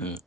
Mm.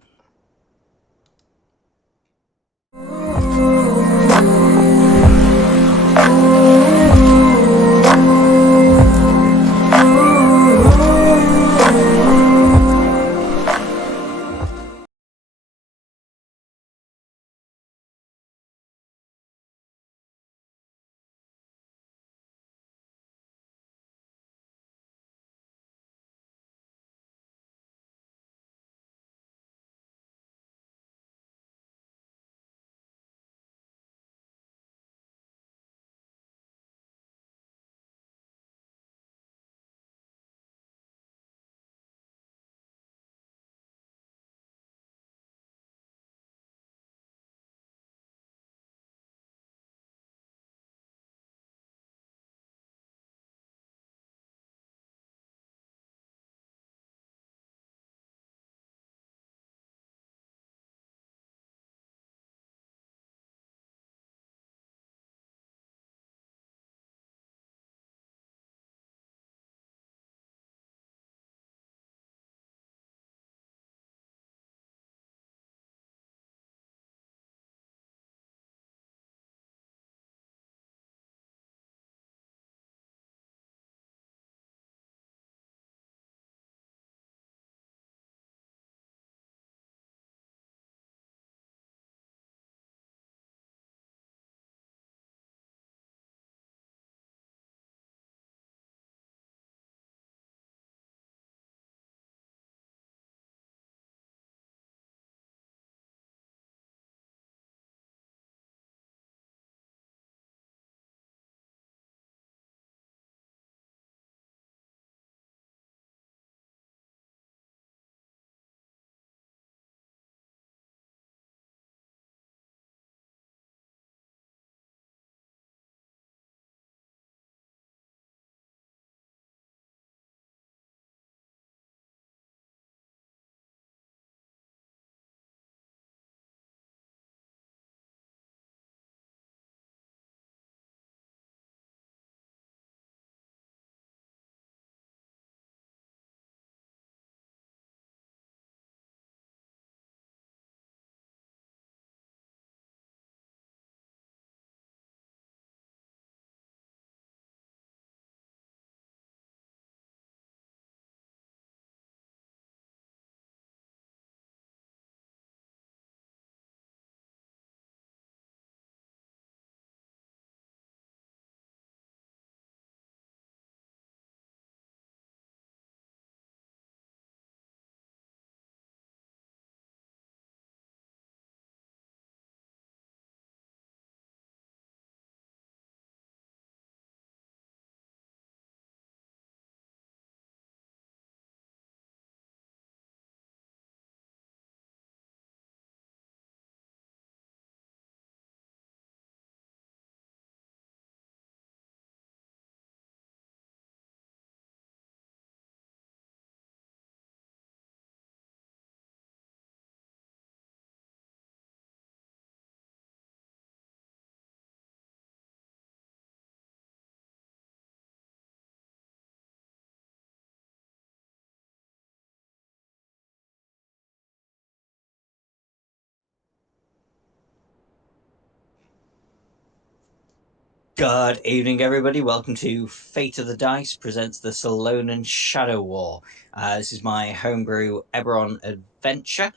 Good evening, everybody. Welcome to Fate of the Dice presents the Salonan Shadow War. This is my homebrew Eberron adventure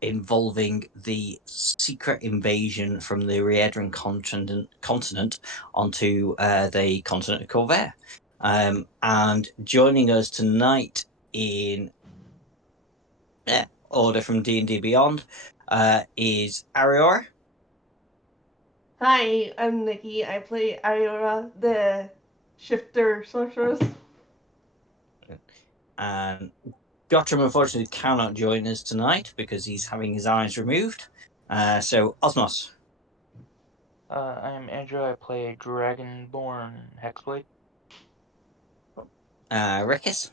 involving the secret invasion from the Riedran continent onto the continent of Corvair. And joining us tonight in order from D&D Beyond is Arior. Hi, I'm Nikki. I play Ariora, the shifter sorceress. And Gottram unfortunately cannot join us tonight because he's having his eyes removed. So, Osmos. I'm Andrew. I play a Dragonborn Hexblade. Rickus.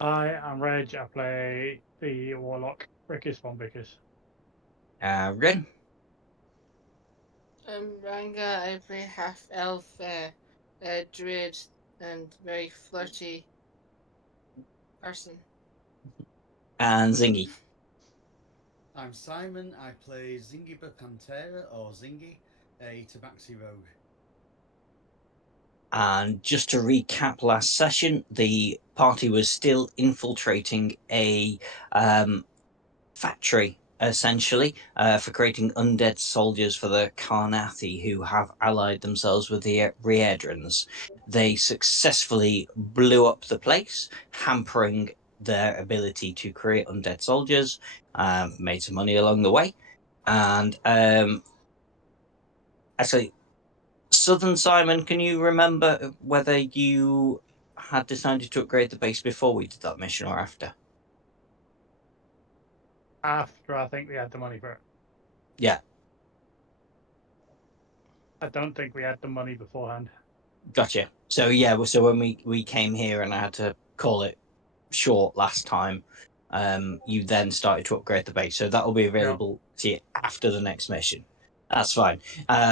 Hi, I'm Reg. I play the Warlock Rickis von Bickers. Rin. I'm Ranga. I play half elf, druid, and very flirty person. And Zingy. I'm Simon. I play Zingy Pantera, or Zingy, a Tabaxi rogue. And just to recap last session, the party was still infiltrating a factory, essentially, for creating undead soldiers for the Karnathi who have allied themselves with the Riedrans. They successfully blew up the place, hampering their ability to create undead soldiers, made some money along the way, and actually, Southern Simon, can you remember whether you had decided to upgrade the base before we did that mission or after? After I think we had the money for it. Yeah, I don't think we had the money beforehand. gotcha. So yeah, so when we came here and I had to call it short last time, you then started to upgrade the base. So that will be available to you after the next mission. That's fine.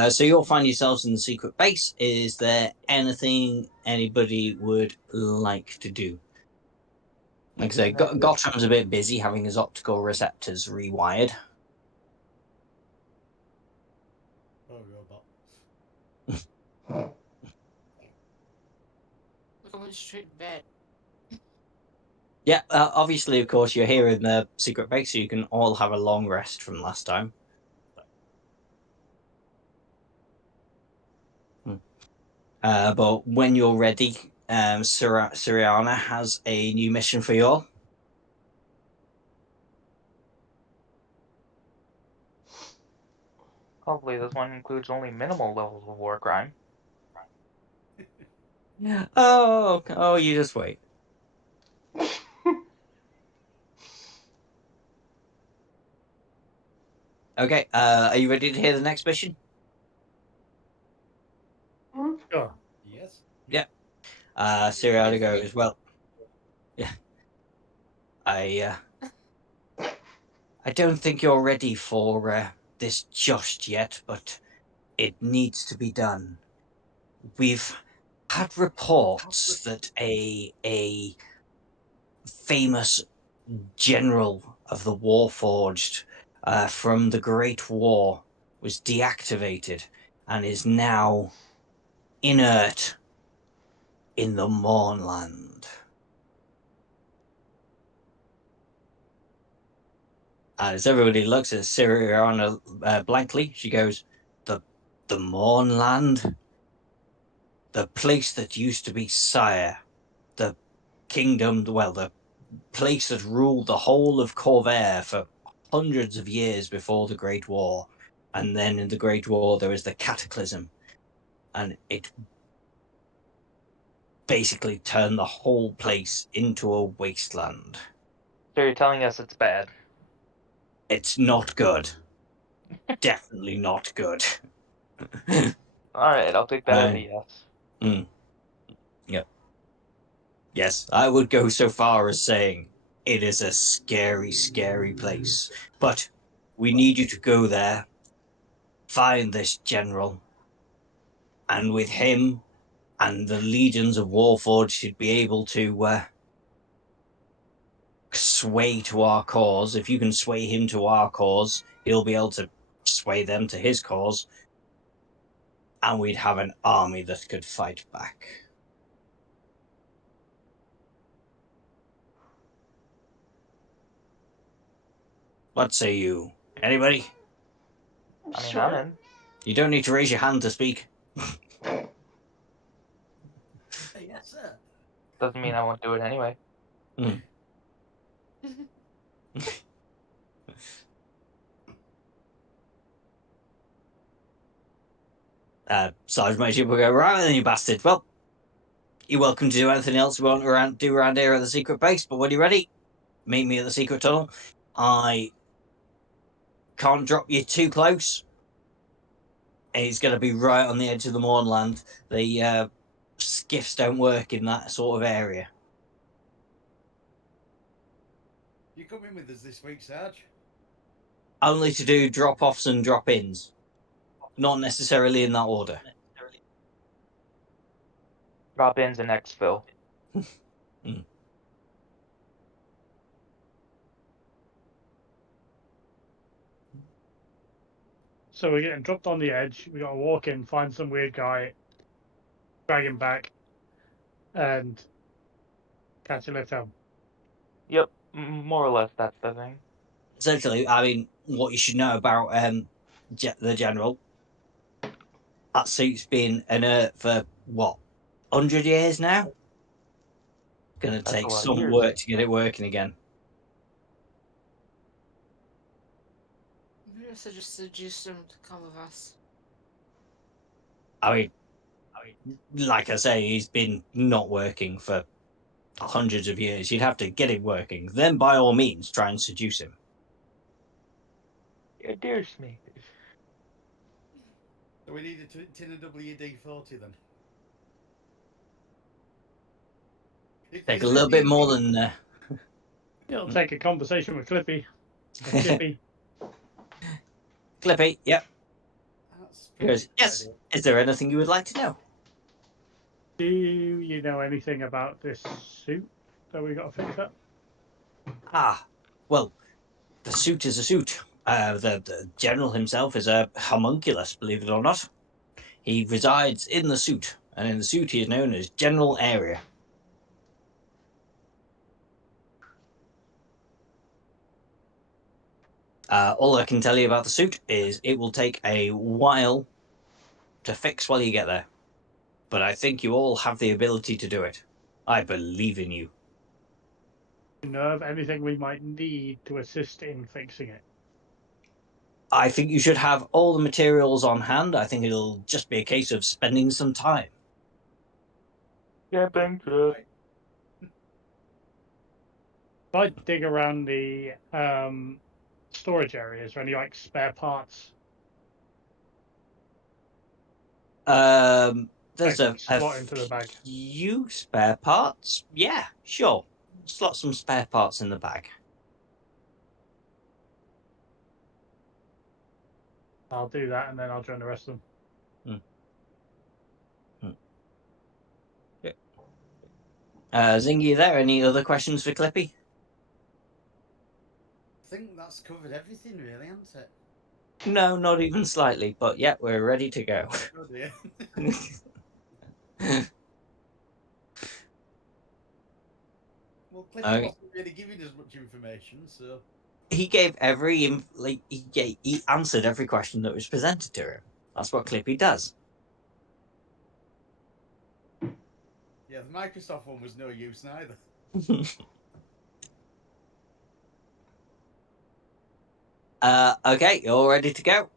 So you'll find yourselves in the secret base. Is there anything anybody would like to do? Like I say, Gottram's a bit busy having his optical receptors rewired. Oh, robot. We're going straight to bed. Yeah, obviously, of course, you're here in the secret base, so you can all have a long rest from last time. But when you're ready, Siriana has a new mission for you all. Hopefully this one includes only minimal levels of war crime. Oh, you just wait. Okay, are you ready to hear the next mission? Sure. Yes. Yeah. Siriana Ready for me? goes, well, yeah, I don't think you're ready for this just yet, but it needs to be done. We've had reports that a famous general of the Warforged from the Great War was deactivated and is now inert in the Mournland. And as everybody looks at Siriana blankly, she goes, the Mournland? The place that used to be Sire, the kingdom, well, the place that ruled the whole of Corvair for hundreds of years before the Great War. And then in the Great War, there was the Cataclysm, and it basically turned the whole place into a wasteland. So you're telling us it's bad? It's not good. Definitely not good. Alright, I'll take that as a yes. Yep. Yes, I would go so far as saying it is a scary, scary place. But we need you to go there, find this general, and with him and the legions of Warforged should be able to sway to our cause. If you can sway him to our cause, he'll be able to sway them to his cause, and we'd have an army that could fight back. What say you? Anybody? I mean, Sure. I'm in. You don't need to raise your hand to speak. Yes, sir. Doesn't mean I won't do it anyway. Sergeant Major will go, right then, you bastard. Well, you're welcome to do anything else you want to do around here at the secret base, but when you're ready, meet me at the secret tunnel. I can't drop you too close. It's going to be right on the edge of the Mournland. The skiffs don't work in that sort of area. You coming with us this week, Sarge? Only to do drop-offs and drop-ins. Not necessarily in that order. Drop-ins and exfil. So we're getting dropped on the edge. We got to walk in, find some weird guy, drag him back, and catch a lift home. Yep, more or less that's the thing. Essentially, I mean, what you should know about the general. That suit's been inert for what, 100 years now? Gonna That's take a lot of some years. work to get it working again. Maybe I should just seduce him to come with us. I mean, like I say, he's been not working for hundreds of years. You'd have to get him working. Then, by all means, try and seduce him. You dare me. So we need a tin of WD-40 then. Take a little bit more than. It'll take a conversation with Clippy. Or Chippy. Clippy, yep. That's He goes, probably a good yes. idea. Is there anything you would like to know? Do you know anything about this suit that we got to fix up? Ah, well, the suit is a suit. The general himself is a homunculus, believe it or not. He resides in the suit, and in the suit he is known as General Area. All I can tell you about the suit is it will take a while to fix while you get there. But I think you all have the ability to do it. I believe in you. Do you know of anything we might need to assist in fixing it? I think you should have all the materials on hand. I think it'll just be a case of spending some time. Camping trip. Right. If I dig around the storage areas, is there any like spare parts? There's I a can slot into the bag. few spare parts. Yeah, sure. Slot some spare parts in the bag. I'll do that, and then I'll join the rest of them. Zingy, are there any other questions for Clippy? I think that's covered everything, really, hasn't it? No, not even slightly. But yeah, we're ready to go. Oh dear. Well, Cliffy Okay. wasn't really giving us much information, so He gave he answered every question that was presented to him. That's what Clippy does. yeah, the Microsoft one was no use neither. Okay, you're all ready to go.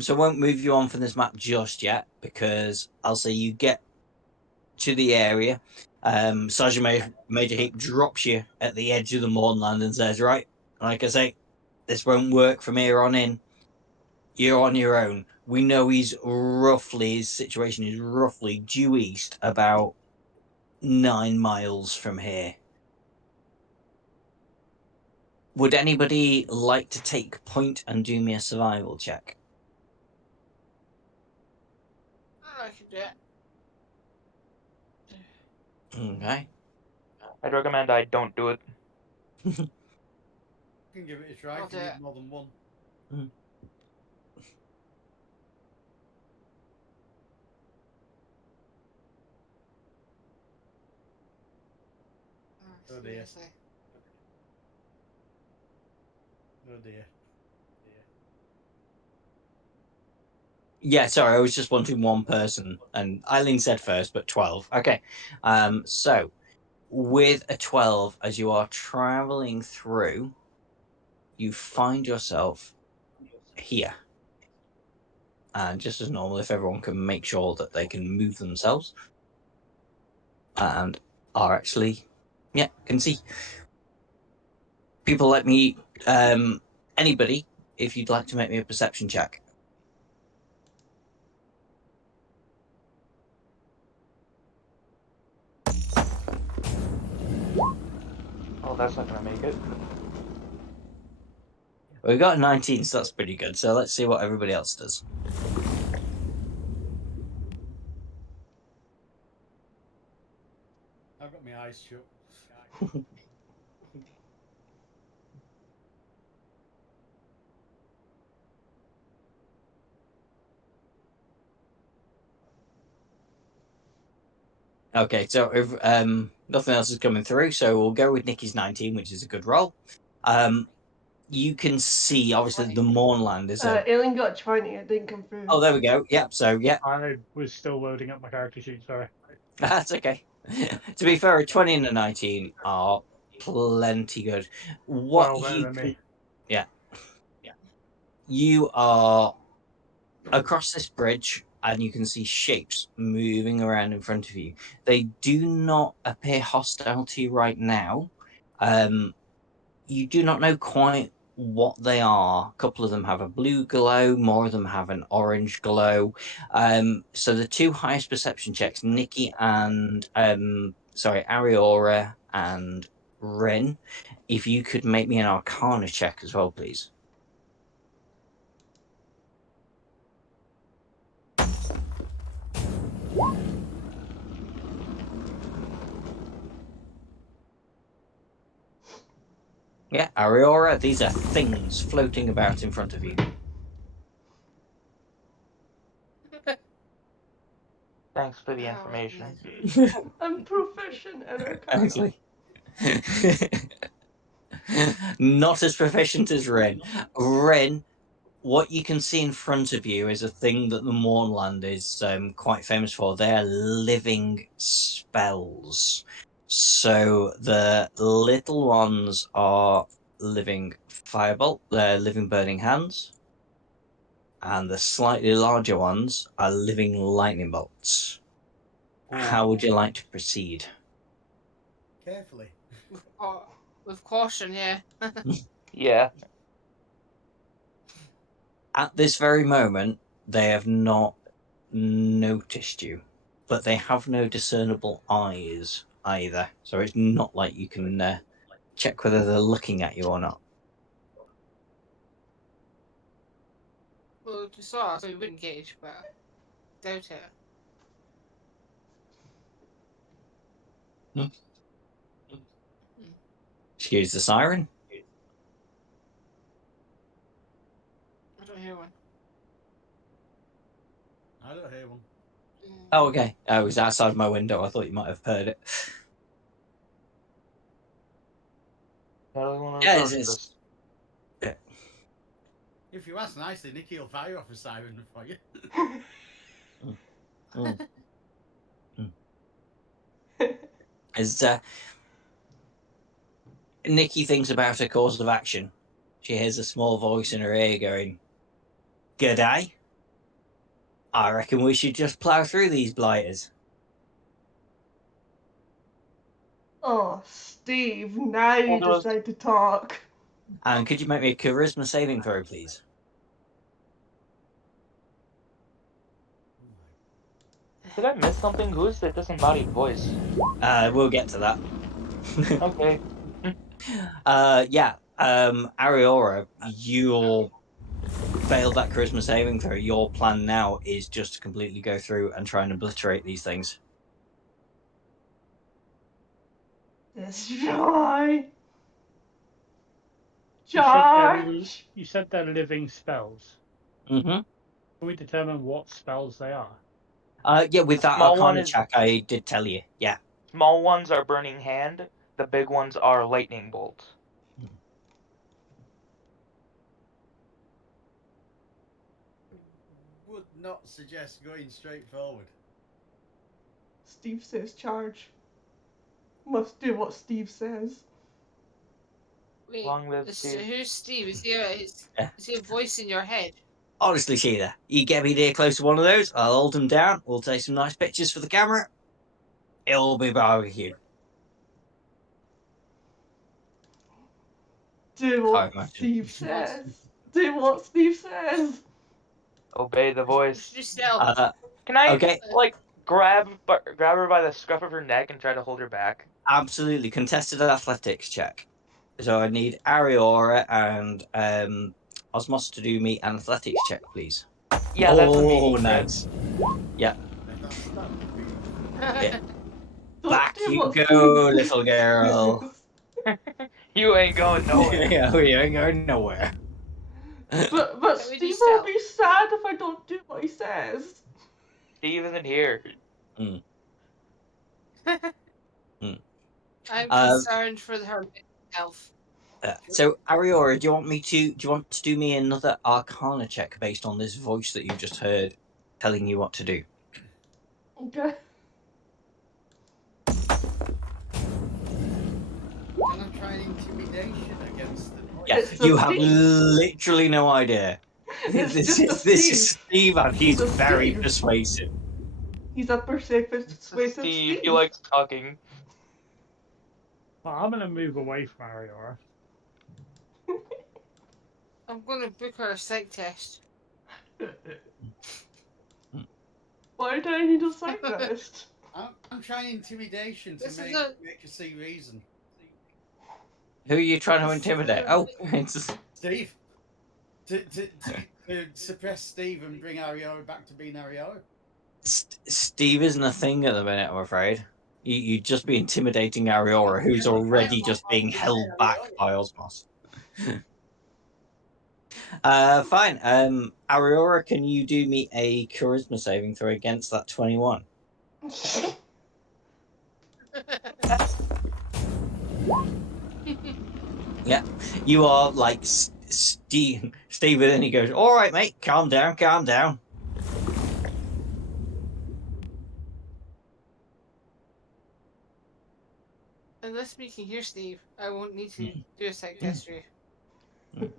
So I won't move you on from this map just yet because I'll say you get to the area. Sergeant Major Heap drops you at the edge of the moorland and says, right, like I say, this won't work from here on in. You're on your own. We know his situation is roughly due east, about 9 miles from here. Would anybody like to take point and do me a survival check? I can do it. Okay. I'd recommend I don't do it. You can give it a try I'll if you do need it. more than one. Oh dear. Seriously. Oh dear. Yeah, sorry, I was just wanting one person, and Eileen said first, but 12. Okay. So with a 12, as you are traveling through, you find yourself here. And just as normal, if everyone can make sure that they can move themselves and are actually, yeah, can see. People, let me, anybody, if you'd like to make me a perception check. Oh, that's not gonna make it. We got 19, so that's pretty good. So let's see what everybody else does. I've got my eyes shut. Okay, so if nothing else is coming through, so we'll go with Nikki's 19, which is a good roll. You can see, obviously, the Mournland is a... Alien got 20, it didn't come through. Oh, there we go. Yep, so, yeah, I was still loading up my character sheet, sorry. that's okay. To be fair, a 20 and a 19 are plenty good. What Well, better you than can... me. Yeah. You are across this bridge and you can see shapes moving around in front of you. They do not appear hostile to you right now. You do not know quite what they are. A couple of them have a blue glow, more of them have an orange glow. So the two highest perception checks, Nikki and Ariora and Rin, if you could make me an Arcana check as well, please. Yeah, Ariora, these are things floating about in front of you. Thanks for the Oh, information. I'm proficient in Arcana. Actually. Not as proficient as Ren. Ren, what you can see in front of you is a thing that the Mournland is quite famous for. They are living spells. So the little ones are living firebolt, they're living burning hands, and the slightly larger ones are living lightning bolts. How would you like to proceed? Carefully. with caution, yeah. Yeah. At this very moment, they have not noticed you, but they have no discernible eyes either. So it's not like you can check whether they're looking at you or not. Well, we saw, so we wouldn't engage, but doubt it. Excuse the siren. I don't hear one. I don't hear one. Oh, okay. I was outside my window. I thought you might have heard it. Yeah, it's If you ask nicely, Nicky will fire off a siren for you. As Nikki thinks about her course of action, she hears a small voice in her ear going, "G'day. I reckon we should just plough through these blighters." Oh, Steve, now you Well, decide to talk. And could you make me a charisma saving throw, please? Did I miss something? Who's the disembodied voice? We'll get to that. Okay. Ariora, you failed that charisma saving throw. Your plan now is just to completely go through and try and obliterate these things. Destroy. You Charge. said they're living spells. Mm-hmm. Can we determine what spells they are? With that Small one Arcana is- check, I did tell you. Yeah. Small ones are burning hand. The big ones are lightning bolts. Would not suggest going straight forward. Steve says charge. Must do what Steve says. Wait, Long live Steve. who's Steve? Is he Yeah. is he a voice in your head? Honestly, Sheila, you get me near close to one of those, I'll hold them down. We'll take some nice pictures for the camera. It'll be barbecue. Do Can't what imagine. Steve says. Do what Steve says. Obey the We voice. should do stealth. Can I Okay, grab her by the scruff of her neck and try to hold her back? absolutely. Contested athletics check. So I need Ariora and Osmos to do me an athletics check, please. Yeah, that's a Oh, meaty crit. nice. Yeah. That would be. Yeah. Don't Back do you what go, Steve little girl. says. You ain't going nowhere. Yeah, we ain't going nowhere. But Can we do Steve will stealth? be sad if I don't do what he says. Steve isn't here. I'm Um, concerned for her mental health. So Ariora, do you want to do me another Arcana check based on this voice that you just heard telling you what to do? Okay. Can I try an intimidation against the voice? Yeah, It's you a have Steve. literally no idea. It's This just a is this is Steve. Steve, and he's It's a very Steve. persuasive. He's a persuasive Steve, Steve. he likes talking. Well, I'm going to move away from Ariora. I'm going to book her a psych test. Why do I need a side quest? I'm trying intimidation to This is make a- her see reason. Who are you trying to intimidate? Oh, it's Steve. To suppress Steve and bring Ariora back to being Ariora. Steve isn't a thing at the minute, I'm afraid. You'd just be intimidating Ariora, who's already just being held back by Osmos. Fine. Ariora, can you do me a charisma saving throw against that 21? Yeah, you are like Steve, and then he goes, "All right, mate, calm down, calm down." Unless we can hear Steve, I won't need to do a psych test for you.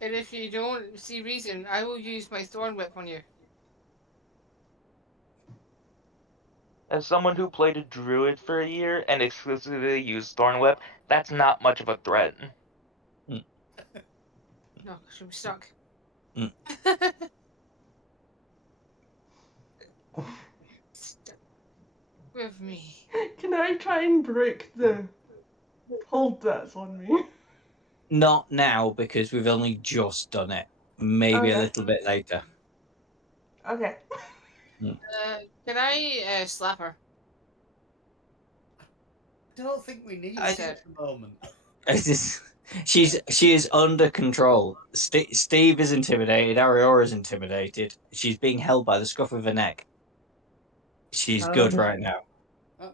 And if you don't see reason, I will use my thorn whip on you. As someone who played a druid for a year and exclusively used Thornwhip, that's not much of a threat. No, because you'll be stuck. Mm. Stuck with me. Can I try and break the hold that's on me? Not now because we've only just done it. Maybe a Okay. little bit later. Okay. Can I slap her? I don't think we need I- to at the moment. She is under control. Steve is intimidated. Ariora is intimidated. She's being held by the scruff of her neck. She's good right now.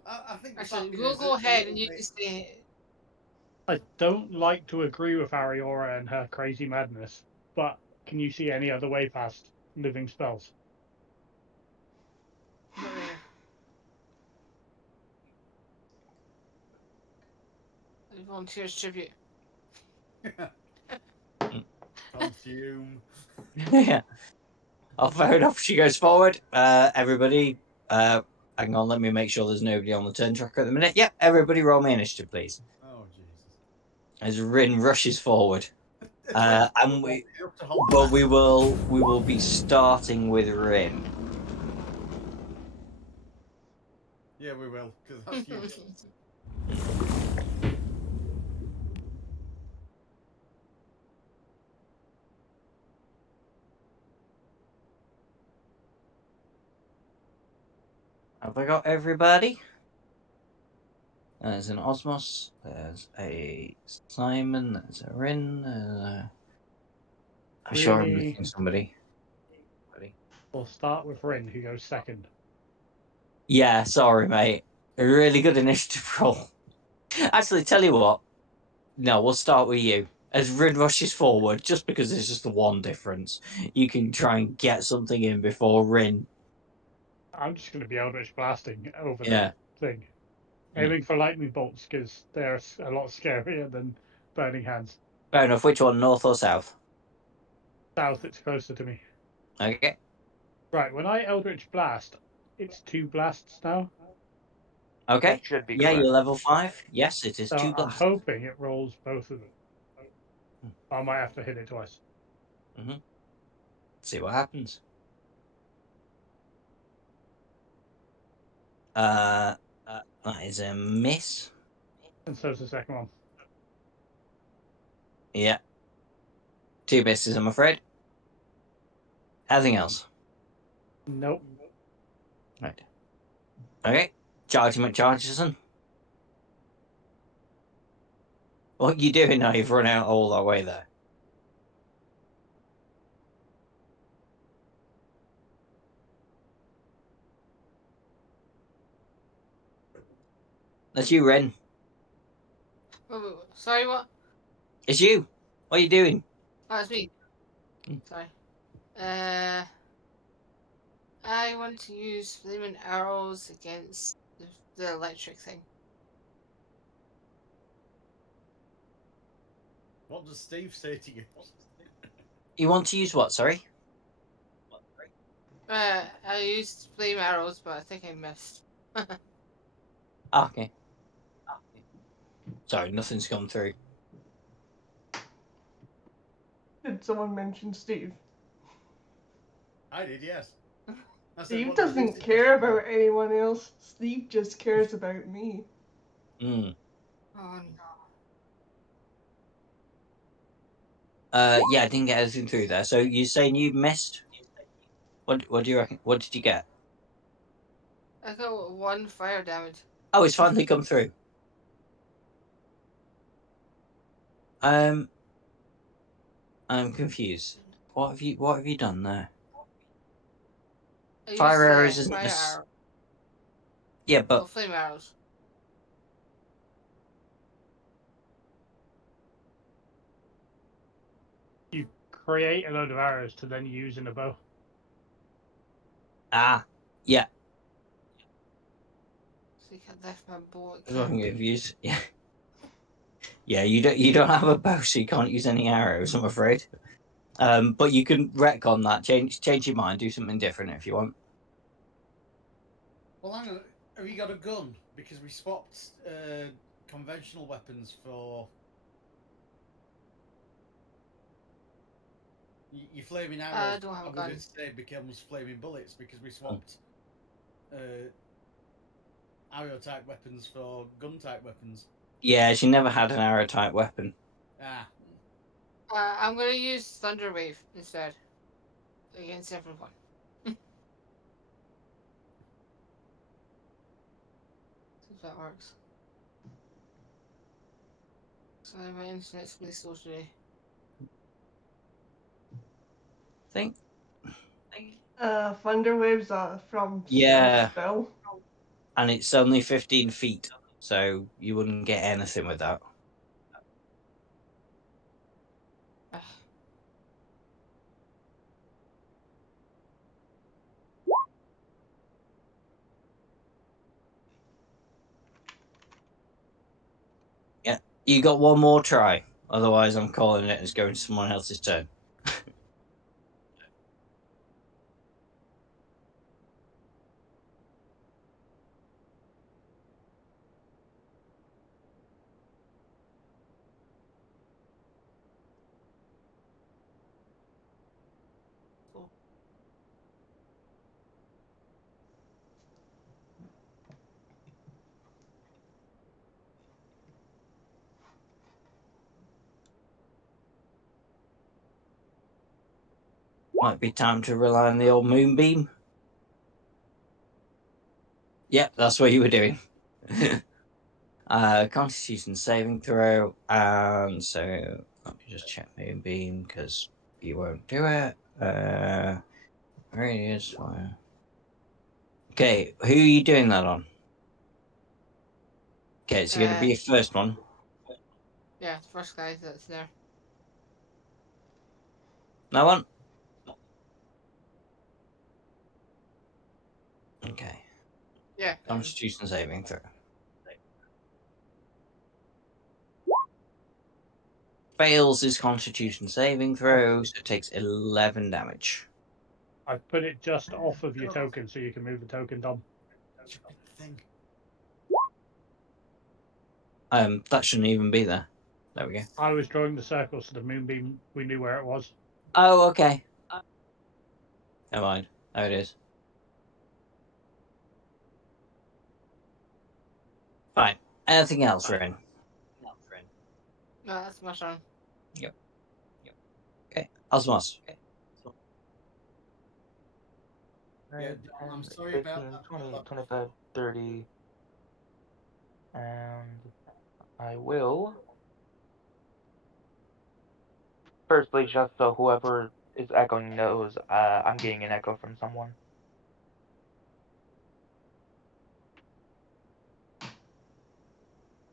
I think the Actually, fact we'll is go that a ahead little and you bit- can say. I don't like to agree with Ariora and her crazy madness, but can you see any other way past living spells? Not there. Volunteers tribute. consume. Yeah. Oh, fair enough. She goes forward. Everybody, hang on. Let me make sure there's nobody on the turn tracker at the minute. Yep. Everybody, roll me initiative, please. Oh Jesus! As Rin rushes forward, and we, Up to hold well, back. we will be starting with Rin. Yeah, we will, because that's useless. Have I got everybody? There's an Osmos. There's a Simon. There's a Rin. I'm sure I'm Really? missing somebody. We'll start with Rin, who goes second. Yeah, sorry, mate. A really good initiative roll. Actually, tell you what. No, we'll start with you. As Rin rushes forward, just because there's just the one difference, you can try and get something in before Rin. I'm just going to be Eldritch blasting over Yeah. the thing. Mm. Aiming for lightning bolts because they're a lot scarier than burning hands. Fair enough. Which one, north or south? South, it's closer to me. Okay. Right, when I Eldritch blast, it's 2 blasts now. Okay. That should be Yeah, correct. you're level 5. Yes, it is So 2 I'm blasts. hoping it rolls both of them. I might have to hit it twice. See what happens. That is a miss. And so's the second one. Yeah. 2 misses, I'm afraid. Anything else? Nope. Right. Okay. Chargy McChargerson. What are you doing now? You've run out all that way there. That's you, Ren. Sorry, what? It's you. What are you doing? Oh, it's me. Hmm. Sorry. I want to use flaming arrows against the electric thing. What does Steve say to you? You want to use what? Sorry. I used flame arrows, but I think I missed. Okay. Sorry, nothing's come through. Did someone mention Steve? I did, yes. I said, Steve what does doesn't this care suggest? about anyone else. Steve just cares about me. Mm. Oh no. Yeah, I didn't get anything through there. So you're saying you missed? What do you reckon? What did you get? I got 1 fire damage. Oh, it's finally come through. I'm confused. What have you done there? I Fire used arrows isn't fire this? arrow. Yeah, Oh, but flame arrows. You create a load of arrows to then use in a bow. yeah, So you can left my bow at that's what I'm camp. confused. Yeah, yeah. You don't have a bow, so you can't use any arrows. I'm afraid. But you can retcon that. Change your mind. Do something different if you want. Well, hang on. Have you got a gun? Because we swapped conventional weapons for your flaming I arrows. don't have I a would gun. say becomes flaming bullets because we swapped arrow type weapons for gun type weapons. Yeah, she never had an arrow type weapon. Ah, I'm gonna use Thunder Wave instead against everyone. See if that works. Sorry, my internet's really slow today. I think. Thunder Waves from Yeah, spell. and it's only 15 feet, so you wouldn't get anything with that. Ugh. Yeah, you got one more try. Otherwise, I'm calling it as going to someone else's turn. Might be time to rely on the old moonbeam. Yep, that's what you were doing. Constitution saving throw, and so let me just check moonbeam because you won't do it. Radius fire. Okay, who are you doing that on? Okay, it's going to be your first one. Yeah, the first guy that's there. No one. Okay. Yeah. Constitution saving throw. Fails his Constitution saving throw, so it takes 11 damage. I've put it just off of your token so you can move the token, Dom. thing. That shouldn't even be there. There we go. I was drawing the circle so the moonbeam, we knew where it was. Oh, okay. Never mind. There it is. Fine. Anything else, Ren? No, that's my turn. Yep. Okay. Osmos. Yeah, Don, I'm sorry about 15, that. 20, 25, 30. And I will. Firstly, just so whoever is echoing knows, I'm getting an echo from someone.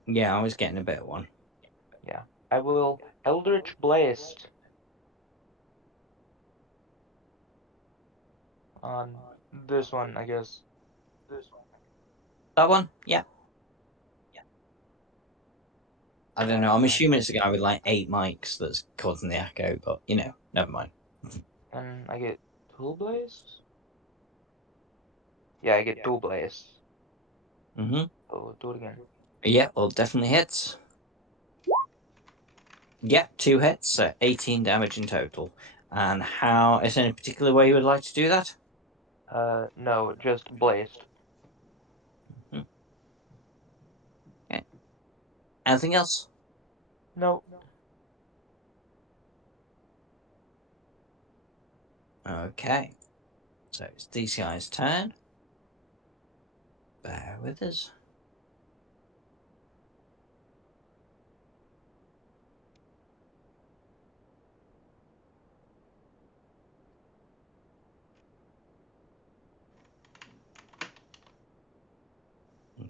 Yeah, I was getting a better one. Yeah. I will Eldritch Blast on this one, I guess. That one? Yeah. I don't know. I'm assuming it's a guy with like 8 mics that's causing the echo, but you know, never mind. And I get Tool Blast? Yeah, I get Tool Blast. Mm-hmm. Oh, do it again. Yeah, well, definitely hits. Yep, 2 hits, so 18 damage in total. And how? Is there any particular way you would like to do that? No, just Blast. Okay. Anything else? No. Okay. So it's these guys' turn. Bear with us.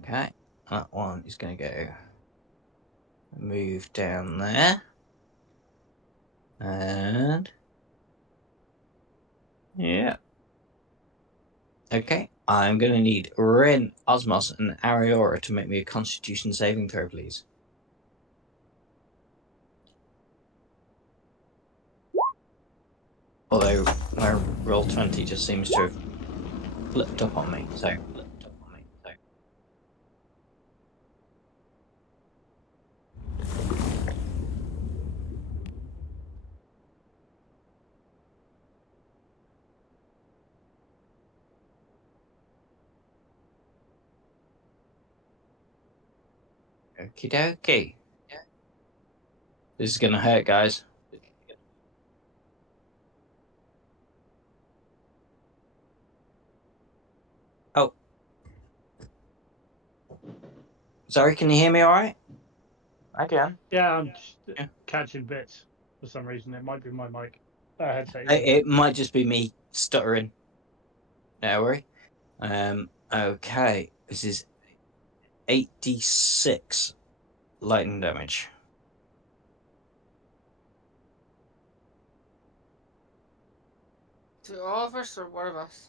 Okay, that one is going to go move down there. And yeah. Okay, I'm going to need Rin, Osmos, and Ariora to make me a Constitution saving throw, please. Although my roll 20 just seems to have flipped up on me, so. Okie dokie. This is going to hurt, guys. Oh. Sorry, can you hear me all right? I can. Yeah, I'm just Yeah. catching bits for some reason. It might be my mic. Headset. It might just be me stuttering. No worry. Okay. This is 8d6 lightning damage. To all of us or one of us?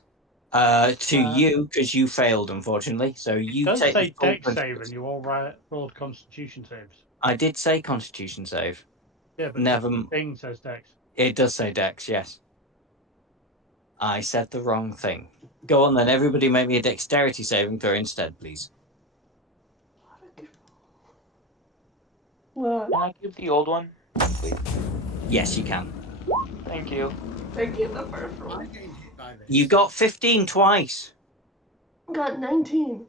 To you, because you failed, unfortunately. So you It does take the say full deck save, 26. and you all rolled Constitution saves. I did say Constitution save. Yeah, but Never. the thing says Dex. It does say Dex, yes. I said the wrong thing. Go on then, everybody make me a dexterity saving throw instead, please. Well, Can I keep the old one, please? Yes, you can. Thank you. taking the first Am I one. getting hit by this? You got 15 twice. Got 19.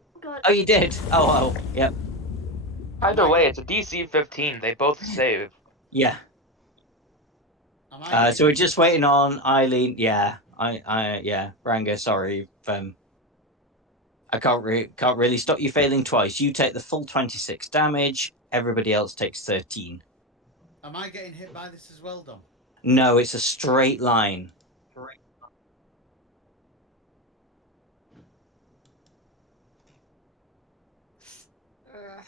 Oh, you did? Oh, well, yep. Either way, it's a DC 15. They both save. Yeah. Am I getting So we're hit just by this? waiting on Eileen. Yeah. Yeah. Rango, sorry. I can't really stop you failing twice. You take the full 26 damage. Everybody else takes 13. Am I getting hit by this as well, Dom? No, it's a straight line. Uh,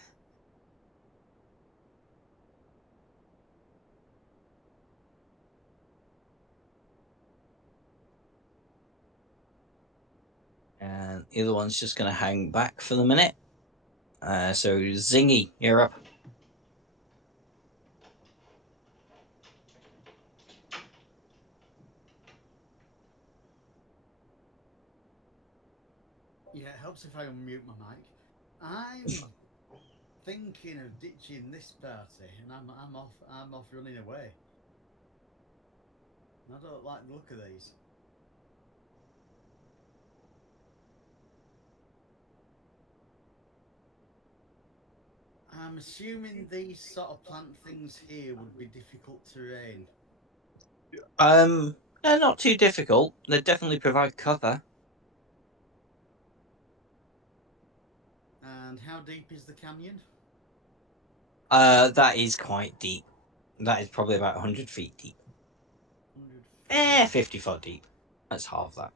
And the other one's just going to hang back for the minute. So Zingy, you're up. Yeah, it helps if I unmute my mic. I'm thinking of ditching this party, and I'm off running away. I don't like the look of these. I'm assuming these sort of plant things here would be difficult terrain. They're not too difficult. They definitely provide cover. And how deep is the canyon? That is quite deep. That is probably about 100 feet deep. 100 feet. 50 foot deep. That's half that.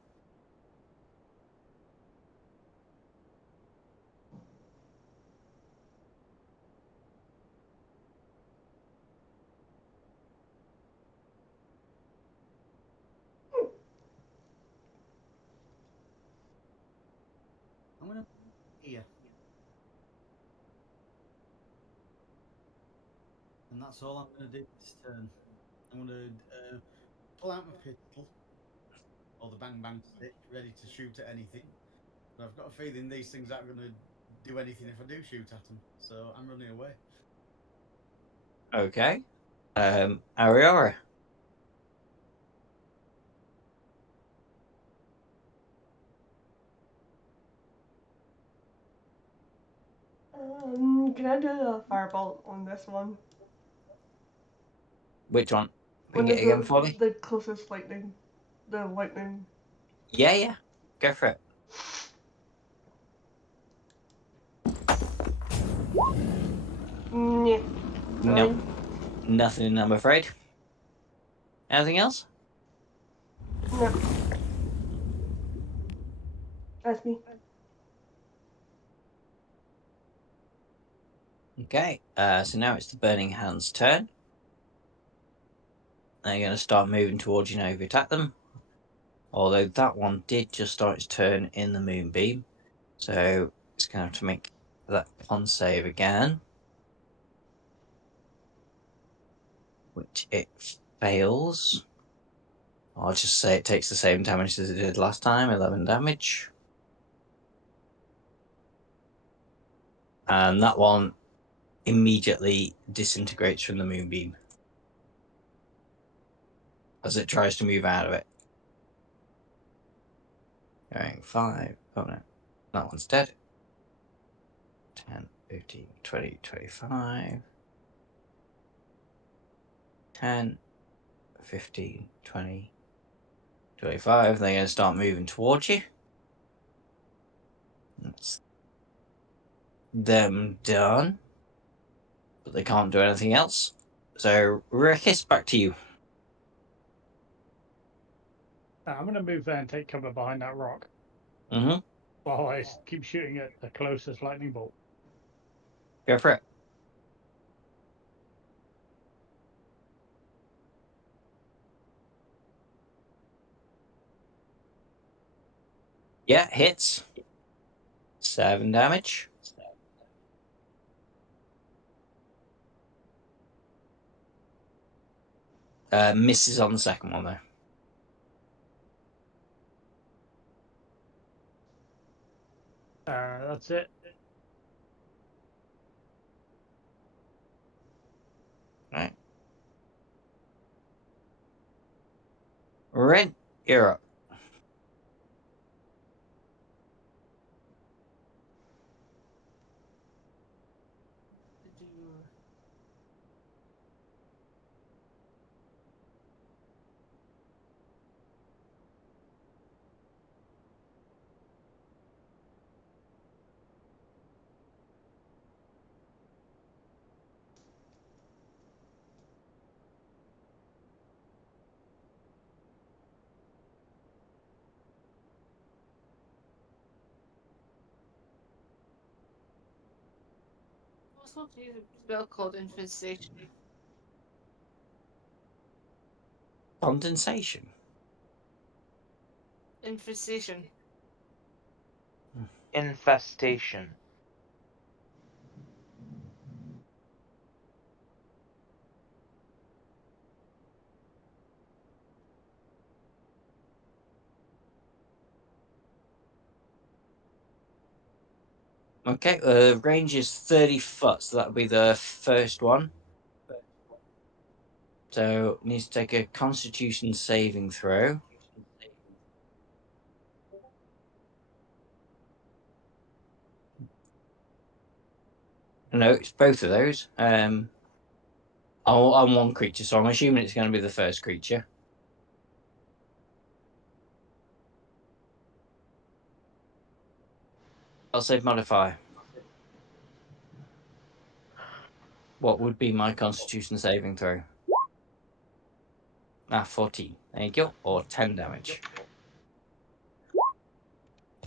here. And that's all I'm going to do this turn. I'm going to pull out my pistol, or the bang bang stick, ready to shoot at anything. But I've got a feeling these things aren't going to do anything if I do shoot at them. So I'm running away. Okay. Ariora. Can I do a firebolt on this one? Which one? When Ping it is again for me. the closest lightning? The lightning. Yeah. Go for it. Yeah. No, nothing, I'm afraid. Anything else? No. That's me. Okay. So now it's the Burning Hands' turn. They're going to start moving towards you now if you attack them. Although that one did just start its turn in the Moonbeam. So it's going to have to make that con save again. Which it fails. I'll just say it takes the same damage as it did last time, 11 damage. And that one immediately disintegrates from the Moonbeam as it tries to move out of it. Going 5. Oh no, that one's dead. 10, 15, 20, 25. 10, 15, 20, 25. They're going to start moving towards you. That's them done. But they can't do anything else. So, Rickis, back to you. I'm going to move there and take cover behind that rock Mm-hmm. while I keep shooting at the closest lightning bolt. Go for it. Yeah, hits. 7 damage. Misses on the second one, though. That's it. Right. Ren, you're up. Also, to use a spell called Infestation. Condensation. Infestation. Infestation. Okay, range is 30 foot, so that'll be the first one. So, needs to take a Constitution saving throw. No, it's both of those. On one creature, so I'm assuming it's going to be the first creature. I'll save modifier. What would be my Constitution saving throw? 14. There you go. Or 10 damage.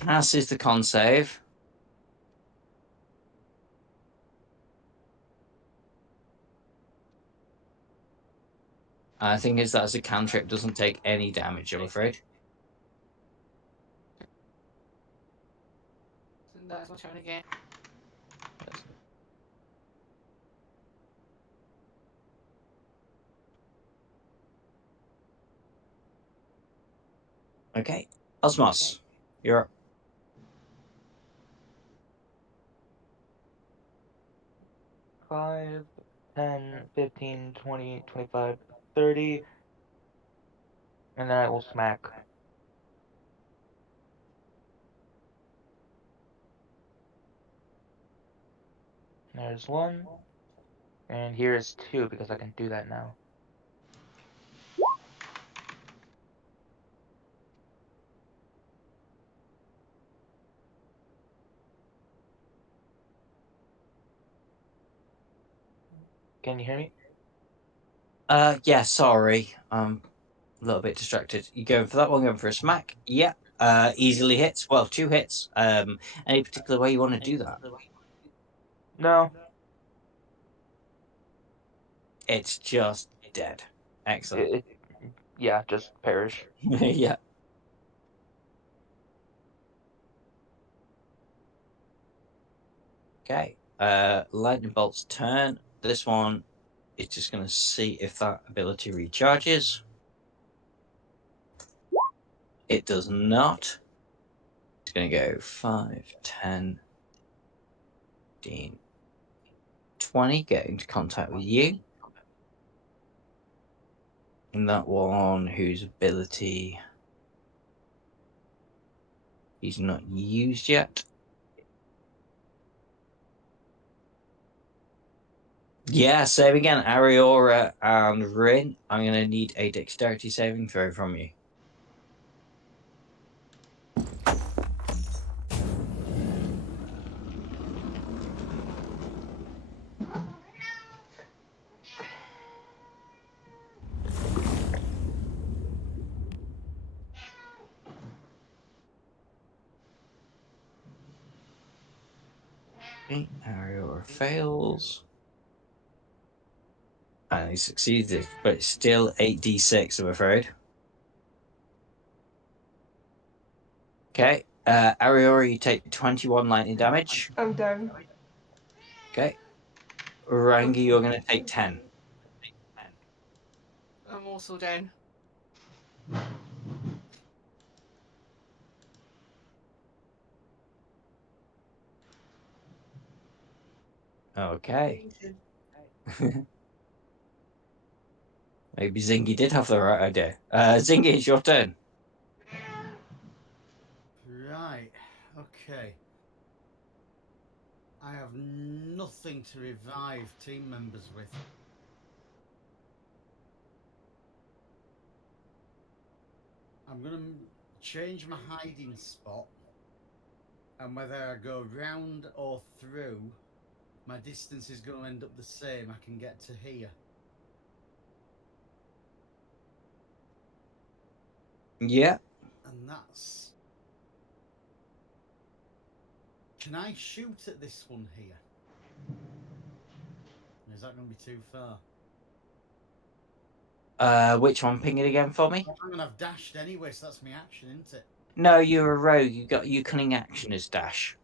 Passes the con save. I think is that as a cantrip doesn't take any damage, I'm afraid. that's my turn again. Okay. Osmos, you're up. 5, 10, 15, 20, 25, 30. And then I will smack. There's 1. And here is 2 because I can do that now. Can you hear me? Yeah, sorry. I'm a little bit distracted. You going for that one, going for a smack? Yeah. Easily hits. Well, 2 hits. Any particular way you want to do that? No. It's just dead. Excellent. Yeah, just perish. Yeah. Okay. Lightning Bolt's turn. This one is just going to see if that ability recharges. It does not. It's going to go 5, 10, 15, 20, get into contact with you. And that one whose ability he's not used yet. Yeah, same again. Ariora and Rin. I'm going to need a dexterity saving throw from you. Okay, Ariora fails. And he succeeded, but it's still 8d6, I'm afraid. Okay, Ariora, you take 21 lightning damage. I'm down. Okay. Rangi, you're going to take 10. I'm also down. Okay. Maybe Zingy did have the right idea. Zingy, it's your turn. Right. Okay. I have nothing to revive team members with. I'm going to change my hiding spot. And whether I go round or through, my distance is going to end up the same. I can get to here. Yeah. And that's... Can I shoot at this one here? Or is that going to be too far? Which one? Ping it again for me. I'm going to have dashed anyway, so that's my action, isn't it? No, you're a rogue. You got your cunning action as dash.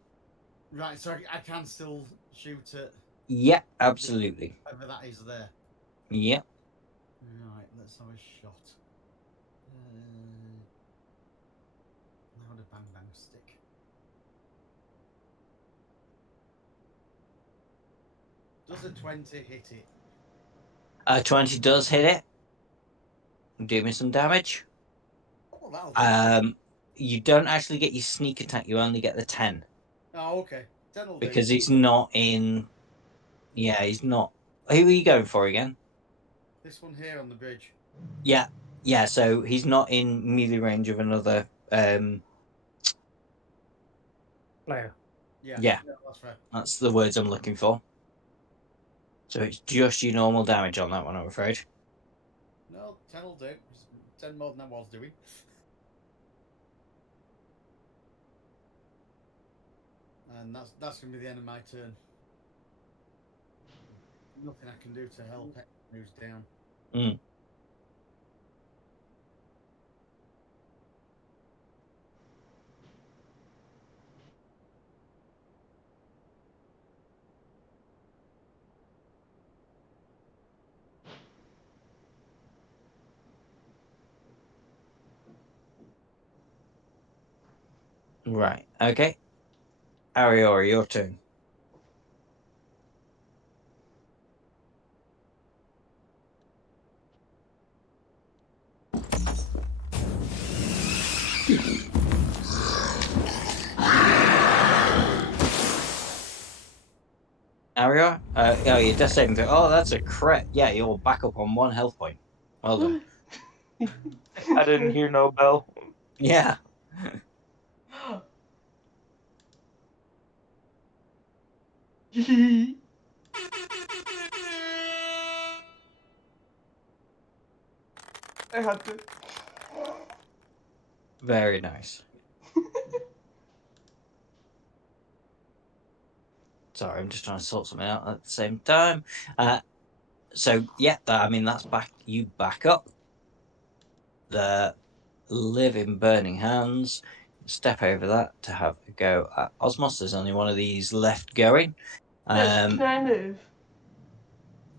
Right, so I can still shoot at... Yeah, absolutely. Whatever that is there. Yeah. Right, let's have a shot. Now the bang bang stick. Does a 20 hit it? 20 does hit it. Do me some damage. Oh, that'll do. You don't actually get your sneak attack. You only get the 10 Oh, okay. 10 will do. because he's not in. Yeah, he's not. Who are you going for again? This one here on the bridge. Yeah, yeah. So he's not in melee range of another. Player. Yeah. No, that's fair. That's the words I'm looking for. So it's just your normal damage on that one, I'm afraid. No, 10 will do. It's 10 more than I was doing. And that's going to be the end of my turn. Nothing I can do to help it. Who's down. Mm. Right. Okay. Ariora, your turn. Ariora? Oh, your death saving throw. Oh, that's a crit. Yeah, you're back up on 1 health point. Well done. I didn't hear no bell. Yeah. I had to. Very nice. Sorry, I'm just trying to sort something out at the same time. So yeah, that's back. You back up. The living burning hands. Step over that to have a go at Osmos. There's only one of these left going. Can I move?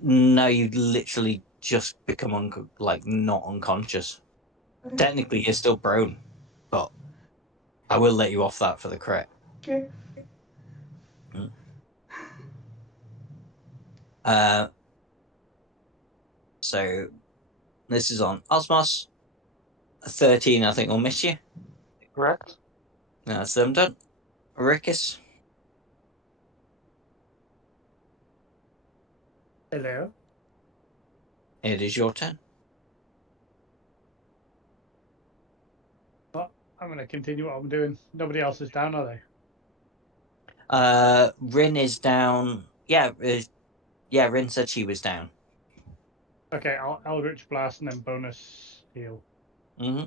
No, you literally just become not unconscious. Okay. Technically, you're still prone, but I will let you off that for the crit. Okay. So this is on Osmos. 13, I think, will miss you. Correct? That's them done. Rickus, Hello. it is your turn. But I'm going to continue what I'm doing. Nobody else is down, are they? Rin is down. Yeah, Rin said she was down. Okay, I'll Eldritch Blast and then bonus heal. Mm-hmm.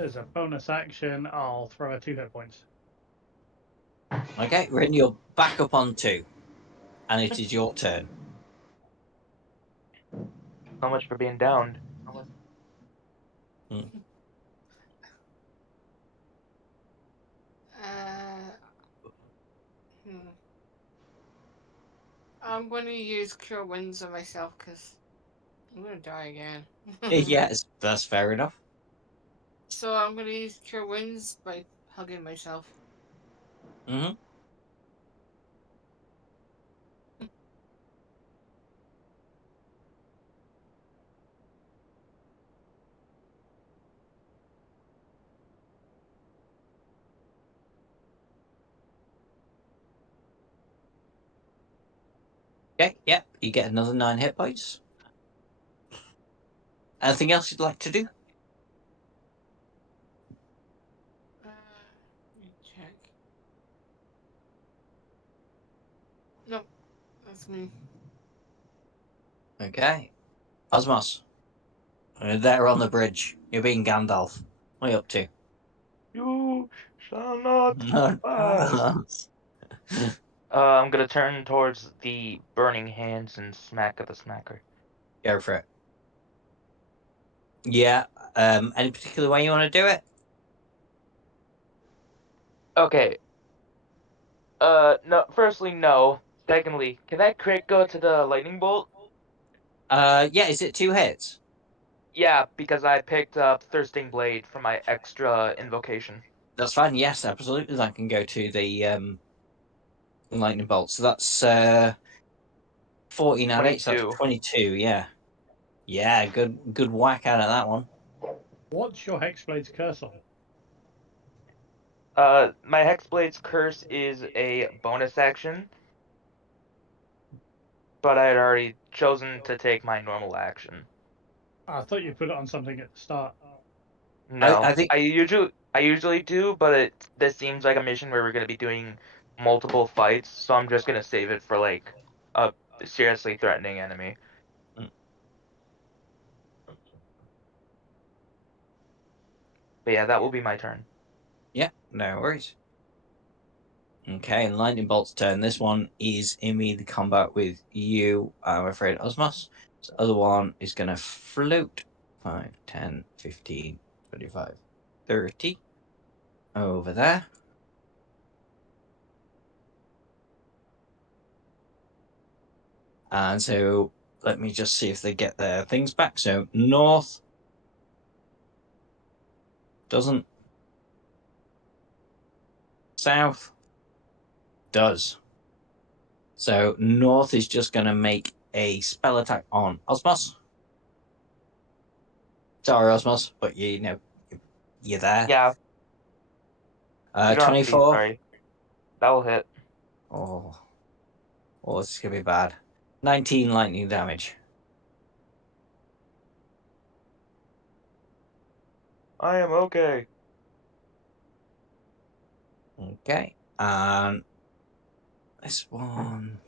As a bonus action, I'll throw 2 hit points. Okay, Rin, you're back up on 2, and it is your turn. So much for being downed. Hmm. I'm going to use Cure Winds on myself because I'm going to die again. Yes, that's fair enough. So I'm going to use Cure Winds by hugging myself. Mm-hmm. Okay, yep, you get another 9 hit points. Anything else you'd like to do? Let me check. No, that's me. Okay. Osmos, there on the bridge. You're being Gandalf. What are you up to? You shall not No. pass. I'm gonna turn towards the burning hands and smack at the smacker. Go for it. Yeah. Any particular way you want to do it? Okay. No. Firstly, no. Secondly, can that crit go to the lightning bolt? Yeah, is it 2 hits? Yeah, because I picked up Thirsting Blade for my extra invocation. That's fine. Yes, absolutely. That can go to the lightning bolt. So that's 14 out of 8, so that's 22. 22. Yeah. Yeah, good whack out of that one. What's your Hexblade's curse on? My Hexblade's curse is a bonus action, but I had already chosen to take my normal action. I thought you put it on something at the start. No, I think I usually do, but this seems like a mission where we're gonna be doing multiple fights, so I'm just gonna save it for like a seriously threatening enemy. But yeah, that will be my turn. yeah, no worries. Okay, lightning bolt's turn. This one is in immediate combat with you, I'm afraid, Osmos. The other one is going to float 5, 10, 15, 25, 30 over there. And so let me just see if they get their things back. So north doesn't. South does. So north is just going to make a spell attack on Osmos. Sorry, Osmos, but you know you're there. Yeah, you don't have to be 24. sorry. That will hit. Oh, this is gonna be bad. 19 lightning damage. I am okay. Okay, and this one.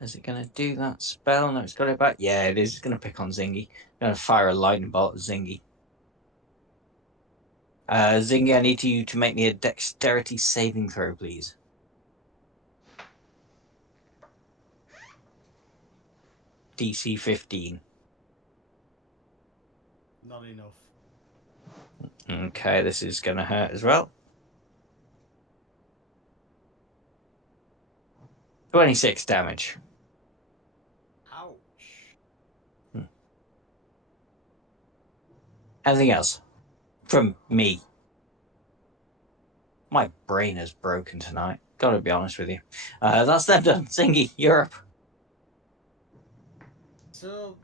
Is it going to do that spell? No, it's got it back. Yeah, it is. It's going to pick on Zingy. Going to fire a lightning bolt at Zingy. Zingy, I need you to make me a dexterity saving throw, please. DC 15. Not enough. Okay, this is going to hurt as well. 26 damage. Ouch. Anything else? From me. My brain is broken tonight. Gotta be honest with you. That's them done. Zingy, you're up. So,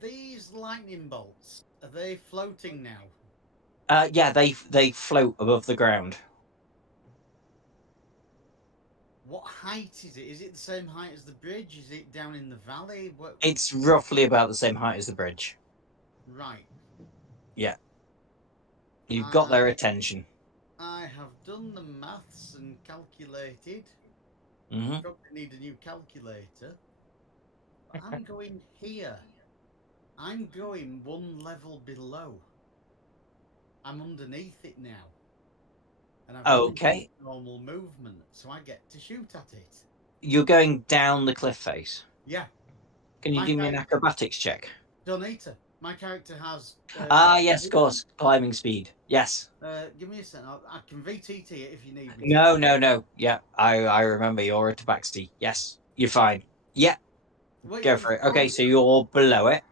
these lightning bolts, are they floating now? Yeah, they float above the ground. What height is it? Is it the same height as the bridge? Is it down in the valley? What? It's roughly about the same height as the bridge. Right. Yeah. You've got their I attention. have done the maths and calculated. Mm-hmm. Probably need a new calculator. I'm going here. I'm going one level below. I'm underneath it now. And I've Okay. used normal movement, so I get to shoot at it. You're going down the cliff face. Yeah. Can you My do me an character- acrobatics check? Don't need to. My character has. Yes, of course. Climbing speed. Yes. Give me a second. I can VTT it if you need me. No. Yeah, I remember you're a tabaxi. Yes, you're fine. Yeah, go for it. Okay, so you're below it.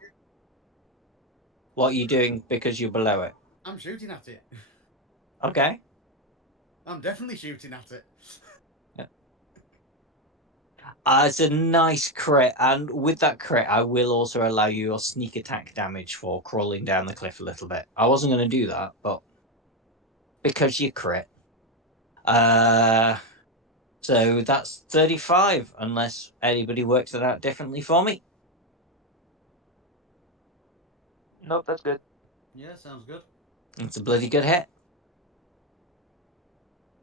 What are you doing because you're below it? I'm shooting at it. Okay. I'm definitely shooting at it. It's a nice crit, and with that crit, I will also allow you your sneak attack damage for crawling down the cliff a little bit. I wasn't going to do that, but because you crit. So that's 35, unless anybody works it out differently for me. Nope, that's good. Yeah, sounds good. It's a bloody good hit.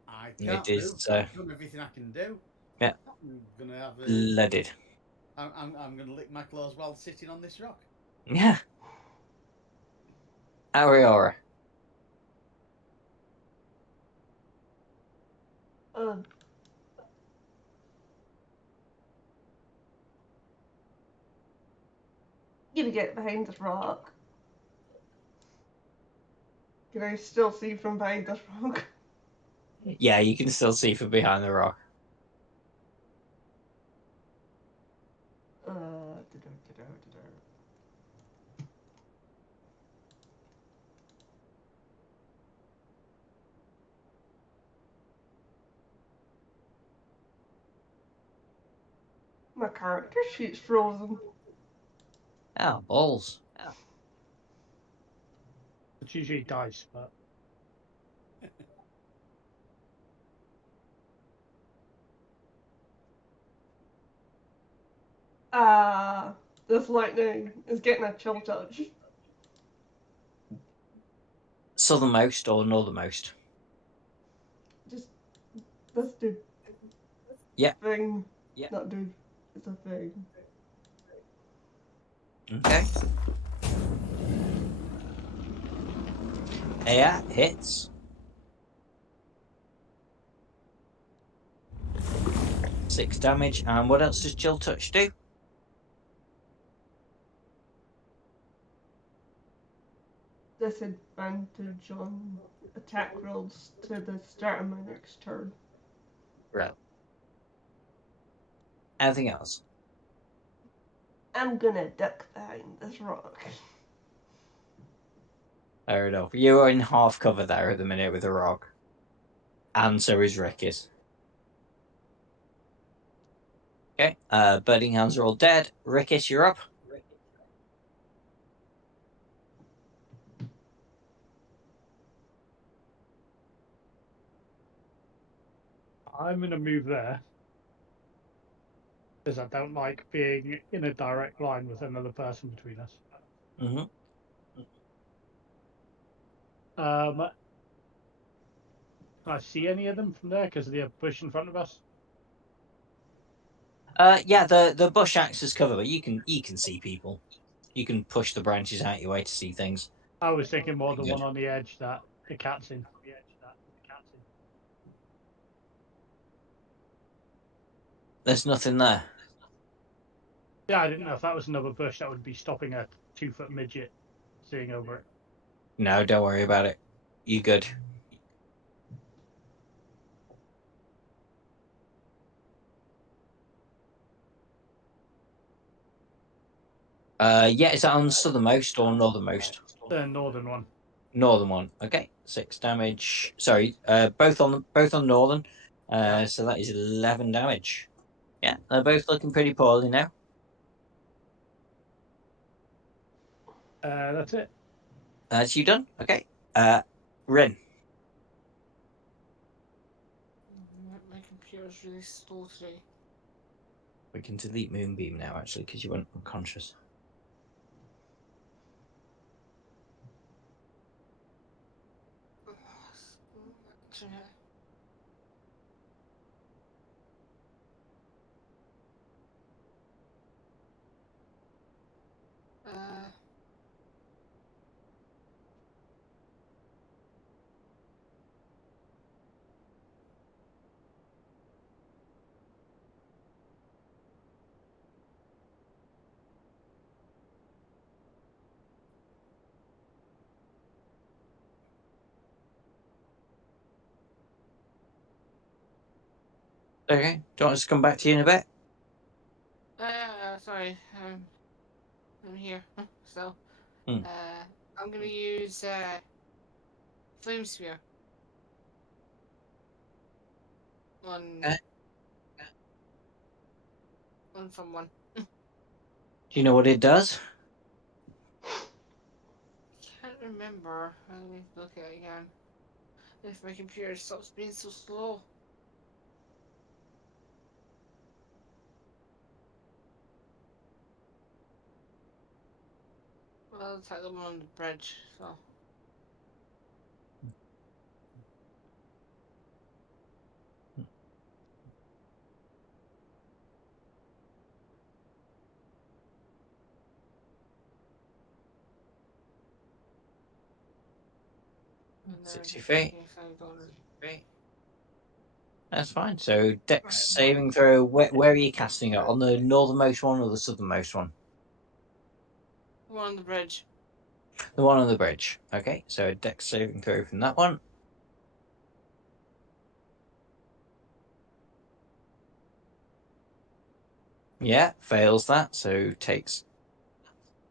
I It can't is, move. I've done everything I can do. Yeah. I'm gonna have a. Blooded. I'm gonna lick my claws while sitting on this rock. Yeah. Ariora. Gonna get behind this rock. Can I still see from behind this rock? Yeah, you can still see from behind the rock. My character sheet's frozen. Oh, balls. It's usually dice, but This lightning is getting a chill touch. Southernmost or northernmost? Just this dude. Yeah. Thing. Yeah. Not dude. It's a thing. Okay. Yeah, hits. 6 damage. And what else does Chill Touch do? Disadvantage on attack rolls to the start of my next turn. Right. Anything else? I'm gonna duck behind this rock. Fair enough. You're in half cover there at the minute with a rock. And so is Rickus. Okay. Birding Hands are all dead. Rickus, you're up. I'm going to move there because I don't like being in a direct line with another person between us. Mm-hmm. Can I see any of them from there because of the bush in front of us? Yeah, the bush acts as cover, but you can see people. You can push the branches out your way to see things. I was thinking more the Good. one on the edge that the cat's in. There's nothing there. Yeah, I didn't know if that was another bush that would be stopping a 2-foot midget seeing over it. No, don't worry about it. You good. Yeah, is that on the southernmost or northernmost? The northern one. Northern one. Okay, 6 damage. Sorry, both on northern. Yeah. So that is 11 damage. Yeah, they're both looking pretty poorly now. That's it. That's you done. Okay. Rin. My computer's really slow today. We can delete Moonbeam now, actually, because you went unconscious. Okay. Do you want us to come back to you in a bit? Sorry. I'm here. So, Hmm. I'm gonna use Flame Sphere on on someone. Do you know what it does? Can't remember. Let me look at it again. If my computer stops being so slow. Well, I'll attack the one on the bridge, so. And then, 60 feet. in case I don't. That's fine. So, Dex saving throw. Where are you casting it? On the northernmost one or the southernmost one? The one on the bridge. The one on the bridge. Okay, so Dex saving throw from that one. Yeah, fails that, so takes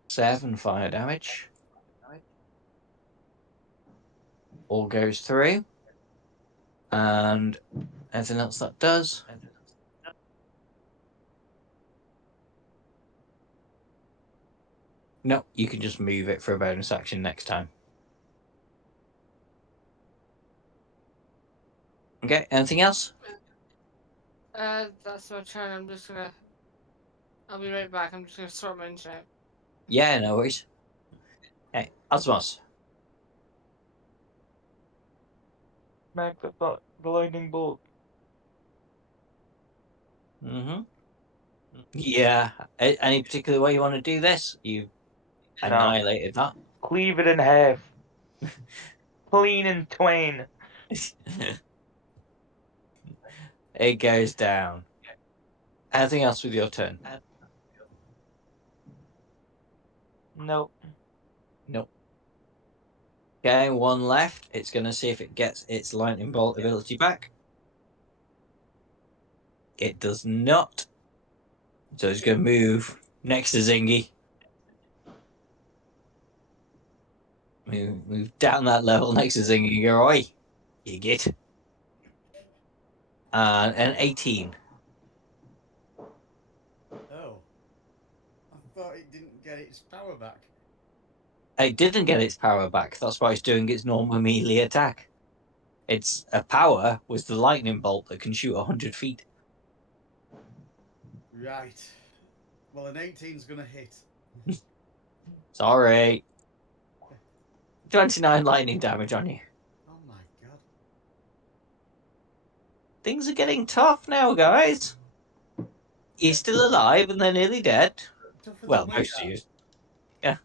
7 fire damage. All goes through. And anything else that does? No, you can just move it for a bonus action next time. Okay, anything else? That's my turn. I'm just gonna. I'll be right back. I'm just gonna sort my internet. Yeah, no worries. Hey, Osmos. Smack the lightning bolt. Mm-hmm. Yeah. Any particular way you want to do this? You annihilated that. Cleave it in half. Clean in twain. It goes down. Anything else with your turn? Nope. Nope. Okay, one left. It's going to see if it gets its lightning bolt ability back. It does not. So it's going to move next to Zingy. Move down that level next to Zingy and go, oi, you git. An 18. Oh. I thought it didn't get its power back. It didn't get its power back. That's why it's doing its normal melee attack. Its power was the lightning bolt that can shoot 100 feet. Right. Well, an 18's going to hit. Sorry. 29 lightning damage on you. Oh my god. Things are getting tough now, guys. You're still alive and they're nearly dead. Tougher Well, than most of you. Yeah.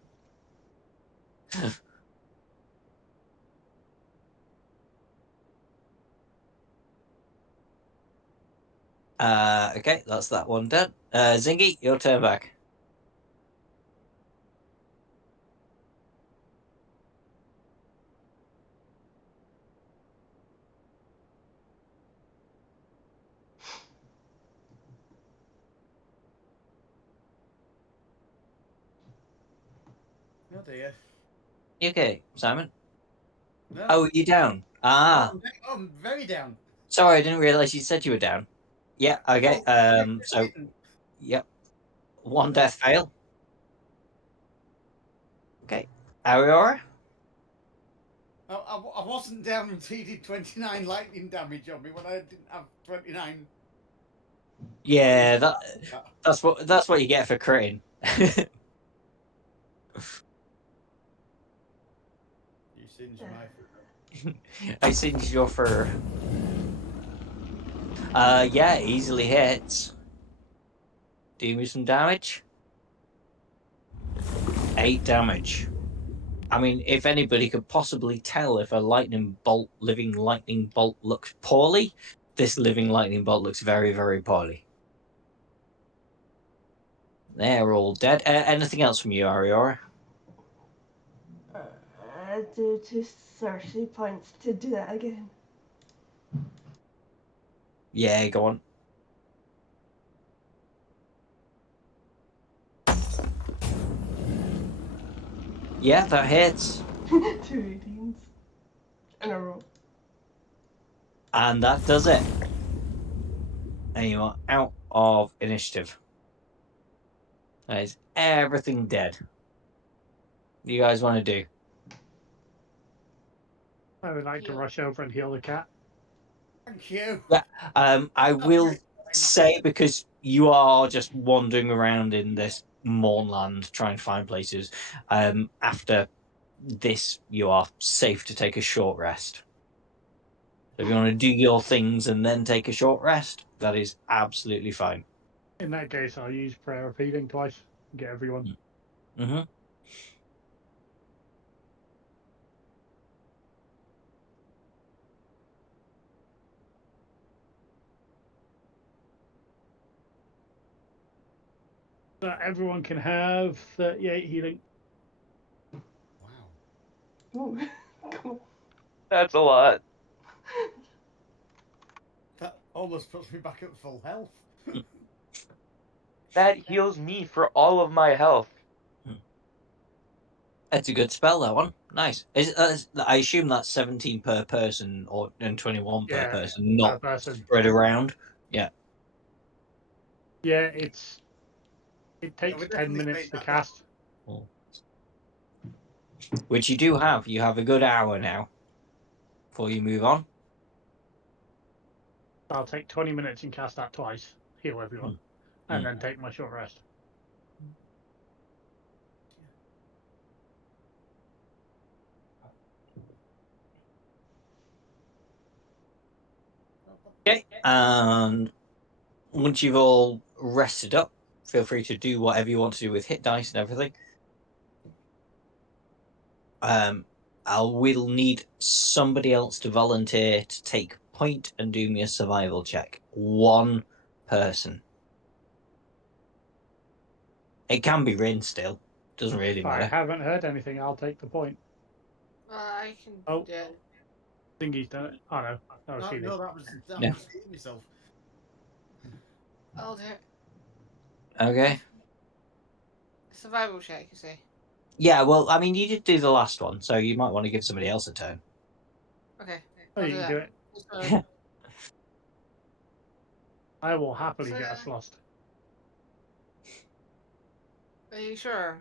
Okay, that's that one done. Zingy, your turn back. Oh dear. You okay, Simon? No. Oh, you're down. Ah, I'm very down. sorry, I didn't realize you said you were down. Yeah, okay. So, yep. One death fail. Okay. Ariora? I wasn't down until he did 29 lightning damage on me when I didn't have 29. Yeah, that's what you get for critting. You singed my fur. I singed your fur. Yeah, easily hits. Do me some damage. 8 damage. I mean, if anybody could possibly tell if a living lightning bolt looks poorly, this living lightning bolt looks very, very poorly. They're all dead. Anything else from you, Ariora? Do 2 sorcery points to do that again. Yeah, go on. Yeah, that hits. 2 18s in a row. And that does it. And you are out of initiative. That is everything dead. What do you guys want to do? I would like to rush over and heal the cat. Thank you. I will say, because you are just wandering around in this mournland trying to find places, after this you are safe to take a short rest. So if you want to do your things and then take a short rest, that is absolutely fine. In that case, I'll use prayer of healing twice and get everyone. Mm-hmm. So everyone can have 38 healing. Wow. Ooh, cool. That's a lot. That almost puts me back at full health. That heals me for all of my health. It's a good spell, that one. Nice. I assume that's 17 per person and 21 per Yeah, person, per not person. spread around. Yeah. Yeah, it Yeah, takes we're 10 definitely minutes playing to that cast. Cool. Which you do have. You have a good hour now before you move on. I'll take 20 minutes and cast that twice, heal everyone, and then take my short rest. Okay. And once you've all rested up, feel free to do whatever you want to do with hit dice and everything. I will need somebody else to volunteer to take point and do me a survival check. One person. It can be Rin still. Doesn't really If I matter. haven't heard anything, I'll take the point. I can Oh. do it. Thingy's done it. Oh no, that was Healy. No, that was Yeah. hitting myself. I'll do it. Okay. Survival check, you say? Yeah, well, I mean, you did do the last one, so you might want to give somebody else a turn. Okay. Oh, I'll you do can that. do it. So, I will happily So- get us lost. are you sure?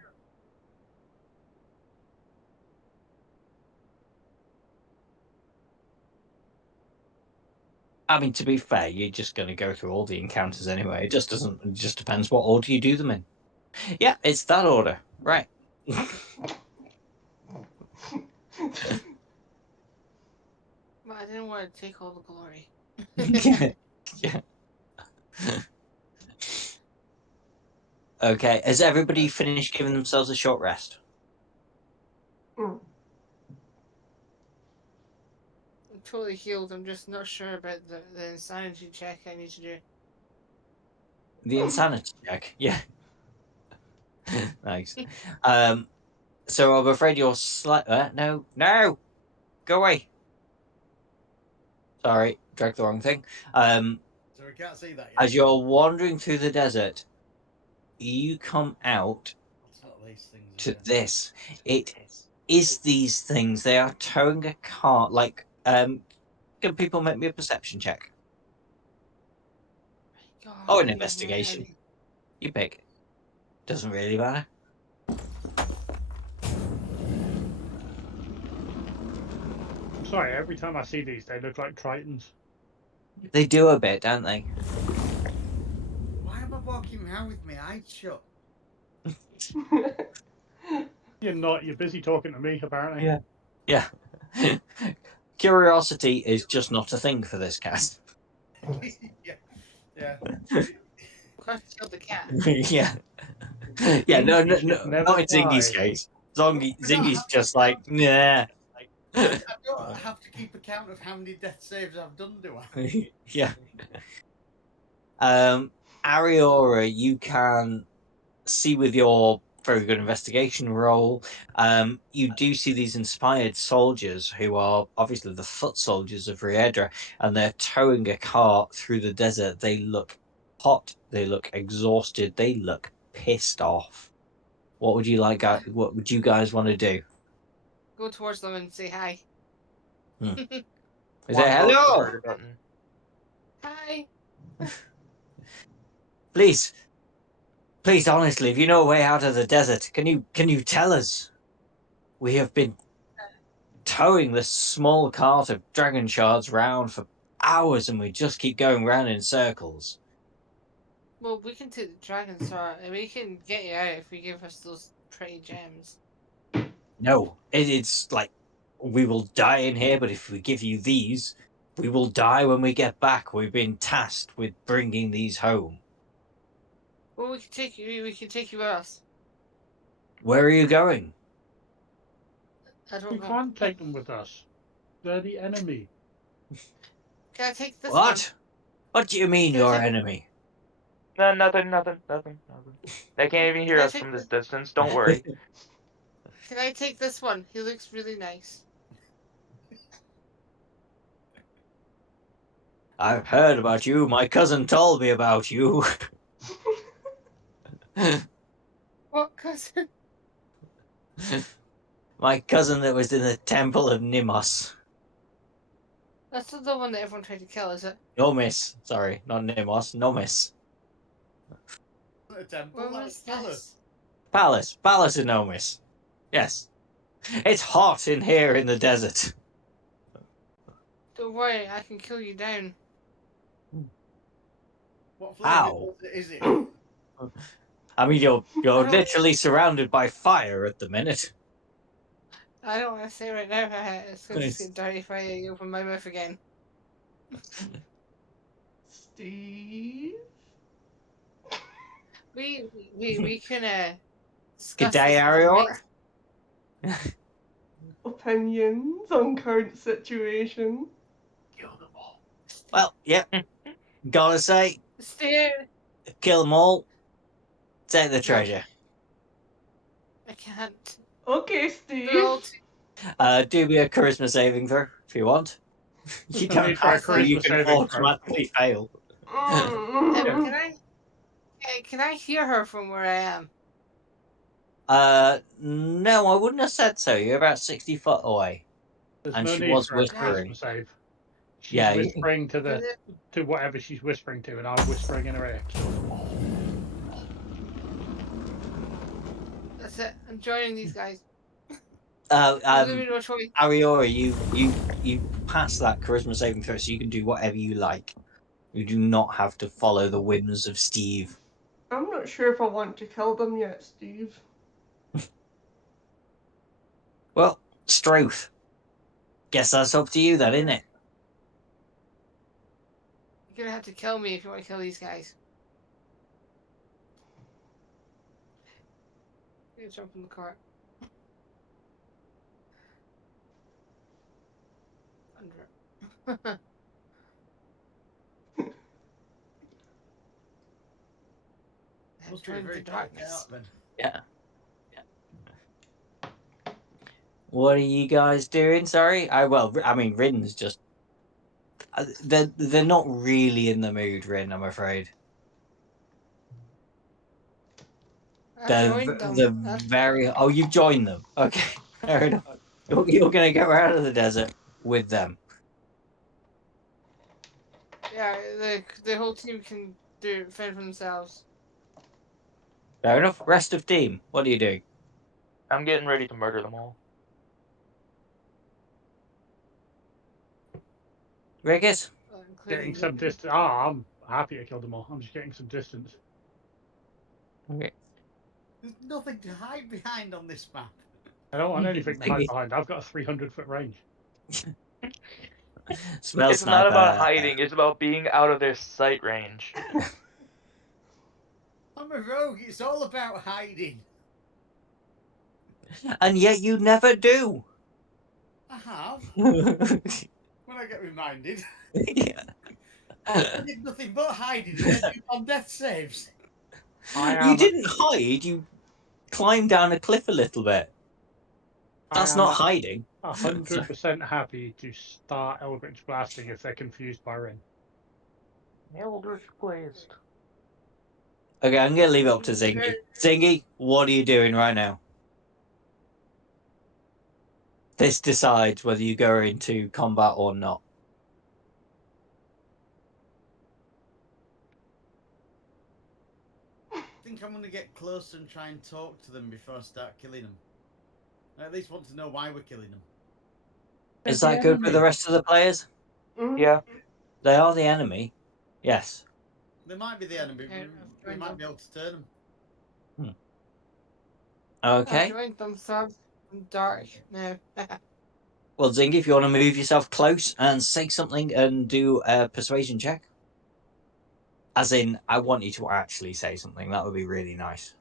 I mean, to be fair, you're just going to go through all the encounters anyway. It just doesn't. It just depends what order you do them in. Yeah, it's that order, right? But I didn't want to take all the glory. Yeah. Okay. Has everybody finished giving themselves a short rest? Mm. I'm totally healed. I'm just not sure about the insanity check I need to do. The insanity check. Yeah. Nice. So I'm afraid you're no, go away. Sorry, dragged the wrong thing. So we can't see that yet. As you're wandering through the desert, you come out It's not these things to again. this. It is these things. They are towing a cart. Like, can people make me a perception check? God, Oh, an my investigation. head. You pick. Doesn't really matter. I'm sorry, every time I see these, they look like Tritons. They do a bit, don't they? Why am I walking around with my eyes shut? You're not. You're busy talking to me, apparently. Yeah. Curiosity is just not a thing for this cast. yeah. Gotta kill the cat. Yeah. Yeah, no, You should not never in Zingy's fly. case. Zingy's just like, nah. I don't have to keep account of how many death saves I've done, do I? Yeah. Ariora, you can see with your very good investigation roll, you do see these inspired soldiers who are obviously the foot soldiers of Riedra, and they're towing a cart through the desert. They look hot, they look exhausted, they look pissed off. What would you like? What would you guys want to do? Go towards them and say hi. Is Walk it towards the hello? murder button. Hi. Please, please, honestly, if you know a way out of the desert, can you tell us? We have been towing this small cart of dragon shards round for hours, and we just keep going round in circles. Well, we can take the dragon sword and we can get you out if you give us those pretty gems. No, it's like we will die in here, but if we give you these, we will die when we get back. We've been tasked with bringing these home. Well, we can take you. We can take you with us. Where are you going? I don't We know. can't take them with us. They're the enemy. Can I take this one? What? What do you mean, Can I your take- enemy? No, nothing. They can't even hear Can I us take from this the- distance. Don't worry. Can I take this one? He looks really nice. I've heard about you. My cousin told me about you. What cousin? My cousin that was in the Temple of Nimos. That's not the one that everyone tried to kill, is it? Nomis. Sorry, not Nimos. Nomis. A temple, Where that was palace. this? Palace of Nomis. Yes. It's hot in here in the desert. Don't worry, I can kill you down. What How? flavor is it? I mean, you're I don't- literally surrounded by fire at the minute. I don't want to say right now. It's going to get dirty if I open my mouth again. Steve? We can Good discuss day, this Arior. next. Opinions on current situation? Kill them all. Well, yep. Gotta say, Stay kill them all. Take the treasure. I can't. Okay, They're all Steve. too. Do me a charisma saving throw if you want. You There's no don't need for a have to. You charisma can saving throw. automatically fail. Mm. Can I hear her from where I am? No, I wouldn't have said so. You're about 60 foot away, There's and no she need was for a whispering. charisma save. She's Yeah, whispering to Is it? whatever she's whispering to, and I'm whispering in her ear. Kill them all. That's it. I'm joining these guys. uh, There's gonna be um, no choice. Ariora, you pass that charisma saving throw, so you can do whatever you like. You do not have to follow the whims of Steve. I'm not sure if I want to kill them yet, Steve. Well, Stroth. Guess that's up to you then, isn't it? You're gonna have to kill me if you want to kill these guys. I'm gonna jump in the car. Under. I've Must be a joined very the dark darkness. out then. Yeah. What are you guys doing? Sorry. I mean, Rin's just. They're not really in the mood, Rin. I'm afraid. I've joined them. They're very. Oh, you've joined them. Okay, fair enough. You're gonna go out of the desert with them. Yeah, the whole team can fend for themselves. Fair enough. Rest of team. What are you doing? I'm getting ready to murder them all. Riggers? Getting Including some distance. Ah, I'm happy to kill them all. I'm just getting some distance. Okay. There's nothing to hide behind on this map. I don't want anything to hide Maybe. behind. I've got a 300-foot range. Smell It's not about sniper. hiding, it's about being out of their sight range. I'm a rogue. It's all about hiding. And yet you never do. I have Yeah. when I get reminded. I did nothing but hiding and then do on death saves. I You am. didn't hide. You climbed down a cliff a little bit. I That's am not hiding. 100% happy to start Eldritch blasting if they're confused by Rin. Eldritch Blast. Okay, I'm gonna leave it up to Zingy. Zingy, what are you doing right now? This decides whether you go into combat or not. I think I'm going to get close and try and talk to them before I start killing them. I at least want to know why we're killing them. Is that good for the rest of the players? Mm. Yeah. They are the enemy. Yes. They might be the enemy. Okay, We might be able to turn them. I've Okay. joined them, so I'm dark now. Well, Zing, if you want to move yourself close and say something and do a persuasion check. As in, I want you to actually say something. That would be really nice.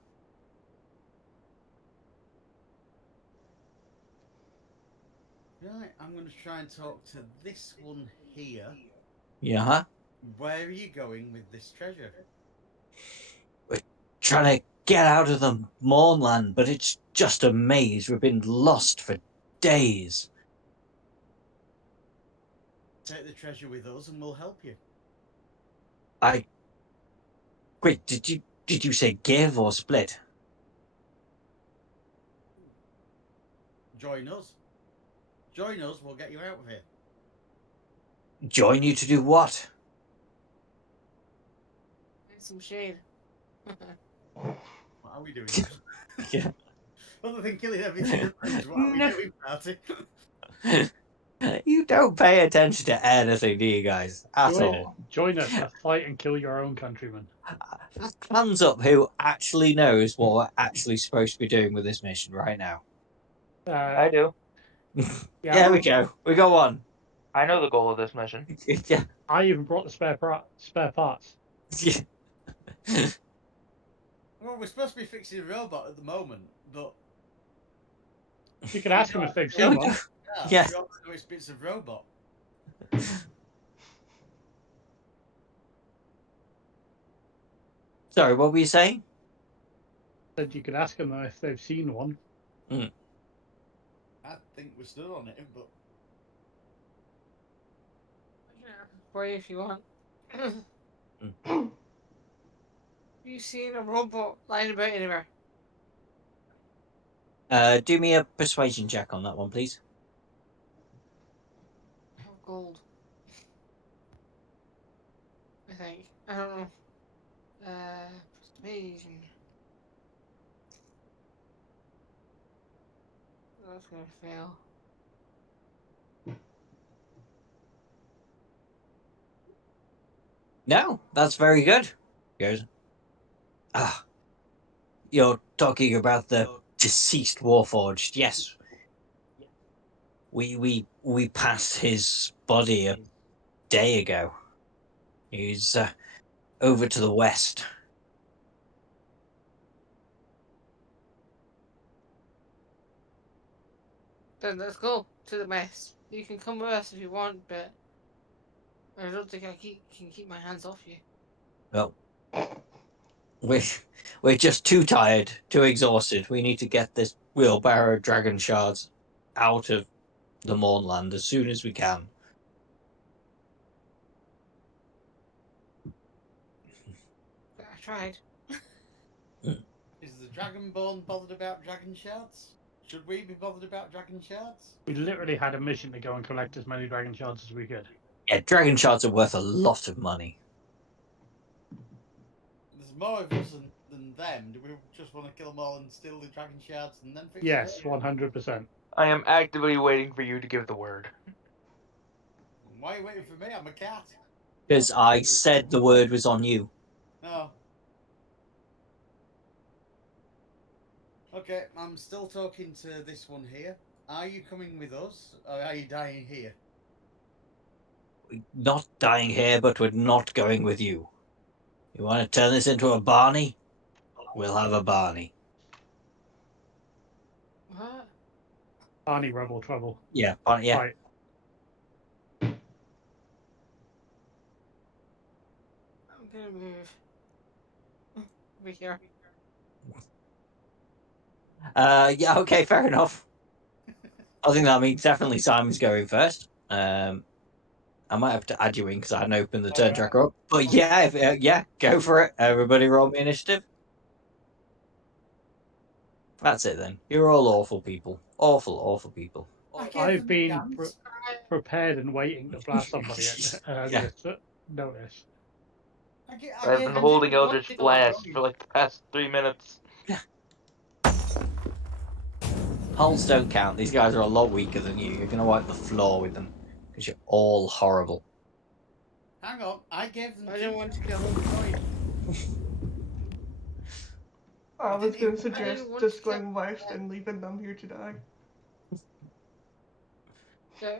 Right, I'm going to try and talk to this one here. Yeah. Huh? Where are you going with this treasure? Trying to get out of the Mournland, but it's just a maze. We've been lost for days. Take the treasure with us and we'll help you. Wait, did you say give or split? Join us. Join us, we'll get you out of here. Join you to do what? Some shade. What are we doing? Yeah. Other than killing everything, what are we No. doing, party? You don't pay attention to anything, do you guys? At all. Join us to fight and kill your own countrymen. Hands up who actually knows what we're actually supposed to be doing with this mission right now. I do. Yeah, There we go. We got one. I know the goal of this mission. Yeah. I even brought the spare parts. Yeah. Well, we're supposed to be fixing a robot at the moment, but You can ask them if they've There seen we one. go. yeah, Yes. we all know it's bits of robot. Sorry, what were you saying? Said you could ask them though if they've seen one. I think we're still on it, but For you if you want. You seen a robot lying about anywhere? Do me a persuasion check on that one, please. I have gold. I think. I don't know. Persuasion. That's gonna fail. No, that's very good. He goes, ah, you're talking about the deceased Warforged. Yes, we passed his body a day ago. He's over to the west. Then let's go to the mess. You can come with us if you want, but I don't think I can keep my hands off you. Well, we're just too tired, too exhausted. We need to get this wheelbarrow of dragon shards out of the Mournland as soon as we can. But I tried. is the Dragonborn bothered about dragon shards? Should we be bothered about dragon shards? We literally had a mission to go and collect as many dragon shards as we could. Yeah, dragon shards are worth a lot of money. There's more of us than them. Do we just want to kill them all and steal the dragon shards and then fix Yes, it? 100%. I am actively waiting for you to give the word. Why are you waiting for me? I'm a cat. Because I said the word was on you. No. Okay, I'm still talking to this one here. Are you coming with us, or are you dying here? We're not dying here, but we're not going with you. You want to turn this into a Barney? We'll have a Barney. What? Barney Rebel Trouble. Yeah, Barney, yeah. Right. I'm gonna move. Over here. Yeah, okay, fair enough. I think that means definitely Simon's going first. I might have to add you in because I hadn't opened the turn tracker up. But yeah, yeah, go for it. Everybody roll me initiative. That's it then. You're all awful people. Awful, awful people. I gave I've them a been chance. prepared and waiting to blast somebody at Yeah. this notice. I I've gave been them holding what Eldritch did I Blast do? for like the past 3 minutes. Hulls don't count. These guys are a lot weaker than you. You're going to wipe the floor with them because you're all horrible. Hang on, I gave them. I didn't want to kill Sorry. I was going to I suggest didn't want just to kill going west and leaving them here to die. No,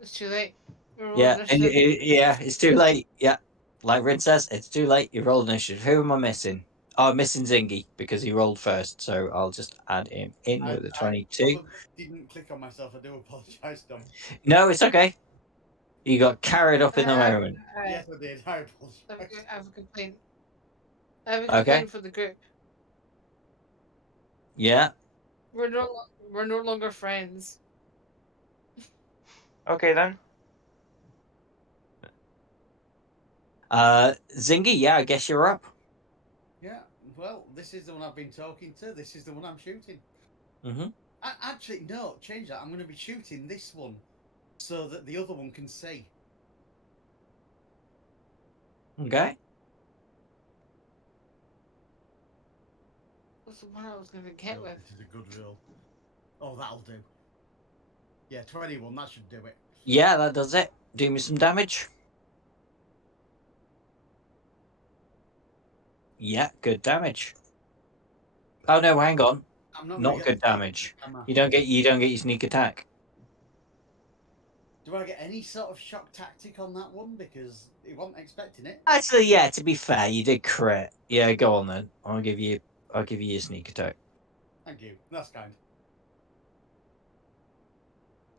it's too late. We're Yeah, rolling and initiative. yeah, it's too late. Yeah, like Rin says, it's too late. You rolled initiative. Who am I missing? Oh, I'm missing Zingy because he rolled first. So I'll just add him in with a I 22. probably didn't click on myself. I do apologise, Dom. No, it's okay. You got carried up in the moment. Yes, I did. I I apologise. have a complaint. I have a Okay. complaint for the group. Yeah. We're no longer friends. Okay then. Zingy, yeah, I guess you're up. Yeah, well, this is the one I've been talking to. This is the one I'm shooting. Mm-hmm. Actually, no, change that. I'm going to be shooting this one so that the other one can see. Okay. That's the one I was gonna get Oh, with. this is a good roll. Oh, that'll do. Yeah, 21. That should do it. Yeah, that does it. Do me some damage. Yeah, good damage. Oh no, hang on. I'm not, Not good damage. Am I? You don't get your sneak attack. Do I get any sort of shock tactic on that one? Because he wasn't expecting it. Actually, yeah, to be fair, you did crit. Yeah, go on then. I'll give you your sneak attack. Thank you. That's kind.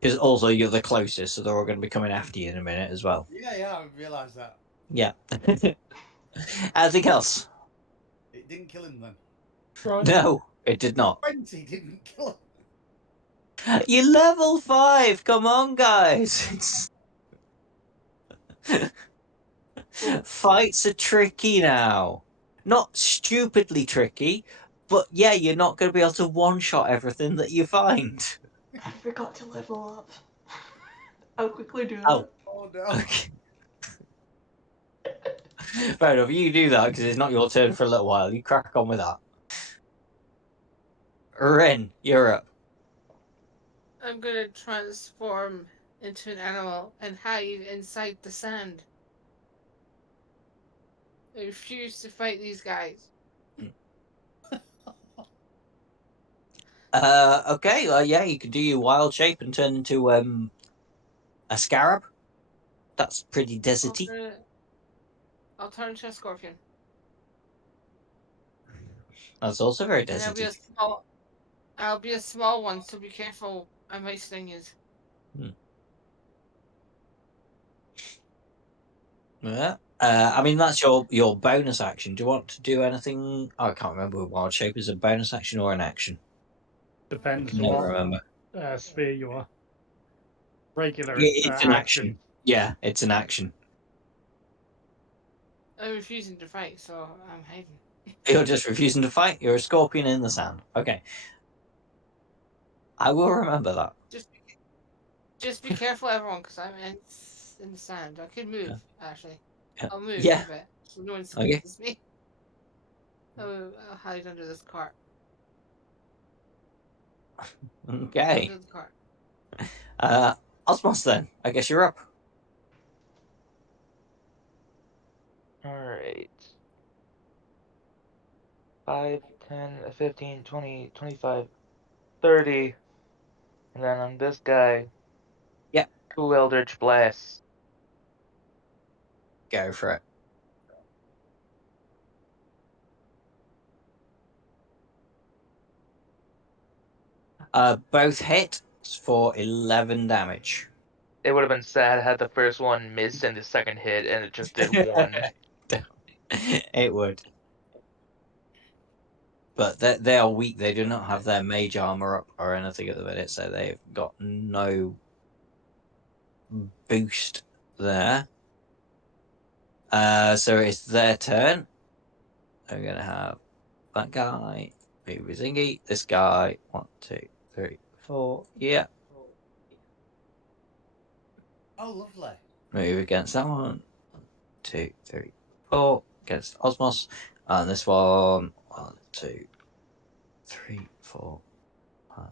Because also you're the closest, so they're all going to be coming after you in a minute as well. Yeah, I realised that. Yeah. Anything else? It didn't kill him then. Right. No, it did not. 20 didn't kill him. You're level 5. Come on, guys. Fights are tricky now. Not stupidly tricky, but yeah, you're not going to be able to one-shot everything that you find. I forgot to level up. I'll quickly do that. Oh. Oh no. Okay. Fair enough. You do that because it's not your turn for a little while. You crack on with that. Ren, you're up. I'm gonna transform into an animal and hide inside the sand. I refuse to fight these guys. Okay. Yeah, you can do your wild shape and turn into a scarab. That's pretty deserty. I'll turn into a scorpion. That's also very And deserty. I'll be a small one, so be careful. I might sting you. Yeah. I mean, that's your bonus action. Do you want to do anything? Oh, I can't remember. Wild shape is a bonus action or an action. I Depends can never what remember. sphere you are. Regular, it's It's an action. Yeah, it's an action. I'm refusing to fight, so I'm hiding. You're just refusing to fight. You're a scorpion in the sand. Okay. I will remember that. Just be careful, everyone, because I'm in the sand. I could move, actually. Yeah. I'll move Yeah. a bit, so no one Okay. sees me. I'll hide under this cart. Okay. Under the cart. Osmos then. I guess you're up. Alright. 5, 10, 15, 20, 25, 30. And then on this guy. Yeah. 2 Eldritch Blasts. Go for it. Both hit for 11 damage. It would have been sad had the first one missed and the second hit and it just did 1. It would. But they are weak. They do not have their mage armor up or anything at the minute, so they've got no boost there. So it's their turn. I'm going to have that guy move his Zingy. This guy, 1, 2, 3, 4. Yeah. Oh, lovely. Move against that one. 1, 2, 3, 4. Against Osmos. And this one, 1, 2, 3, 4, 5,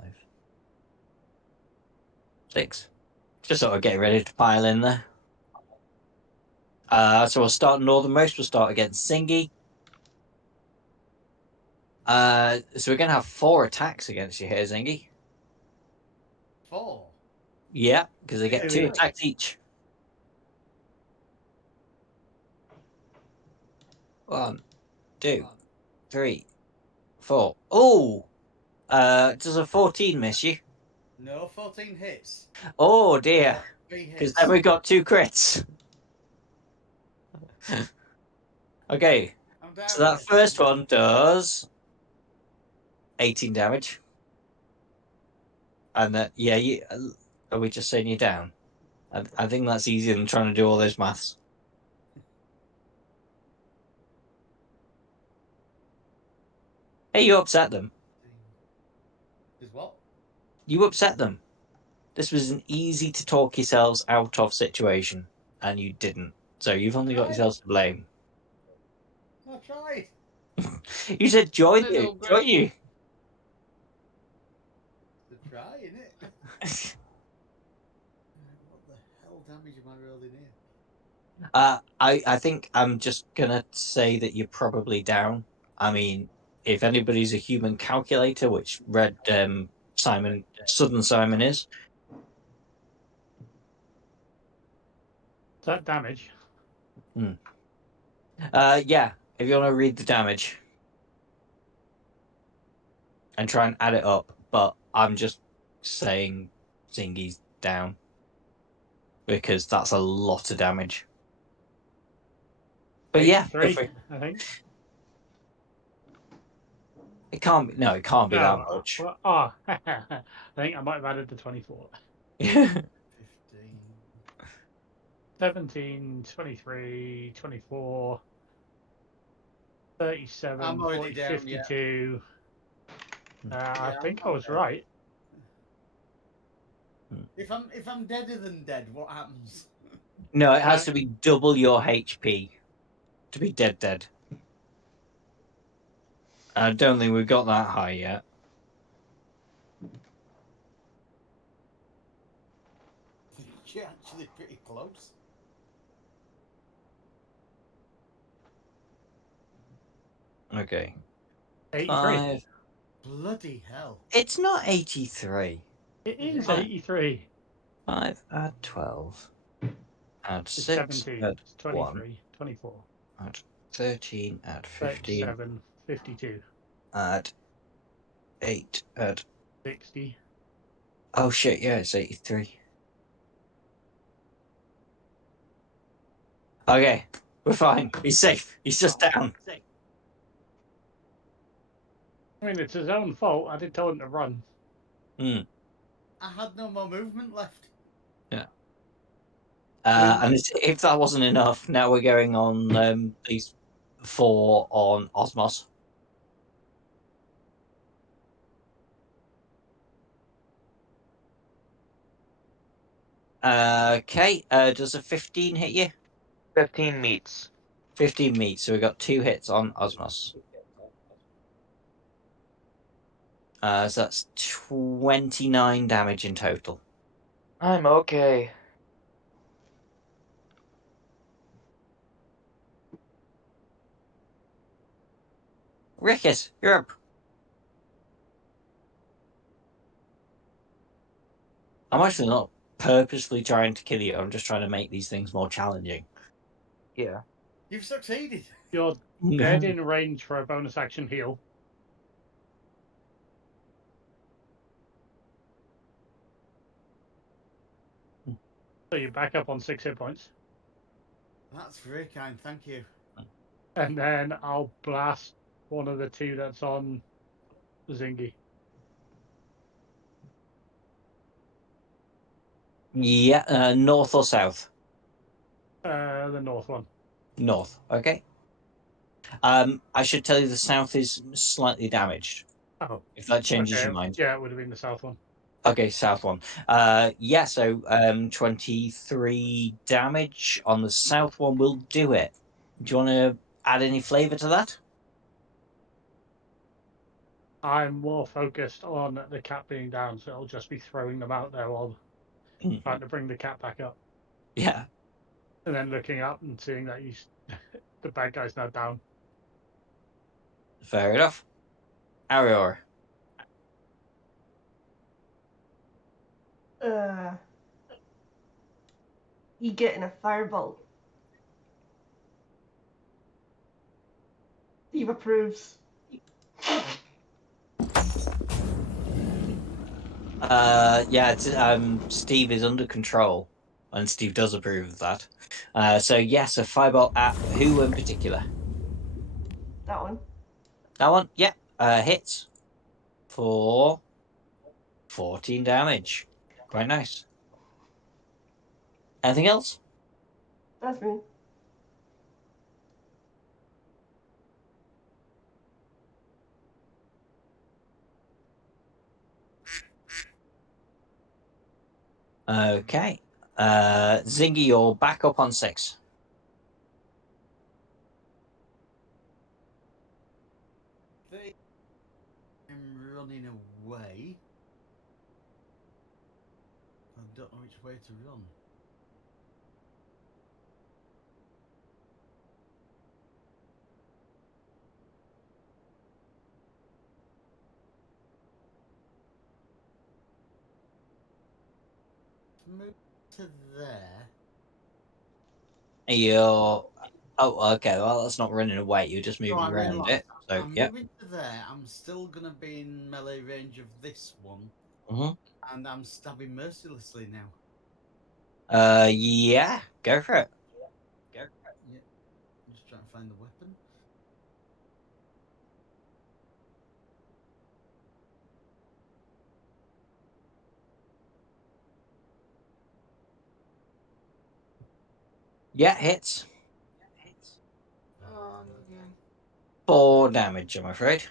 6. Just sort of getting ready to pile in there. So we'll start northernmost. We'll start against Singy. So we're going to have 4 attacks against you here, Zingy. 4. Yeah, because they get 2 attacks each. 1, 2, 3, 4. Oh! Does a 14 miss you? No, 14 hits. Oh dear. 3 Because hits. then we got 2 crits. Okay. I'm down So that here. first one does 18 damage. And that, yeah, are we just saying you're down? I think that's easier than trying to do all those maths. Hey, you upset them. Is what? You upset them. This was an easy to talk yourselves out of situation, and you didn't. So you've only got yourselves to blame. I tried. You said join Says you, old join you. The try, innit? What the hell damage am I rolling here? I think I'm just gonna say that you're probably down. I mean, if anybody's a human calculator, which Red Southern Simon is, Is that damage? yeah. If you want to read the damage and try and add it up, but I'm just saying Zingy's down because that's a lot of damage. But yeah, feel 83, free. I think. It can't be. No, it can't be that much. Well, I think I might have added the 24. 15. 17, 23, 24, 37, I'm already 40, down, 52. I Yeah, think I I'm was dead. right. If I'm deader than dead, what happens? No, it has to be double your HP to be dead. I don't think we've got that high yet. I think you're actually pretty close. Okay. 83. 5. Bloody hell. It's not 83. It is Yeah. 83. 5 add 12. Add It's 6. 17. Add It's 1. 23. 24. Add 13. Add 15. 37. 52. Add 8. Add. 60. Oh shit, yeah, it's 83. Okay, we're fine. He's safe. He's just down. I mean, it's his own fault. I did tell him to run. Hmm. I had no more movement left. Yeah. I mean, And if that wasn't enough, now we're going on these 4 on Osmos. Okay, does a 15 hit you? 15 meets. 15 meets, so we got 2 hits on Osmos. So that's 29 damage in total. I'm okay. Rickett, you're up. I'm actually not purposely trying to kill you. I'm just trying to make these things more challenging. Yeah. You've succeeded. you're dead in range for a bonus action heal. So you're back up on 6 hit points. That's very kind, thank you. And then I'll blast one of the 2 that's on Zingy. Yeah, north or south? The north one. North, okay. I should tell you the south is slightly damaged. Oh, If that changes okay. your mind. Yeah, it would have been the south one. Okay, south one. Yeah, so 23 damage on the south one will do it. Do you want to add any flavor to that? I'm more focused on the cat being down, so I'll just be throwing them out there while trying to bring the cat back up. Yeah, And then looking up and seeing that he's the bad guy's now down. fair enough. Arior. He getting a firebolt. Steve approves. Yeah, Steve is under control, and Steve does approve of that. So yes, a fireball at who in particular? That one. That one, yeah, hits for 14 damage. Quite nice. Anything else? That's me. Okay. Zingy, you're back up on 6. I'm running away. I don't know which way to run. Move to there. You're. Oh, okay. Well, that's not running away. You're just No, moving I around realise it. So, I'm yeah. moving to there. I'm still gonna be in melee range of this one, Mm-hmm. and I'm stabbing mercilessly now. Yeah. Go for it. Yeah, I'm just trying to find the weapon. Yeah, hits. Again. 4 damage, I'm afraid.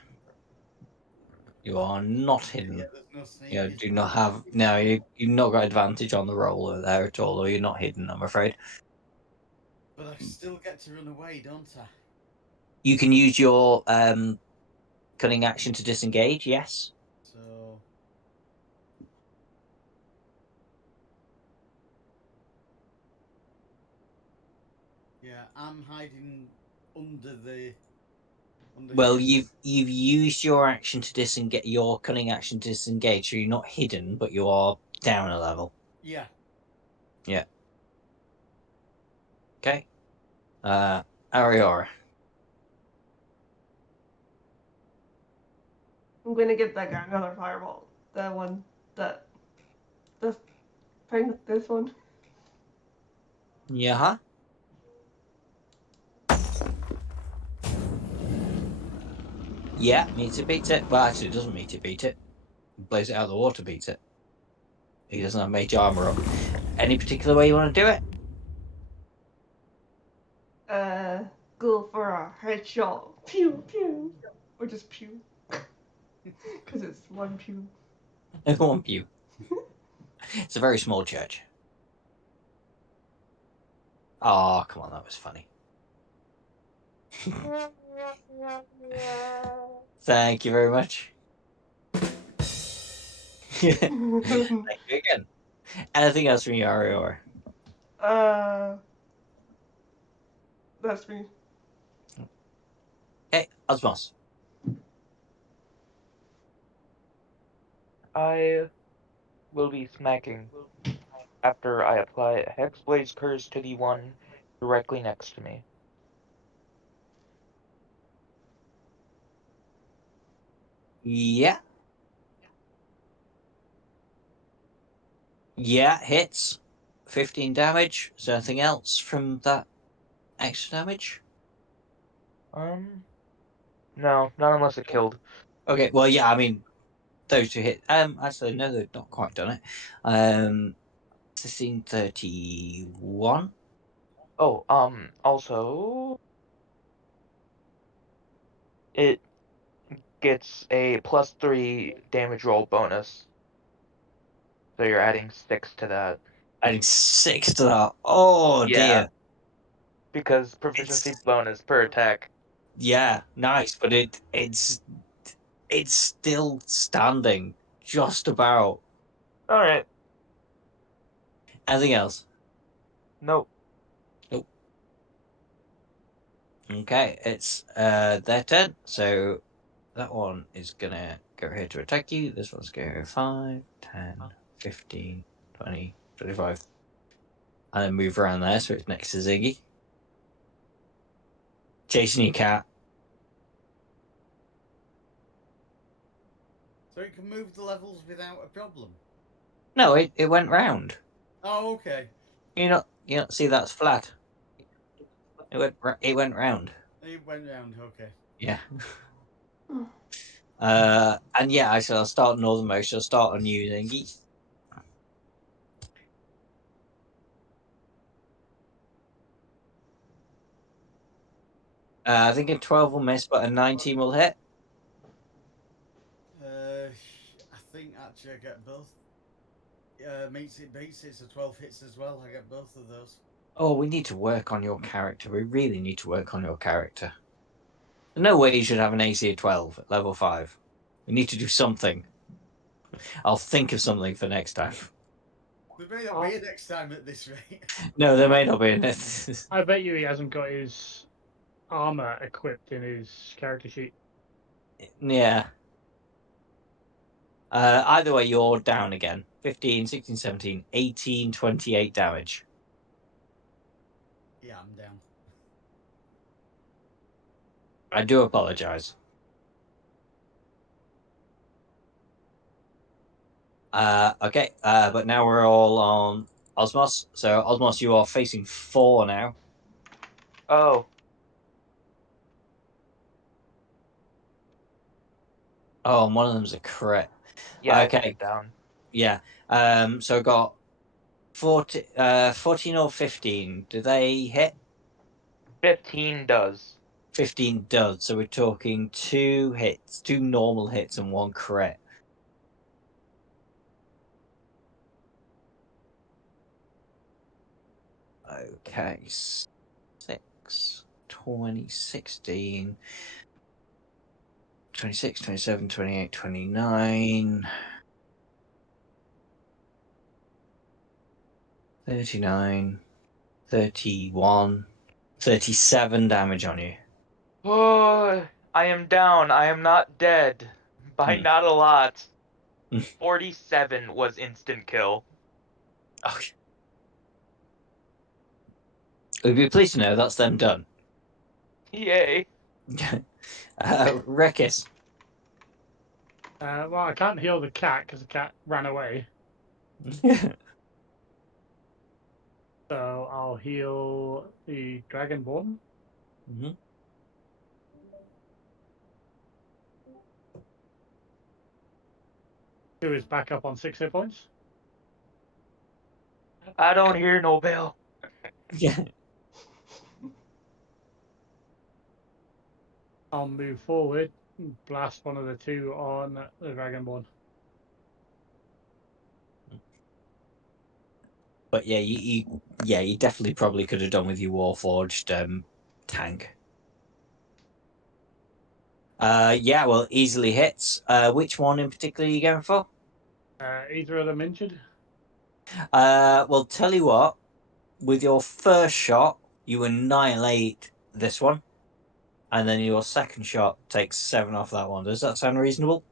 You are not hidden. Yeah, there's no sneak. You do not have. No, you've not got advantage on the roll there at all, or you're not hidden, I'm afraid. But I still get to run away, don't I? You can use your cunning action to disengage, yes. So. Yeah, I'm hiding under the. Well, here. you've used your action to disengage, your cunning action to disengage, so you're not hidden, but you are down a level. Yeah. Yeah. Okay. Ariora. I'm gonna give that guy another fireball. That one, this thing, this one. Yeah. Yeah, meets it, beats it. Well, actually, it doesn't meet it, beat it. Blows it out of the water, beats it. He doesn't have mage armor up. Any particular way you want to do it? Go for a headshot. Pew pew, or just pew, because it's one pew. One pew. It's a very small church. Oh, come on, that was funny. Thank you very much. Thank you again. Anything else from you, Arior? That's me. Hey, Osmos. I will be smacking after I apply Hexblade's Curse to the one directly next to me. Yeah. Yeah, hits. 15 damage. Is there anything else from that extra damage? No, not unless it killed. Okay, well, yeah, I mean, those two hit. Actually, no, they've not quite done it. 1631. Oh, also, it gets a +3 damage roll bonus. So you're adding 6 to that. Adding 6 to that. Oh, Yeah. dear. Because proficiency bonus per attack. Yeah, nice, but it's still standing. Just about. Alright. Anything else? Nope. Nope. Okay, it's their turn. So that one is gonna go here to attack you. This one's gonna go 5, 10, 15, 20, 25. And then move around there so it's next to Ziggy. Chasing your cat. So it can move the levels without a problem. No, it went round. Oh, okay. You not see that's flat. It went round. It went round. Okay. Yeah. And yeah, I'll start northernmost. I'll start on you, Zingy. I think a 12 will miss, but a 19 will hit. I think actually I get both. Meets it, beats it, so 12 hits as well. I get both of those. Oh, we need to work on your character. We really need to work on your character. There's no way you should have an AC of 12 at level 5. We need to do something. I'll think of something for next time. There may not be a next time at this rate. No, there may not be in it. I bet you he hasn't got his armor equipped in his character sheet. Yeah. Either way, you're down again. 15, 16, 17, 18, 28 damage. Yeah, I'm down. I do apologize. Okay, but now we're all on Osmos. So, Osmos, you are facing 4 now. Oh, Oh, and one of them's a crit. yeah, I took Okay, it down. yeah. So I got 14 or 15. Do they hit? 15 does. 15 does. So we're talking 2 hits, 2 normal hits, and 1 crit. Okay. 6, 20, 16, 26, 27, 28, 29, 39, 31, 37 damage on you. Oh, I am down. I am not dead. By Hmm. not a lot. Hmm. 47 was instant kill. Okay. We'd be pleased to know that's them done. Yay. Rekis. Well, I can't heal the cat because the cat ran away. So I'll heal the Dragonborn, Mhm. who is back up on 6 hit points. I don't hear no bell. Yeah. I'll move forward and blast one of the 2 on the Dragonborn. But yeah, you definitely probably could have done with your Warforged tank. Yeah, well, easily hits. Which one in particular are you going for? Either of them injured? Well, tell you what, with your first shot, you annihilate this one, and then your second shot takes 7 off that one. Does that sound reasonable?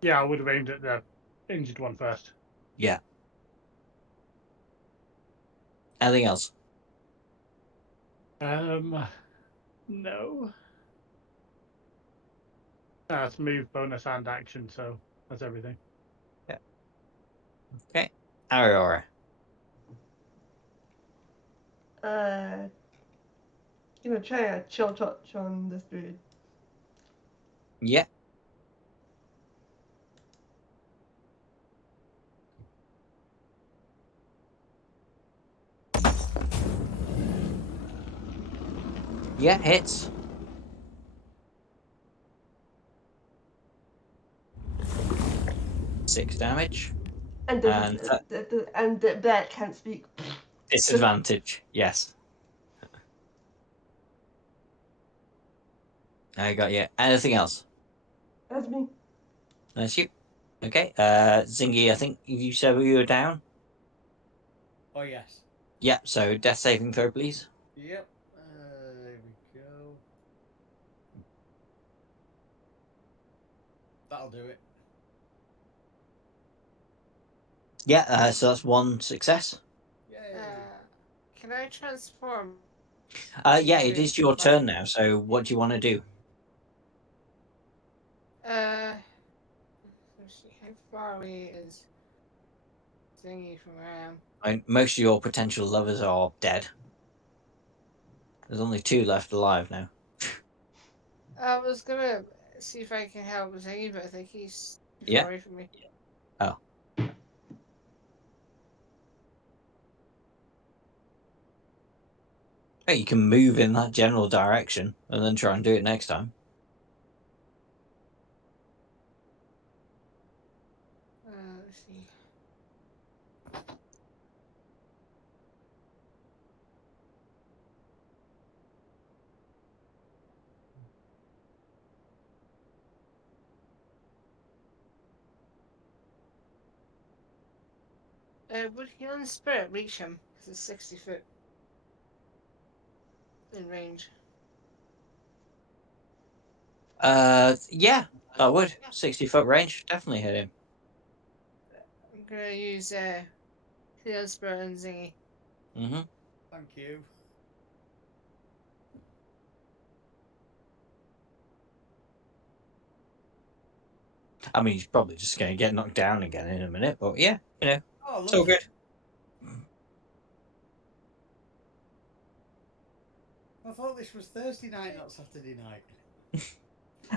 Yeah, I would have aimed at the injured one first. Yeah. Anything else? No. That's move, bonus, and action, so that's everything. Yeah. Okay. Aurora. Gonna try a chill touch on this dude. Yeah. Yeah, hits. 6 damage. And And the bat can't speak. disadvantage. Yes. I got you. Anything else? That's me. That's you. Okay. Zingy, I think you said you were down. Oh yes. Yeah. So death saving throw, please. Yep. There we go. That'll do it. Yeah. So that's 1 success. Yay. Can I transform? Yeah, it into is your my- turn now. So what do you want to do? Let's see, how far away is Thingy from where I am? Most of your potential lovers are dead. There's only 2 left alive now. I was gonna see if I can help Thingy, but I think he's too Yeah. far away from me. Oh. Hey, you can move in that general direction and then try and do it next time. Let's see. Would Healing Spirit reach him? Because it's 60 foot in range. Yeah, that would. 60-foot range, definitely hit him. I'm gonna use Healing Spirit and Zingy. Mm-hmm. Thank you. I mean, he's probably just going to get knocked down again in a minute, but yeah, Oh, it's all lovely. good. I thought this was Thursday night, not Saturday night.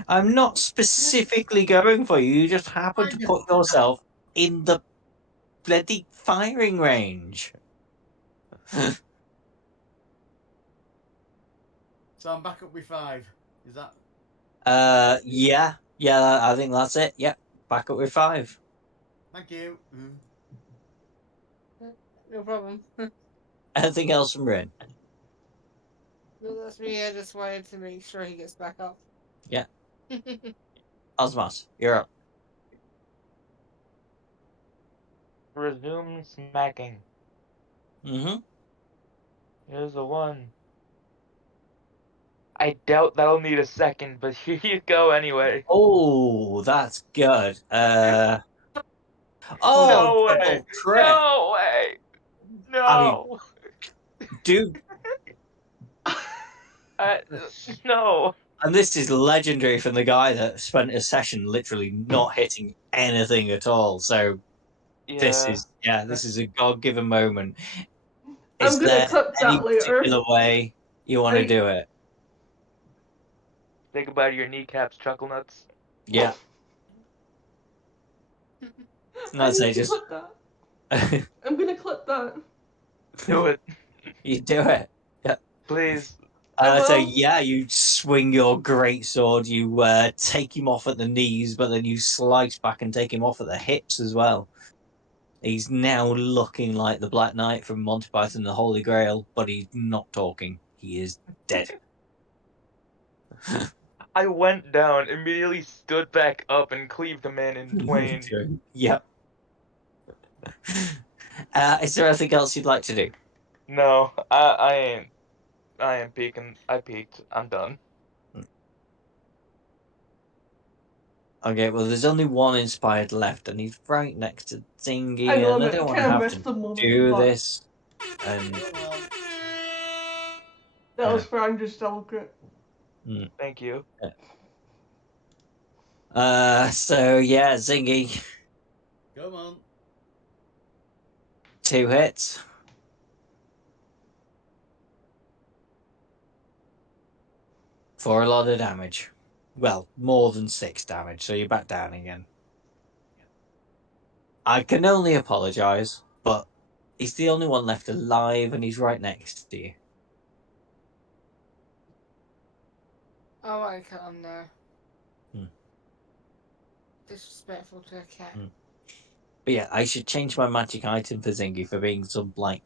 I'm not specifically going for you. You just happen I to just- put yourself in the bloody firing range. So I'm back up with 5. Is that? Yeah, I think that's it. Yep, back up with 5. Thank you. No problem. Anything else from Rin? No, that's me. I just wanted to make sure he gets back up. Yeah. Osmos, you're up. Resume smacking. Mm-hmm. Here's the one. I doubt that'll need a second, but here you go anyway. Oh, that's good. No way! Double crit. No way! I mean, No! dude, No! and this is legendary from the guy that spent a session literally not hitting anything at all. So this Yeah. is a God-given moment. I'm Is gonna there clip any that later. particular way you want to do it? Think about your kneecaps, chuckle nuts. Yeah. I I'd say need to just clip that. I'm gonna clip that. Do it, you do it. Yeah. please. I So will. yeah, you swing your great sword, you take him off at the knees, but then you slice back and take him off at the hips as well. He's now looking like the Black Knight from Monty Python and the Holy Grail, but he's not talking. He is dead. I went down, immediately stood back up, and cleaved the man in twain. Yep. Is there anything else you'd like to do? No, I ain't. I am peeking. I peeked. I'm done. Okay, well, there's only one inspired left, and he's right next to Zingy, I know and I I don't want to kind of have missed to the moment, do but this. And Come on. that was for Andrew's delicate. Thank you. so yeah, Zingy, Come on. 2 hits. For a lot of damage. Well, more than 6 damage, so you're back down again. I can only apologise, but he's the only one left alive, and he's right next to you. Oh, I can't now. Hmm. Disrespectful to a cat. But yeah, I should change my magic item for Zingy for being some light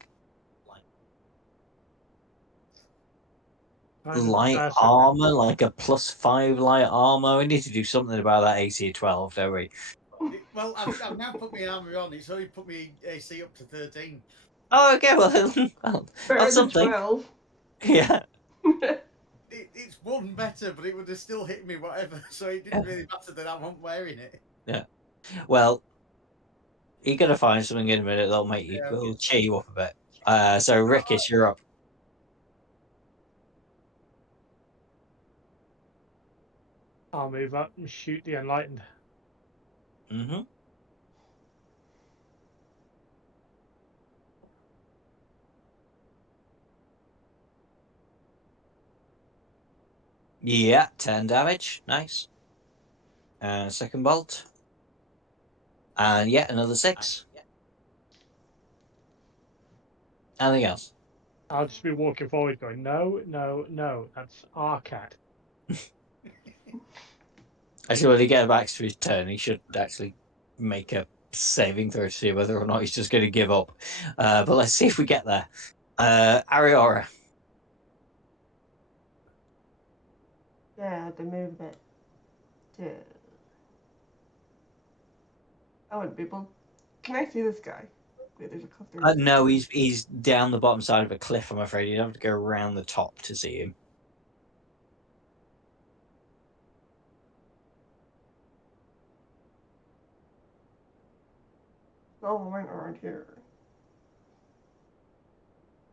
armor, like a +5 light armor. We need to do something about that AC of 12, don't we? Well, I've now put my armour on. It's only put me AC up to 13. Oh, okay, well, Better that's than something. 12. Yeah. It's one better, but it would have still hit me, whatever. So it didn't really matter that I wasn't wearing it. Yeah. Well, you're gonna find something in a minute that'll make you, will cheer you up a bit. So Rickish, you're up. I'll move up and shoot the enlightened. Mm-hmm. Yeah, 10 damage. Nice. Second bolt. And yeah, another 6. Anything else? I'll just be walking forward going, no, no, no. That's our cat. Actually, when he gets back to his turn, he should actually make a saving throw to see whether or not he's just going to give up. But let's see if we get there. Ariora. Yeah, the move that. I wouldn't be able. Can I see this guy? Wait, there's a cliff there. No, he's down the bottom side of a cliff, I'm afraid. You'd have to go around the top to see him. Oh, right around here.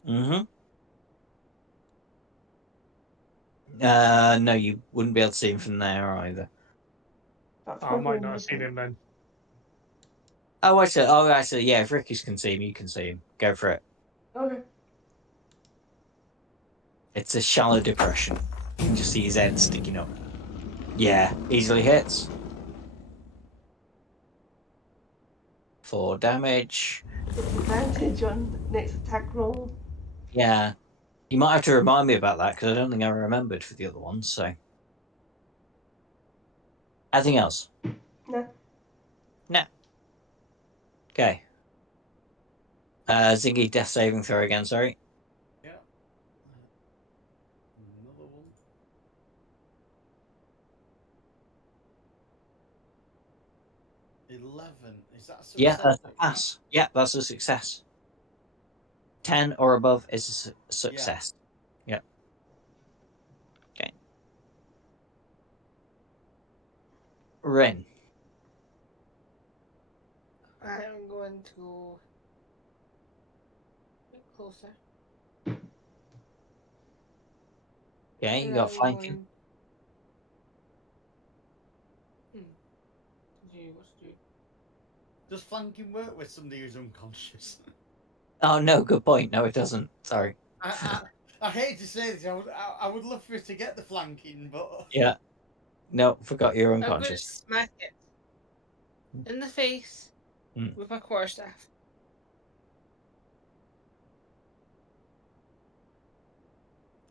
Mm-hmm. No, you wouldn't be able to see him from there either. That's I my might home, not have seen okay. him then. Actually, yeah, if Ricky's can see him, you can see him. Go for it. Okay. It's a shallow depression. You can just see his head sticking up. Yeah, easily hits. 4 damage. Disadvantage on next attack roll. Yeah. You might have to remind me about that because I don't think I remembered for the other ones. So, anything else? No. No. Okay. Zingy, death saving throw again. Sorry. Yeah. Another one. Is that a success? Yeah, that's a pass. Yeah, that's a success. 10 or above is a success. Yeah. Okay. Rin. I'm going to go a bit closer. Okay, you And got I'm flanking. going. What to do? Does flanking work with somebody who's unconscious? Oh no, good point. No, it doesn't. Sorry. I hate to say this. I would love for us to get the flanking, but Yeah. No, forgot you're I'm going to unconscious. smack it in the face Mm. with my quarterstaff.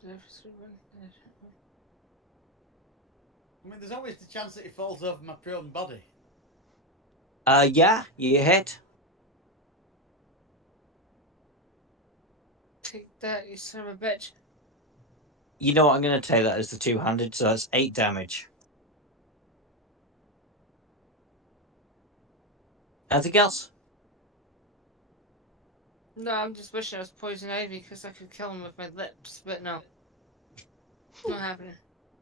Did I just run? I mean, there's always the chance that it falls over my prone body. Yeah, you hit. Take that, you son of a bitch. You know what? I'm going to take that as the 2-handed, so that's 8 damage. Anything else? No, I'm just wishing I was poison ivy because I could kill him with my lips, but no. Not happening.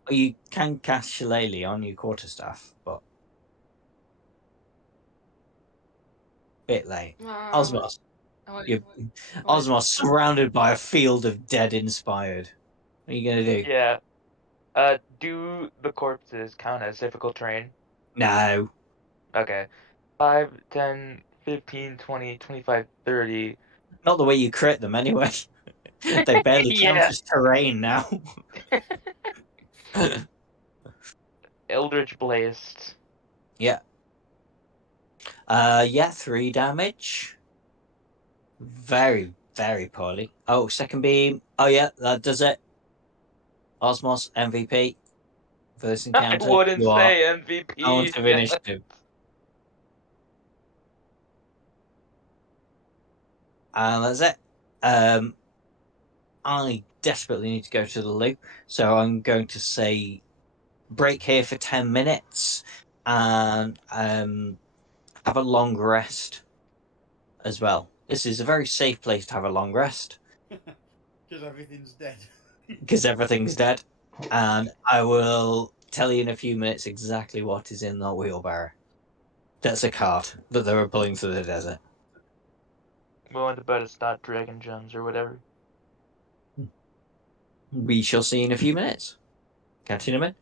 Well, you can cast Shillelagh on your quarterstaff, but bit late. Osmos. You're Osmos surrounded by a field of dead inspired. What are you going to do? Yeah. Do the corpses count as difficult terrain? No. Okay. 5, 10, 15, 20, 25, 30. Not the way you crit them, anyway. They barely count Yeah. as terrain now. Eldritch Blast. Yeah. Yeah, 3 damage. Very, very poorly. Oh, second beam. Oh, yeah, that does it. Osmos, MVP for this I encounter. wouldn't You are say out MVP. of Yeah. initiative. And that's it. I desperately need to go to the loo, so I'm going to say break here for 10 minutes and have a long rest as well. This is a very safe place to have a long rest Because everything's dead. because everything's dead. And I will tell you in a few minutes exactly what is in that wheelbarrow. That's a cart that they were pulling through the desert. Going to bed, it's not Dragon Gems or whatever. We shall see in a few minutes. Catch you in a minute.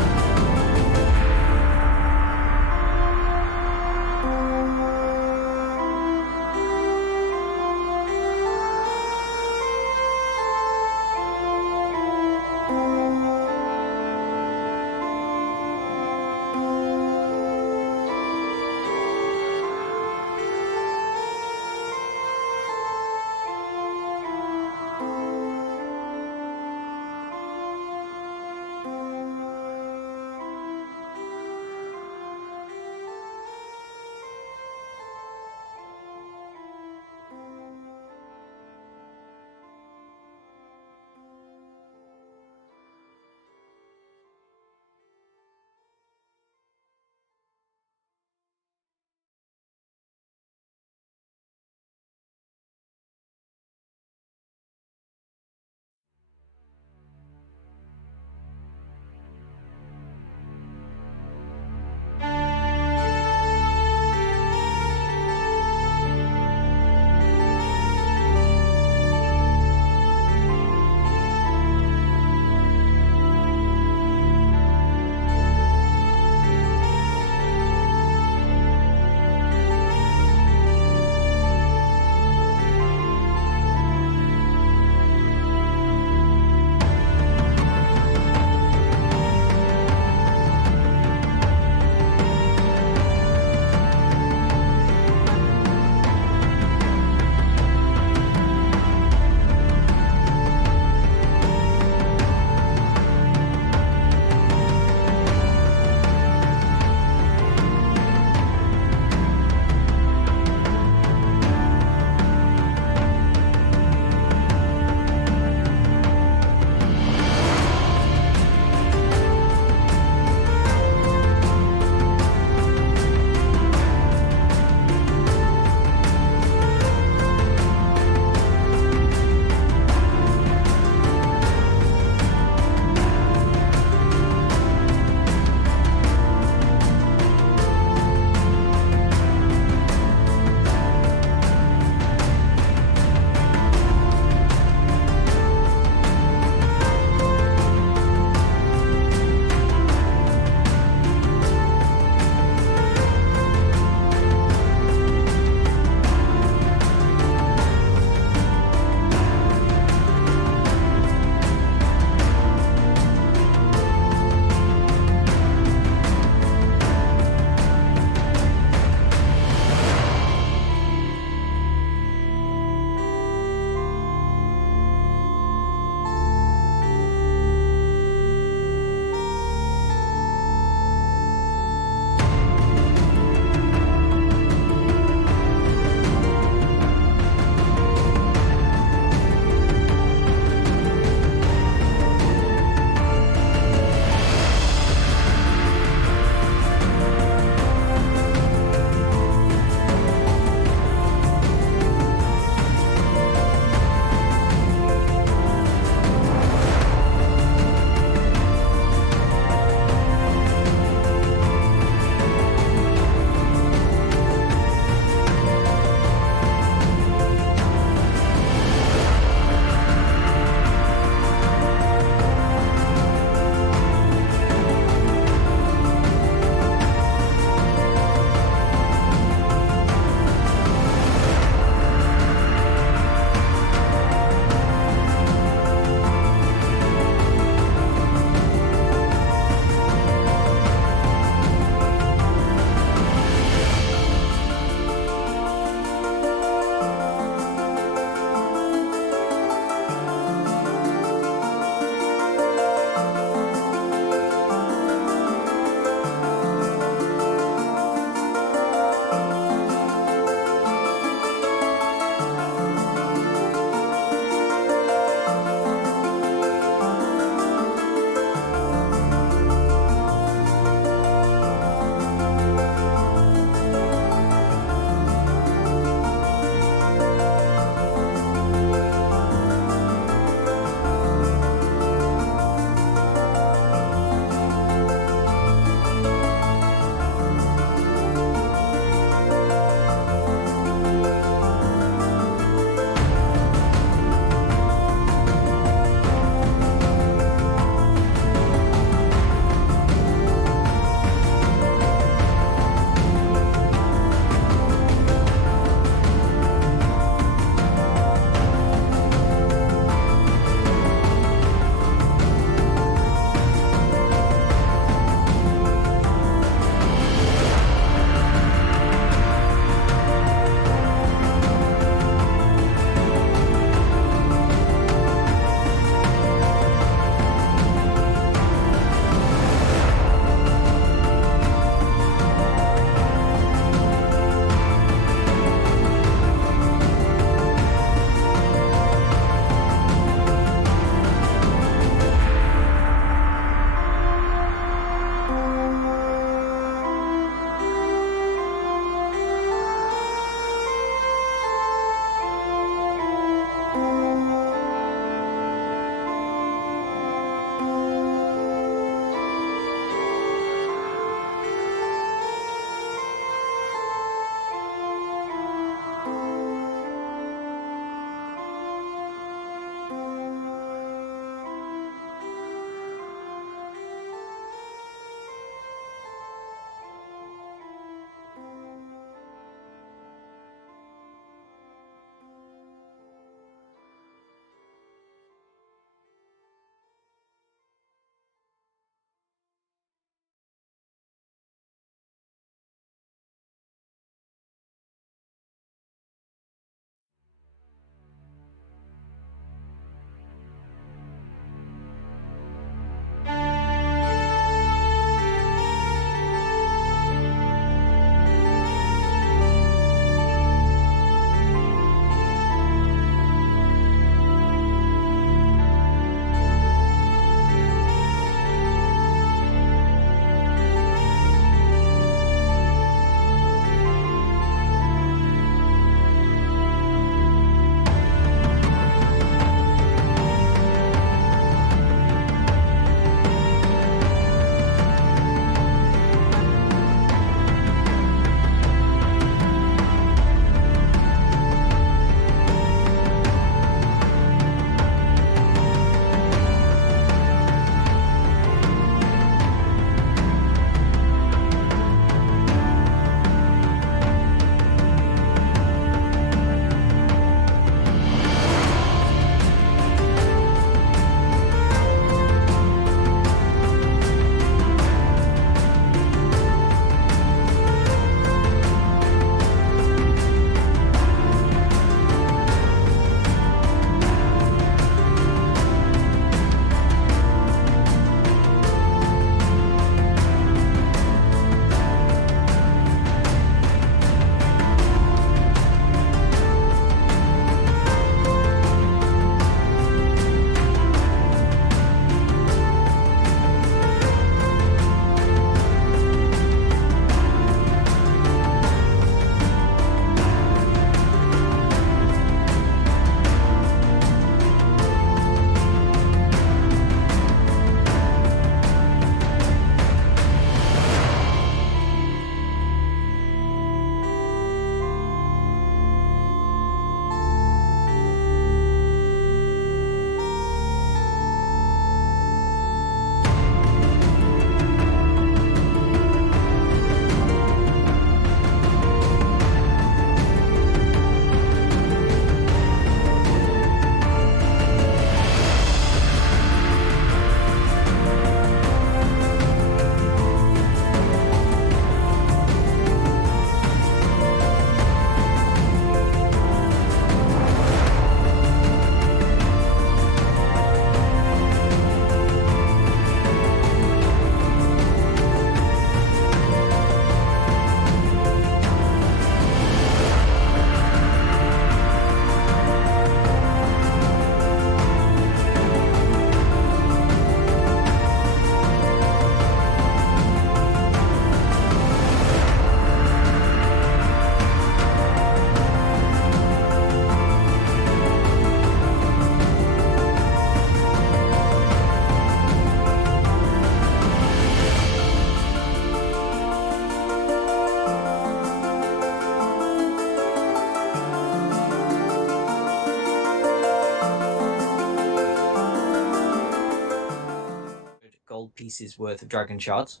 gold pieces worth of dragon shards.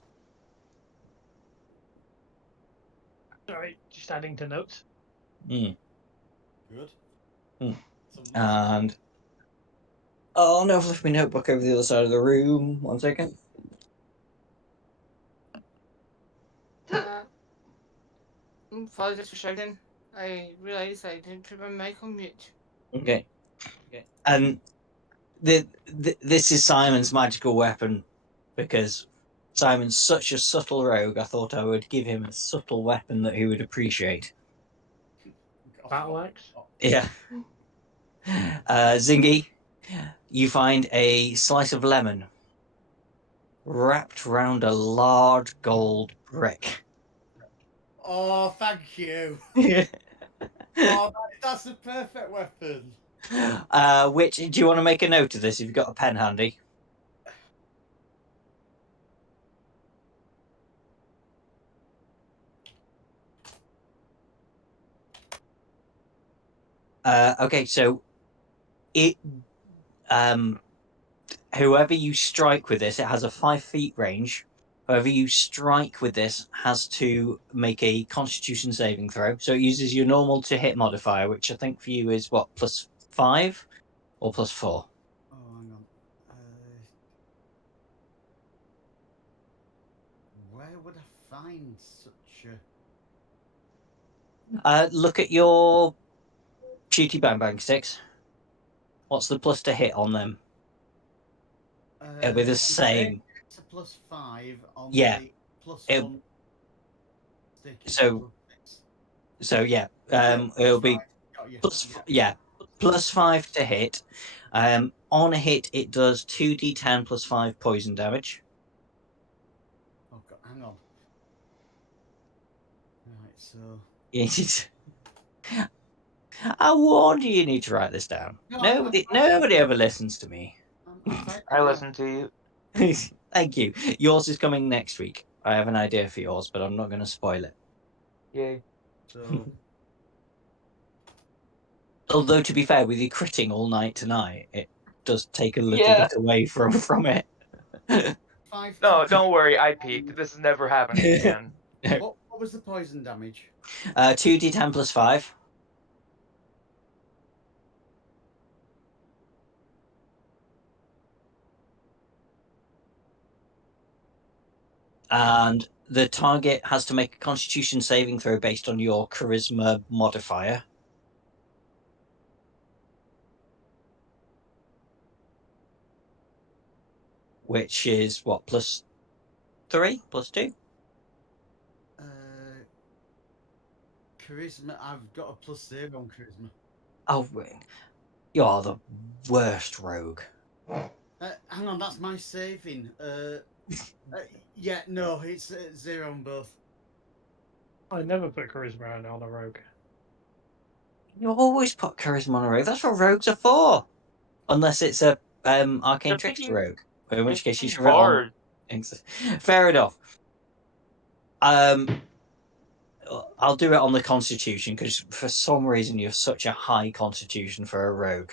Sorry, just adding to notes. Mm. Good. Hmm. Some And oh no, I've left my notebook over the other side of the room. 1 second. Apologies for shouting. I realised I didn't put my mic on mute. Okay. And this is Simon's magical weapon because Simon's such a subtle rogue. I thought I would give him a subtle weapon that he would appreciate. Battle axe. Yeah. Zingy, you find a slice of lemon wrapped round a large gold brick. Oh, thank you. Oh, that's a perfect weapon. Which do you want to make a note of this? If you've got a pen handy. Okay, so it whoever you strike with this, it has a 5 feet range. Whoever you strike with this has to make a Constitution saving throw. So it uses your normal to hit modifier, which I think for you is what, +5 or +4? Oh, hang on. Where would I find such a? Look at your shooty bang bang sticks. What's the plus to hit on them? It'll be the same. It's a +5 on Yeah. the plus It'll- 1 stick. It's So +6. so yeah. Yeah, It'll be +5. Got you. yeah, +5 to hit. On a hit, it does 2d10 +5 poison damage. Oh, God, hang on. Right, so. I warned you need to write this down. No, Nobody ever listens to me. I'm typing I now. listen to you. Thank you. Yours is coming next week. I have an idea for yours, but I'm not going to spoil it. Yay. So, Although, to be fair, with you critting all night tonight, it does take a little Yeah. bit away from it. 5 No, to don't worry. I peeked. This is never happening again. What was the poison damage? 2d10 +5. And the target has to make a Constitution saving throw based on your Charisma modifier. Which is what, +3, +2? Charisma. I've got a +0 on charisma. Oh, you're the worst rogue. Hang on, that's my saving. Yeah, no, it's 0 on both. I never put charisma on a rogue. You always put charisma on a rogue. That's what rogues are for. Unless it's a arcane You're trickster picking- rogue, in which case you picking should have it on. bard. Fair enough. I'll do it on the Constitution because for some reason you're such a high Constitution for a rogue.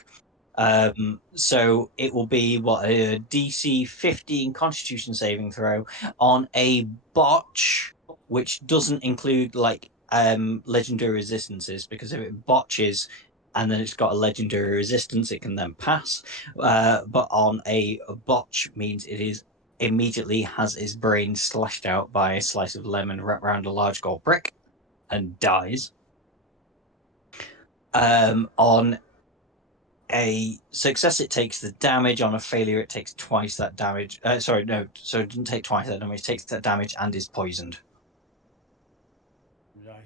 So it will be what, a DC 15 Constitution saving throw on a botch, which doesn't include like legendary resistances, because if it botches and then it's got a legendary resistance, it can then pass. But on a botch means it is immediately has his brain slashed out by a slice of lemon wrapped around a large gold brick and dies. On a success, it takes the damage. On a failure, it takes twice that damage. Sorry, no. So it doesn't take twice that damage. It takes that damage and is poisoned. Right.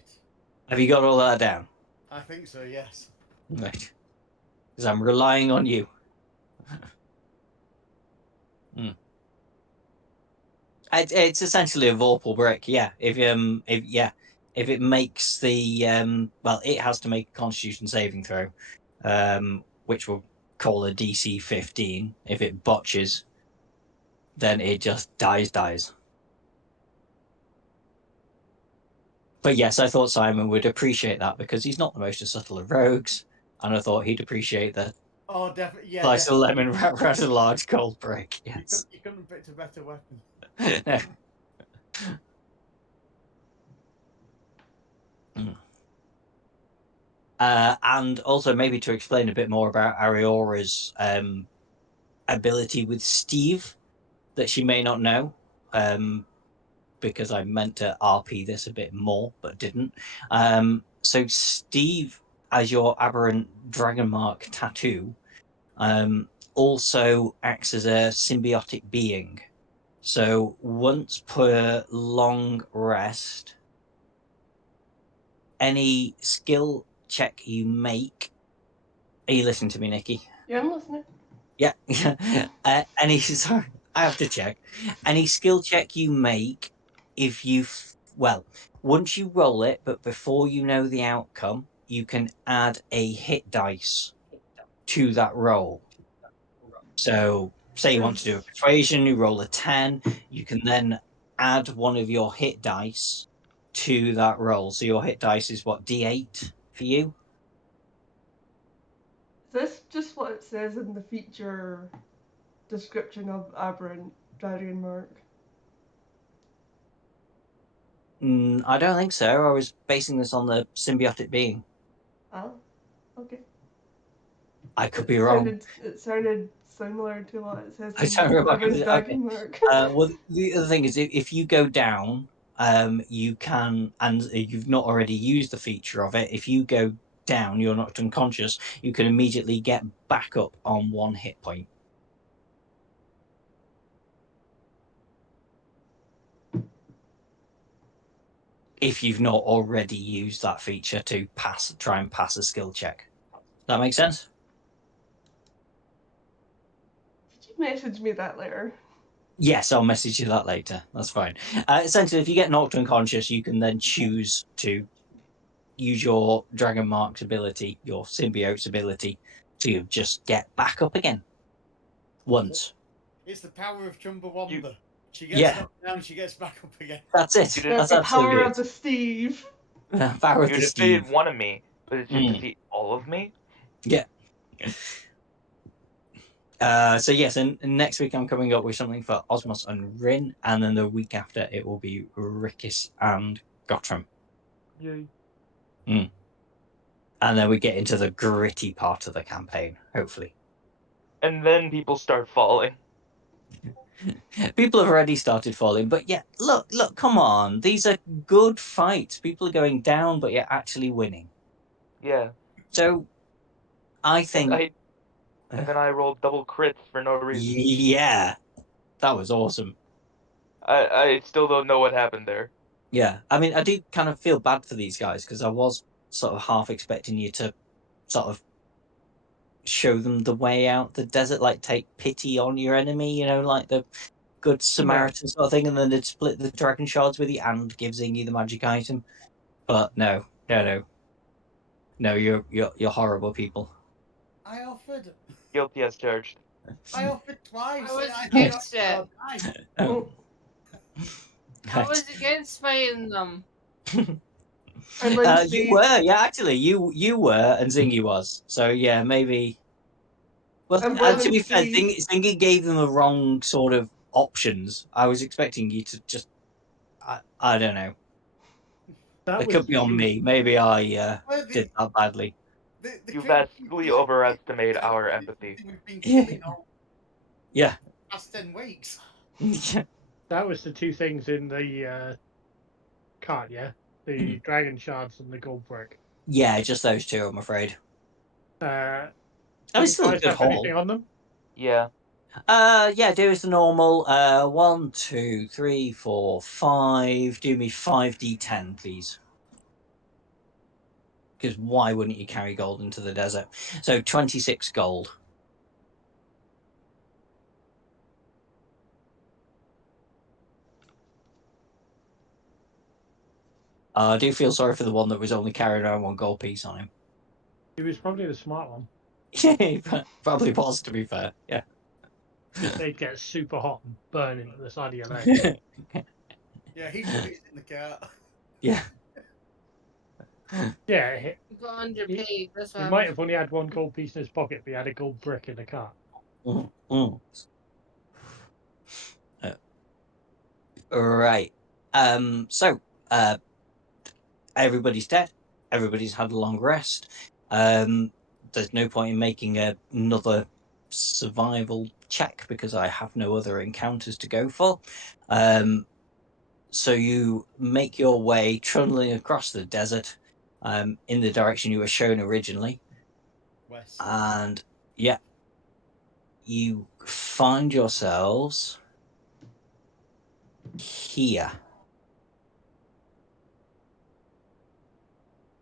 Have you got all that down? I think so, yes. Right. Because I'm relying on you. It's essentially a Vorpal brick, yeah. If it makes the well, it has to make a Constitution saving throw, which we'll call a DC 15. If it botches, then it just dies. But yes, I thought Simon would appreciate that because he's not the most subtle of rogues, and I thought he'd appreciate that. Oh, definitely. Yeah, Slice of definitely. lemon wrapped around a large gold brick. Yes. You couldn't have picked a better weapon. No. Mm. And also maybe to explain a bit more about Ariora's ability with Steve that she may not know, because I meant to RP this a bit more but didn't. So Steve, as your aberrant dragon mark tattoo, also acts as a symbiotic being. So once per long rest, any skill check you make. Are you listening to me, Nikki? Yeah, I'm listening. Yeah. Sorry, I have to check. Any skill check you make, if you once you roll it, but before you know the outcome, you can add a hit dice to that roll. So, say you want to do a persuasion, you roll a 10, you can then add one of your hit dice to that roll. So your hit dice is what, D8 for you? Is this just what it says in the feature description of Aberrant Dragon Mark? I don't think so. I was basing this on the symbiotic being. Oh, okay. I could be wrong. It sounded similar to what it says I don't in remember. Aberrant Okay. Dragon Mark. Well, the other thing is, if you go down, you can, and you've not already used the feature of it. If you go down, you're knocked unconscious. You can immediately get back up on 1 hit point. If you've not already used that feature to try and pass a skill check. That makes sense? Did you message me that later? Yes, I'll message you that later. That's fine. Essentially, if you get knocked unconscious, you can then choose to use your Dragon Mark's ability, your symbiote's ability, to just get back up again. Once. It's the power of Chumbawamba. She gets Yeah. knocked down, she gets back up again. That's it. You That's The power absolutely of the Steve. it. Power of You the defeated Steve. one of me, but did you Mm. defeat all of me? Yeah. So yes, and next week I'm coming up with something for Osmos and Rin, and then the week after it will be Rickis and Gottram. Yay. And then we get into the gritty part of the campaign, hopefully. And then people start falling. People have already started falling, but yeah, look, come on. These are good fights. People are going down, but you're actually winning. Yeah. So I think And then I rolled double crits for no reason. yeah, that was awesome. I still don't know what happened there. Yeah, I mean, I do kind of feel bad for these guys because I was sort of half expecting you to sort of show them the way out the desert, like take pity on your enemy, like the good Samaritan sort of thing, and then they'd split the dragon shards with you and give Zingy the magic item. But no, you're horrible people. I offered. Guilty as charged. I offered twice. I was I against it. got died. Oh, I was against fighting them. and then You Steve. were, yeah, actually, you were, and Zingy was. So yeah, maybe. Well, And to Brother be fair, Steve. Zingy gave them the wrong sort of options. I was expecting you to just, I don't know. It could be on me. Maybe I Well, did that badly. the You crazy vastly thing is, overestimate our empathy. we've been killing all Yeah. the past 10 weeks. That was the two things in the cart, yeah? The dragon shards and the gold brick. Yeah, just those two, I'm afraid. That was still a guys good have haul. anything on them? Yeah. Yeah, do us the normal. 1, 2, 3, 4, 5. Do me 5d10, please. Because why wouldn't you carry gold into the desert? So 26 gold. I do feel sorry for the one that was only carrying around 1 gold piece on him. He was probably the smart one. Yeah, probably was, to be fair. Yeah. They'd get super hot and burn into the side of your leg. Yeah, he put his in the cart. Yeah. Yeah, You got underpaid. That's He what might have only had one gold piece in his pocket, but he had a gold brick in the cart. Mm, mm. Right. So, everybody's dead. Everybody's had a long rest. There's no point in making another survival check because I have no other encounters to go for. So you make your way trundling across the desert in the direction you were shown originally. West. And yeah, you find yourselves here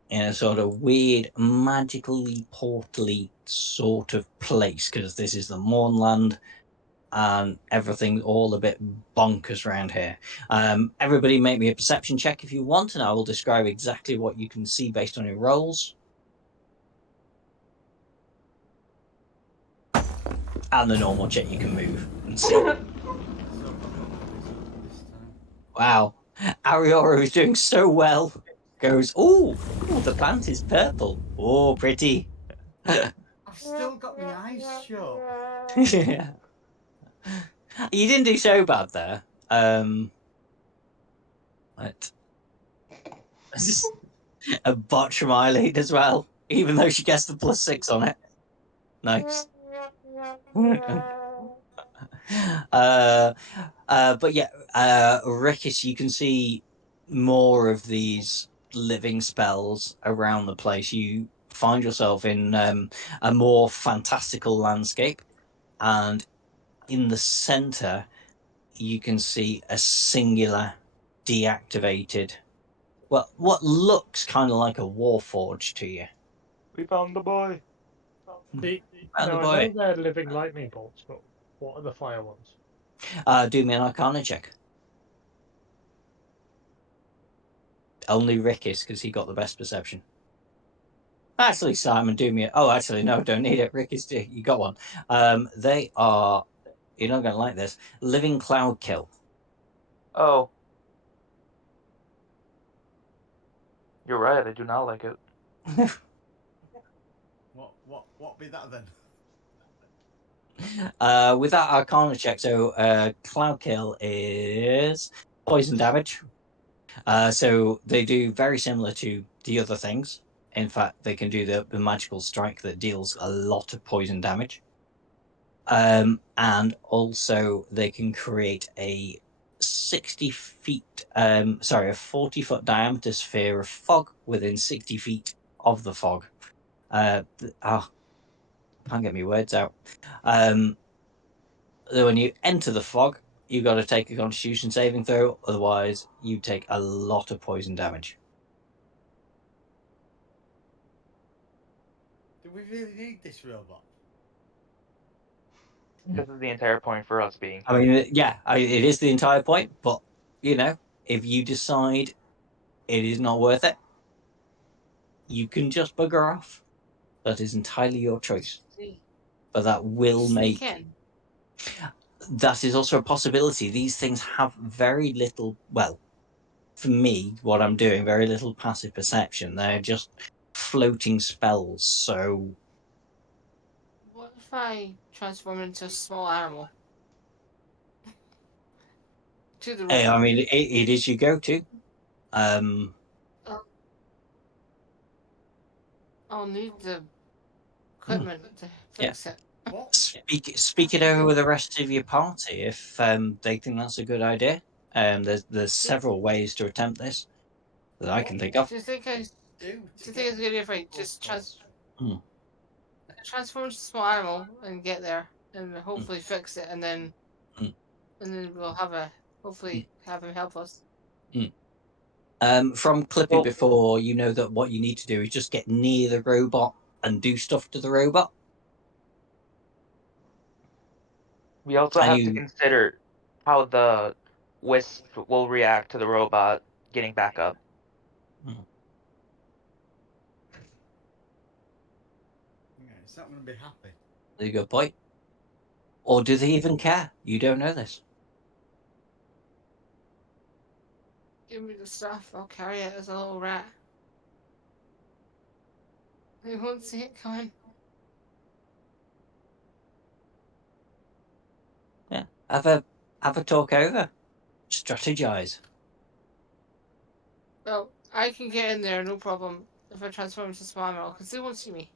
in a sort of weird, magically portally sort of place because this is the Mournland and everything's all a bit bonkers around here. Everybody make me a perception check if you want, and I will describe exactly what you can see based on your rolls. And the normal check you can move and see. So I've got no wisdom this time. Wow. Ariora is doing so well. Goes, oh, the plant is purple. Oh, pretty. I've still got my eyes shut. Yeah. You didn't do so bad there. But a botch from Eileen as well, even though she gets the +6 on it. Nice. But yeah, Rickus, you can see more of these living spells around the place. You find yourself in a more fantastical landscape, and in the center, you can see a singular deactivated, well, what looks kind of like a warforge to you. We found the boy. See, And the now I know boy, they're living lightning bolts, but what are the fire ones? do me an Arcana check. Only Rickus, because he got the best perception. Actually, Simon, do me. Oh, actually, no, don't need it. Rickus, you got one. They are. You're not going to like this. Living cloud kill. Oh, you're right. I do not like it. What be that then? With that Arcana check, so cloud kill is poison damage. So they do very similar to the other things. In fact, they can do the magical strike that deals a lot of poison damage. And also they can create a 60 feet, a 40-foot diameter sphere of fog within 60 feet of the fog. Can't get my words out. When you enter the fog, you got to take a Constitution saving throw, otherwise you take a lot of poison damage. Do we really need this robot? This is the entire point for us being I here. mean, yeah, it is the entire point, but you know, if you decide it is not worth it, you can just bugger off. That is entirely your choice. But that will sneak make in. that is also a possibility. These things have very little, well, for me, what I'm doing, very little passive perception. They're just floating spells. So What if I transform into a small animal? To the I robot. mean, it is your go-to. I'll need the Hmm, equipment to yeah. fix it. What? Speak it over with the rest of your party if they think that's a good idea. There's several ways to attempt this that I can think of. Do you think I? Do Do you to think get it's good if I just Hmm, transform into a small animal and get there and hmm, hopefully fix it, hmm, and then we'll have a hmm, hopefully have him help us. hmm. From Clippy Well, before, you know that what you need to do is just get near the robot and do stuff to the robot. we also And have to you, consider how the wisp will react to the robot getting back up. hmm, Yeah, it's not going to be happy. that's a good point. Or do they even care? You don't know this. Give me the stuff. I'll carry it as a little rat. They won't see it coming. Yeah. Have a talk over. Strategize. Well, I can get in there, no problem, if I transform into small animal, because they won't see me.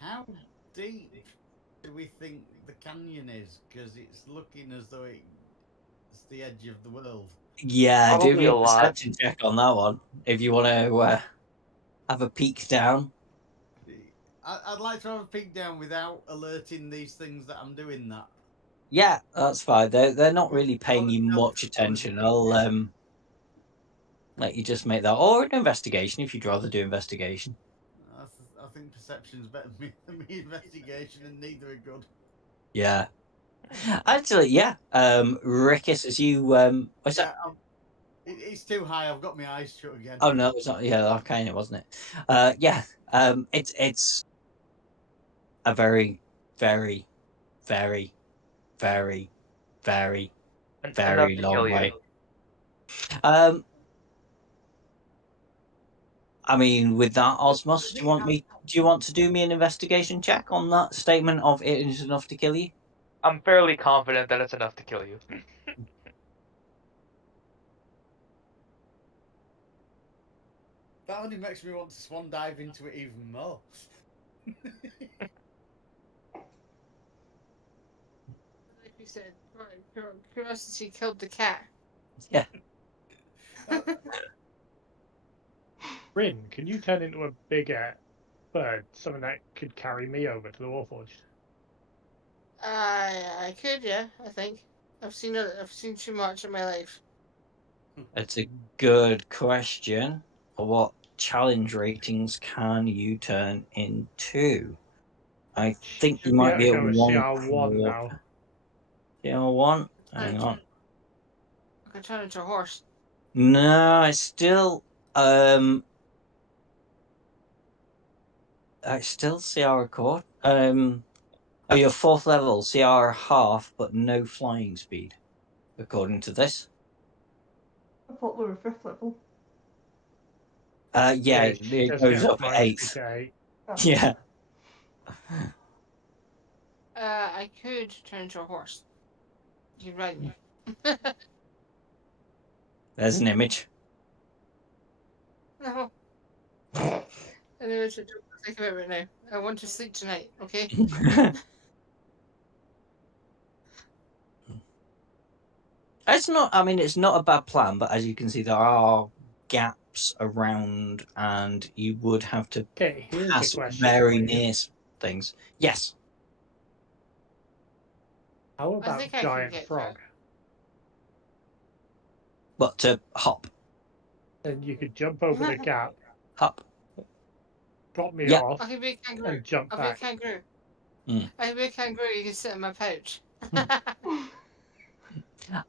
How deep do we think the canyon is? Because it's looking as though it's the edge of the world. Yeah, do Probably me a a lot. perception check on that one if you want to have a peek down. I'd like to have a peek down without alerting these things that I'm doing that. Yeah, that's fine. They're not really paying you Tell much them I wanna attention. peek I'll down. let you just make that, or an investigation if you'd rather do investigation. I think perception's better than me investigation, and neither are good. Yeah, actually, yeah. Rickus, as you what's that? Yeah, it's too high. I've got my eyes shut again. Oh no, it's not. Yeah, Arcana, wasn't it? Yeah. It's a very, very, very, very, very, Enough very to long kill you. way. Um, I mean, with that, Osmos, do you want to do me an investigation check on that statement of it is enough to kill you? I'm fairly confident that it's enough to kill you. That only makes me want to swan dive into it even more. Like you said, curiosity killed the cat. Yeah. Rin, can you turn into a bigger bird, something that could carry me over to the Warforged? I could, yeah. I think I've seen too much in my life. It's a good question. What challenge ratings can you turn into? I think you Should be might able to be at go with one CR1 quarter. now. CR1? I Hang on. could turn into a horse. No, I still CR record. Oh, you're fourth level, CR half, but no flying speed, according to this. I thought we were 5th level. Yeah, She it does goes get a up at flying 8. speed to 8. Oh. Yeah. I could turn into a horse. You can ride me. There's an image. No. Anyway, don't think about it now. I want to sleep tonight, okay? It's not. I mean, it's not a bad plan, but as you can see, there are gaps around, and you would have to Okay, here's a pass question very for you. near things. Yes, How I about think I can giant get frog? but to hop, And you could jump over the that. gap, hop. drop me Yeah. I off, can be a kangaroo. and jump I'll be a back. kangaroo. Mm. I can be a kangaroo. You can sit in my pouch.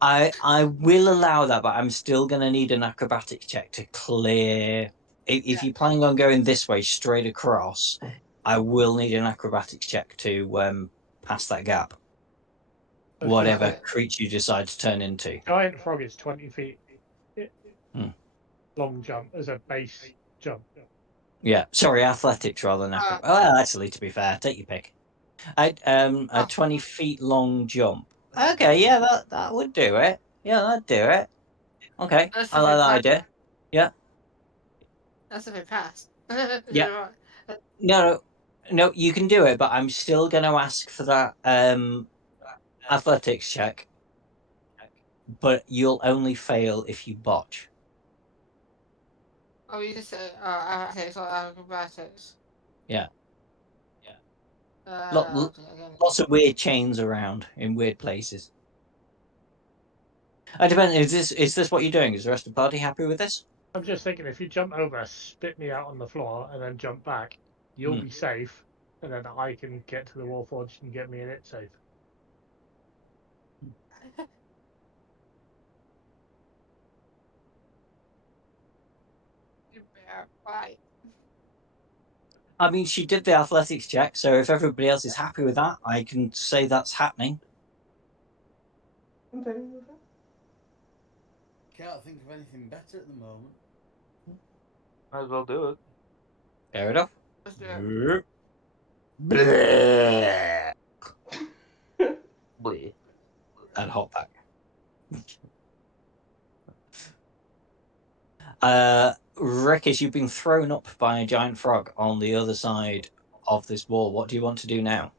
I will allow that, but I'm still going to need an acrobatics check to clear. If you're planning on going this way straight across, I will need an acrobatics check to pass that gap. Because Whatever the Okay. creature you decide to turn into. giant frog is 20 feet Hmm. long jump as a base jump. Yeah, sorry, athletics rather than acrobatics. Well, actually, to be fair, take your pick. A Oh. 20 feet long jump. Okay, yeah, that would do it. Yeah, that'd do it. Okay, That's I if like it that passed. idea. Yeah, That's if it passed. yeah. No, no, you can do it, but I'm still going to ask for that athletics check. But you'll only fail if you botch. Oh, you just said. Okay, so acrobatics. Yeah, I'll do it again. lots of weird chains around in weird places. I depend. Is this what you're doing? Is the rest of the party happy with this? I'm just thinking if you jump over, spit me out on the floor, and then jump back, you'll be safe, and then I can get to the Warforged and get me in it safe. You bear. Bye. I mean, she did the athletics check, so if everybody else is happy with that, I can say that's happening. I'm fine with it. Can't think of anything better at the moment. Might as well do it. Fair enough. Let's do it. Bleh. Bleh. And hop back. Rickish, you've been thrown up by a giant frog on the other side of this wall. What do you want to do now?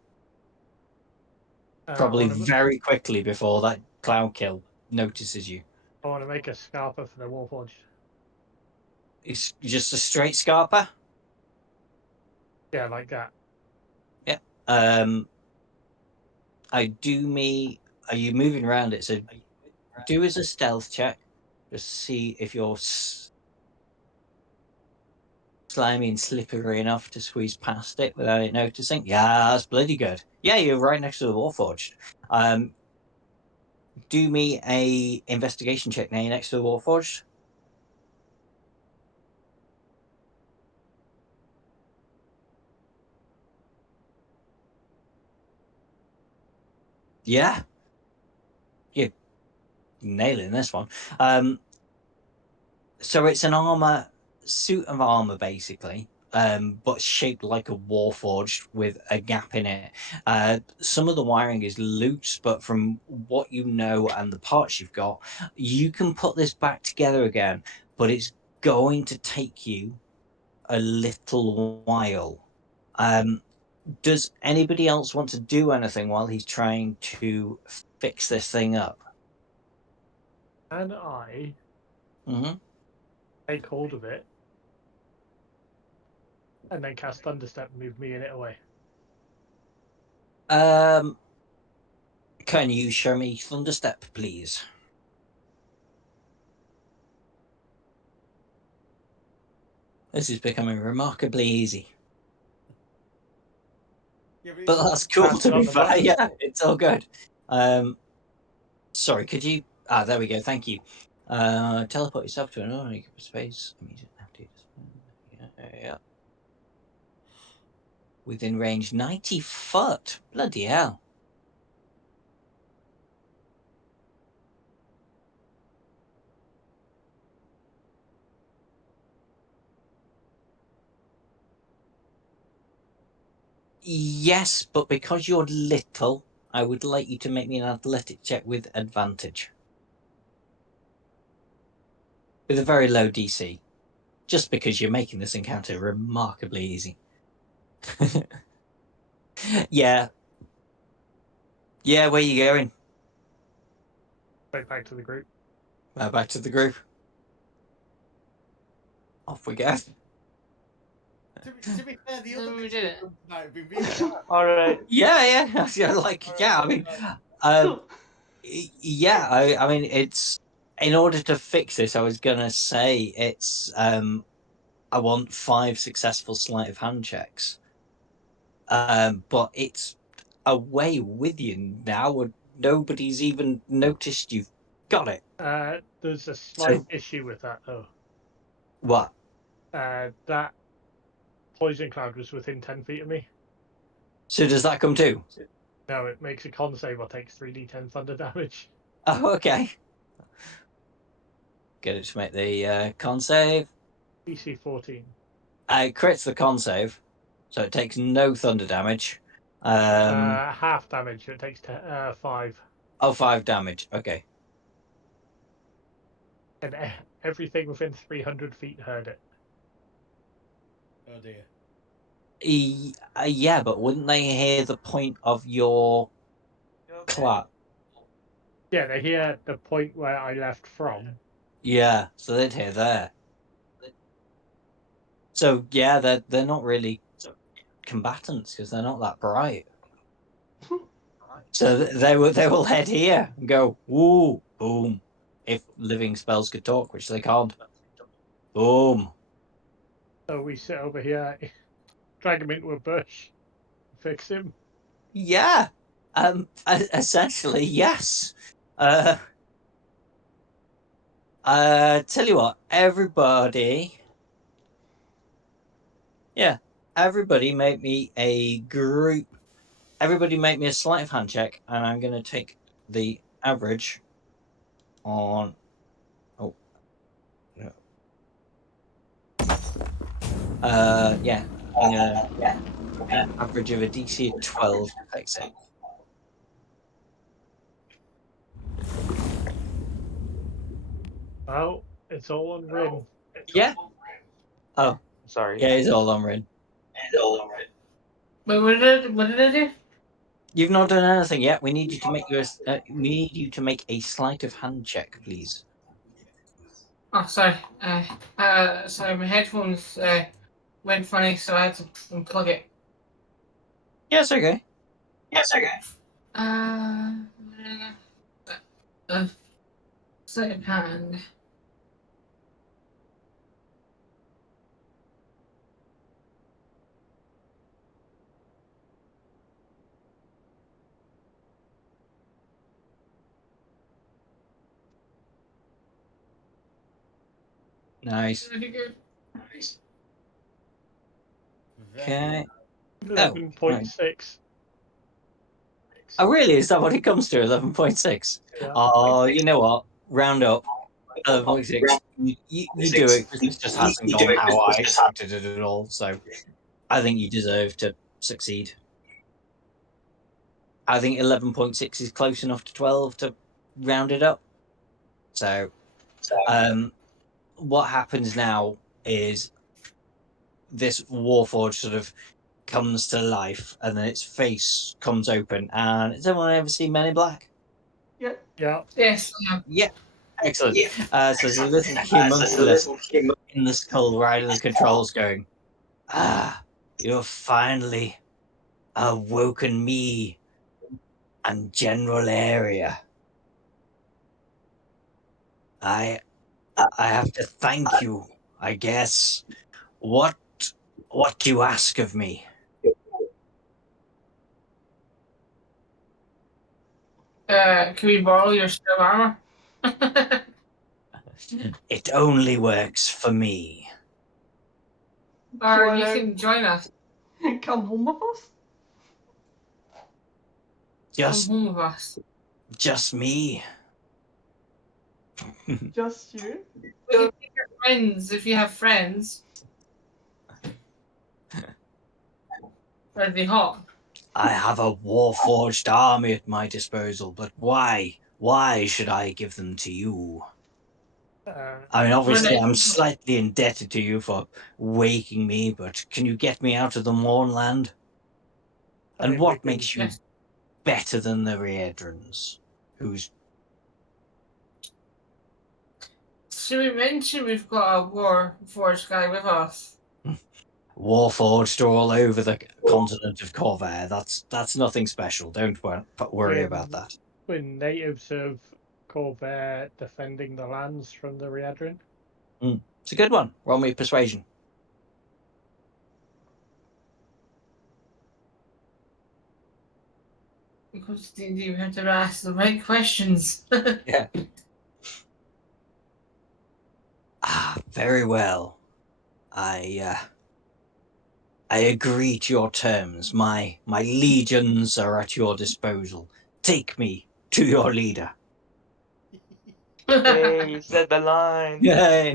Probably very quickly before that cloud kill notices you. I want to make a scalper for the Warforged. It's just a straight scarper. Yeah, like that. Yeah. Are you moving around it? So do as a stealth check. Just see if you're slimy and slippery enough to squeeze past it without it noticing. Yeah, that's bloody good. Yeah, you're right next to the Warforged. Do me a investigation check now. You're next to the Warforged. Yeah, you're nailing this one. So it's an suit of armor, basically, but shaped like a Warforged with a gap in it. Some of the wiring is loose, but from what you know and the parts you've got, you can put this back together again, but it's going to take you a little while. Does anybody else want to do anything while he's trying to fix this thing up? And I Mm-hmm. take hold of it and then cast Thunderstep and move me in it away. Can you show me Thunderstep, please? This is becoming remarkably easy. Yeah, But it's that's cool, Press to on be the fair. button. Yeah, it's all good. Sorry, could you... there we go, thank you. Teleport yourself to another space immediately after you yeah. Within range 90 foot. Bloody hell. Yes, but because you're little, I would like you to make me an athletic check with advantage. With a very low DC. Just because you're making this encounter remarkably easy. Yeah. Yeah, where you going? Right back to the group. Back to the group. Off we go. to be fair, the other We bits did we've it. done tonight have been really helpful. All right. Yeah. I mean, yeah, I mean, it's in order to fix this. I was gonna say it's I want 5 successful sleight of hand checks, but it's away with you now, and nobody's even noticed you've got it. There's a slight So issue with that though. what? That poison cloud was within 10 feet of me. So does that come too? No, it makes a con save or takes 3d10 thunder damage. Oh, okay. Get it to make the con save. DC 14. It crits the con save, so it takes no thunder damage. Half damage, so it takes 5. 5 damage. Okay. And everything within 300 feet heard it. Oh dear. Yeah, but wouldn't they hear the point of your clap? Yeah, they hear the point where I left from. Yeah, so they'd hear there. So yeah, they're not really combatants because they're not that bright. So they will head here and go woo boom. If living spells could talk, which they can't. Boom. So we sit over here, drag him into a bush, fix him. Yeah. Essentially, yes. Tell you what, everybody. Yeah, everybody make me a group. Everybody make me a sleight of hand check, and I'm going to take the average on. Oh, no. Yeah. An average of a DC of 12 to fix it. Well, it's all on Rin. Yeah. Oh, Sorry. yeah, it's all on Rin. Wait, what did I do? You've not done anything yet. We need you to make we need you to make a sleight of hand check, please. Oh, sorry. Sorry, my headphones went funny, so I had to unplug it. Yes, okay. Uh, sleight of hand. Nice. Pretty good. Okay. 11.6. Oh, really? Is that what it comes to? 11.6? Yeah. Oh, you know what? Round up. 11.6. You do it because this just hasn't gone how I expected it at all. So I think you deserve to succeed. I think 11.6 is close enough to 12 to round it up. So what happens now is this Warforged sort of comes to life and then its face comes open. And has anyone ever seen Men in Black? Yeah. Yeah. Yes. Yeah. Excellent. So there's a little homunculus in the skull right at the controls going, you've finally awoken me and General Area. I have to thank you, I guess. What do you ask of me? Can we borrow your steel armor? It only works for me. Or So you I can join us. come home with us? Just Come home with us. just me. Just you? We can take your friends if you have friends. Are they hot? I have a Warforged army at my disposal, but why? Why should I give them to you? I mean, obviously, I'm slightly indebted to you for waking me, but can you get me out of the Mournland? And what makes you better than the Riedrans? Who's... Should we mention we've got a Warforged guy with us? Warforged are all over the continent of Corvair. That's nothing special. Don't worry about that. When natives of Corvair defending the lands from the Riedran. It's a good one. Roll me persuasion. Because D&D, we have to ask the right questions. Yeah. Very well. I agree to your terms. My legions are at your disposal. Take me to your leader. Hey, you said the line. Yeah,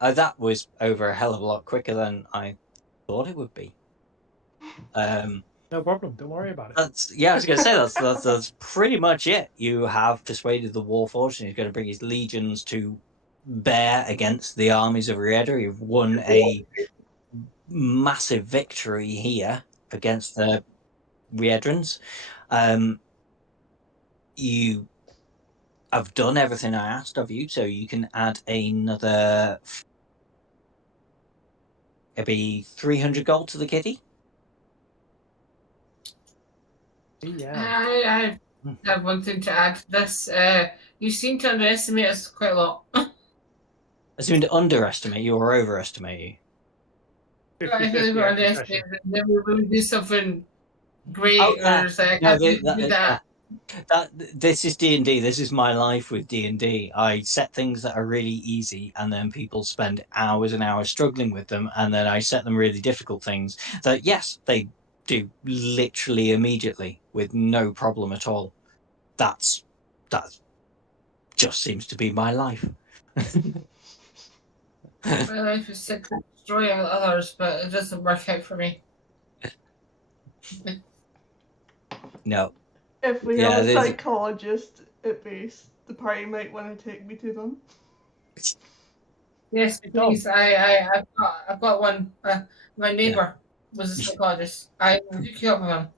that was over a hell of a lot quicker than I thought it would be. No problem. Don't worry about it. I was going to say that's pretty much it. You have persuaded the Warforged, and he's going to bring his legions to bear against the armies of Rieda. You've won a massive victory here against the Riedrans. You have done everything I asked of you, so you can add another maybe 300 gold to the kitty. Yeah. I have one thing to add to this. You seem to underestimate us quite a lot. I seem to underestimate you or overestimate you. I feel like we're underestimating. Then we will do something great, yeah. or say, I No, can't do that. This is D&D. This is my life with D&D. I set things that are really easy, and then people spend hours and hours struggling with them, and then I set them really difficult things that, yes, they do literally immediately with no problem at all. That just seems to be my life. My life is sick to destroy others, but it doesn't work out for me. No. If we Yeah, have a there's- psychologist at base, the party might want to take me to them. Yes, please. I've got one. My neighbor was a psychologist. I will hook you up with him.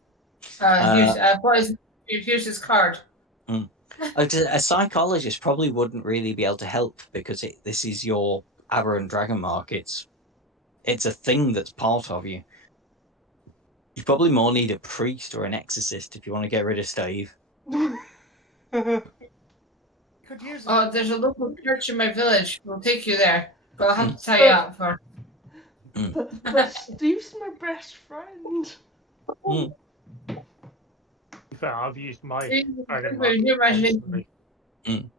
Here's his card. A psychologist probably wouldn't really be able to help because this is your aberrant dragon mark. It's a thing that's part of you. You probably more need a priest or an exorcist if you want to get rid of Steve. Could use Oh, there's a local church in my village. We'll take you there, but I'll have to tie you up for. but Steve's my best friend. Mm. In fact, I've used my See, dragon your mark imagination. constantly.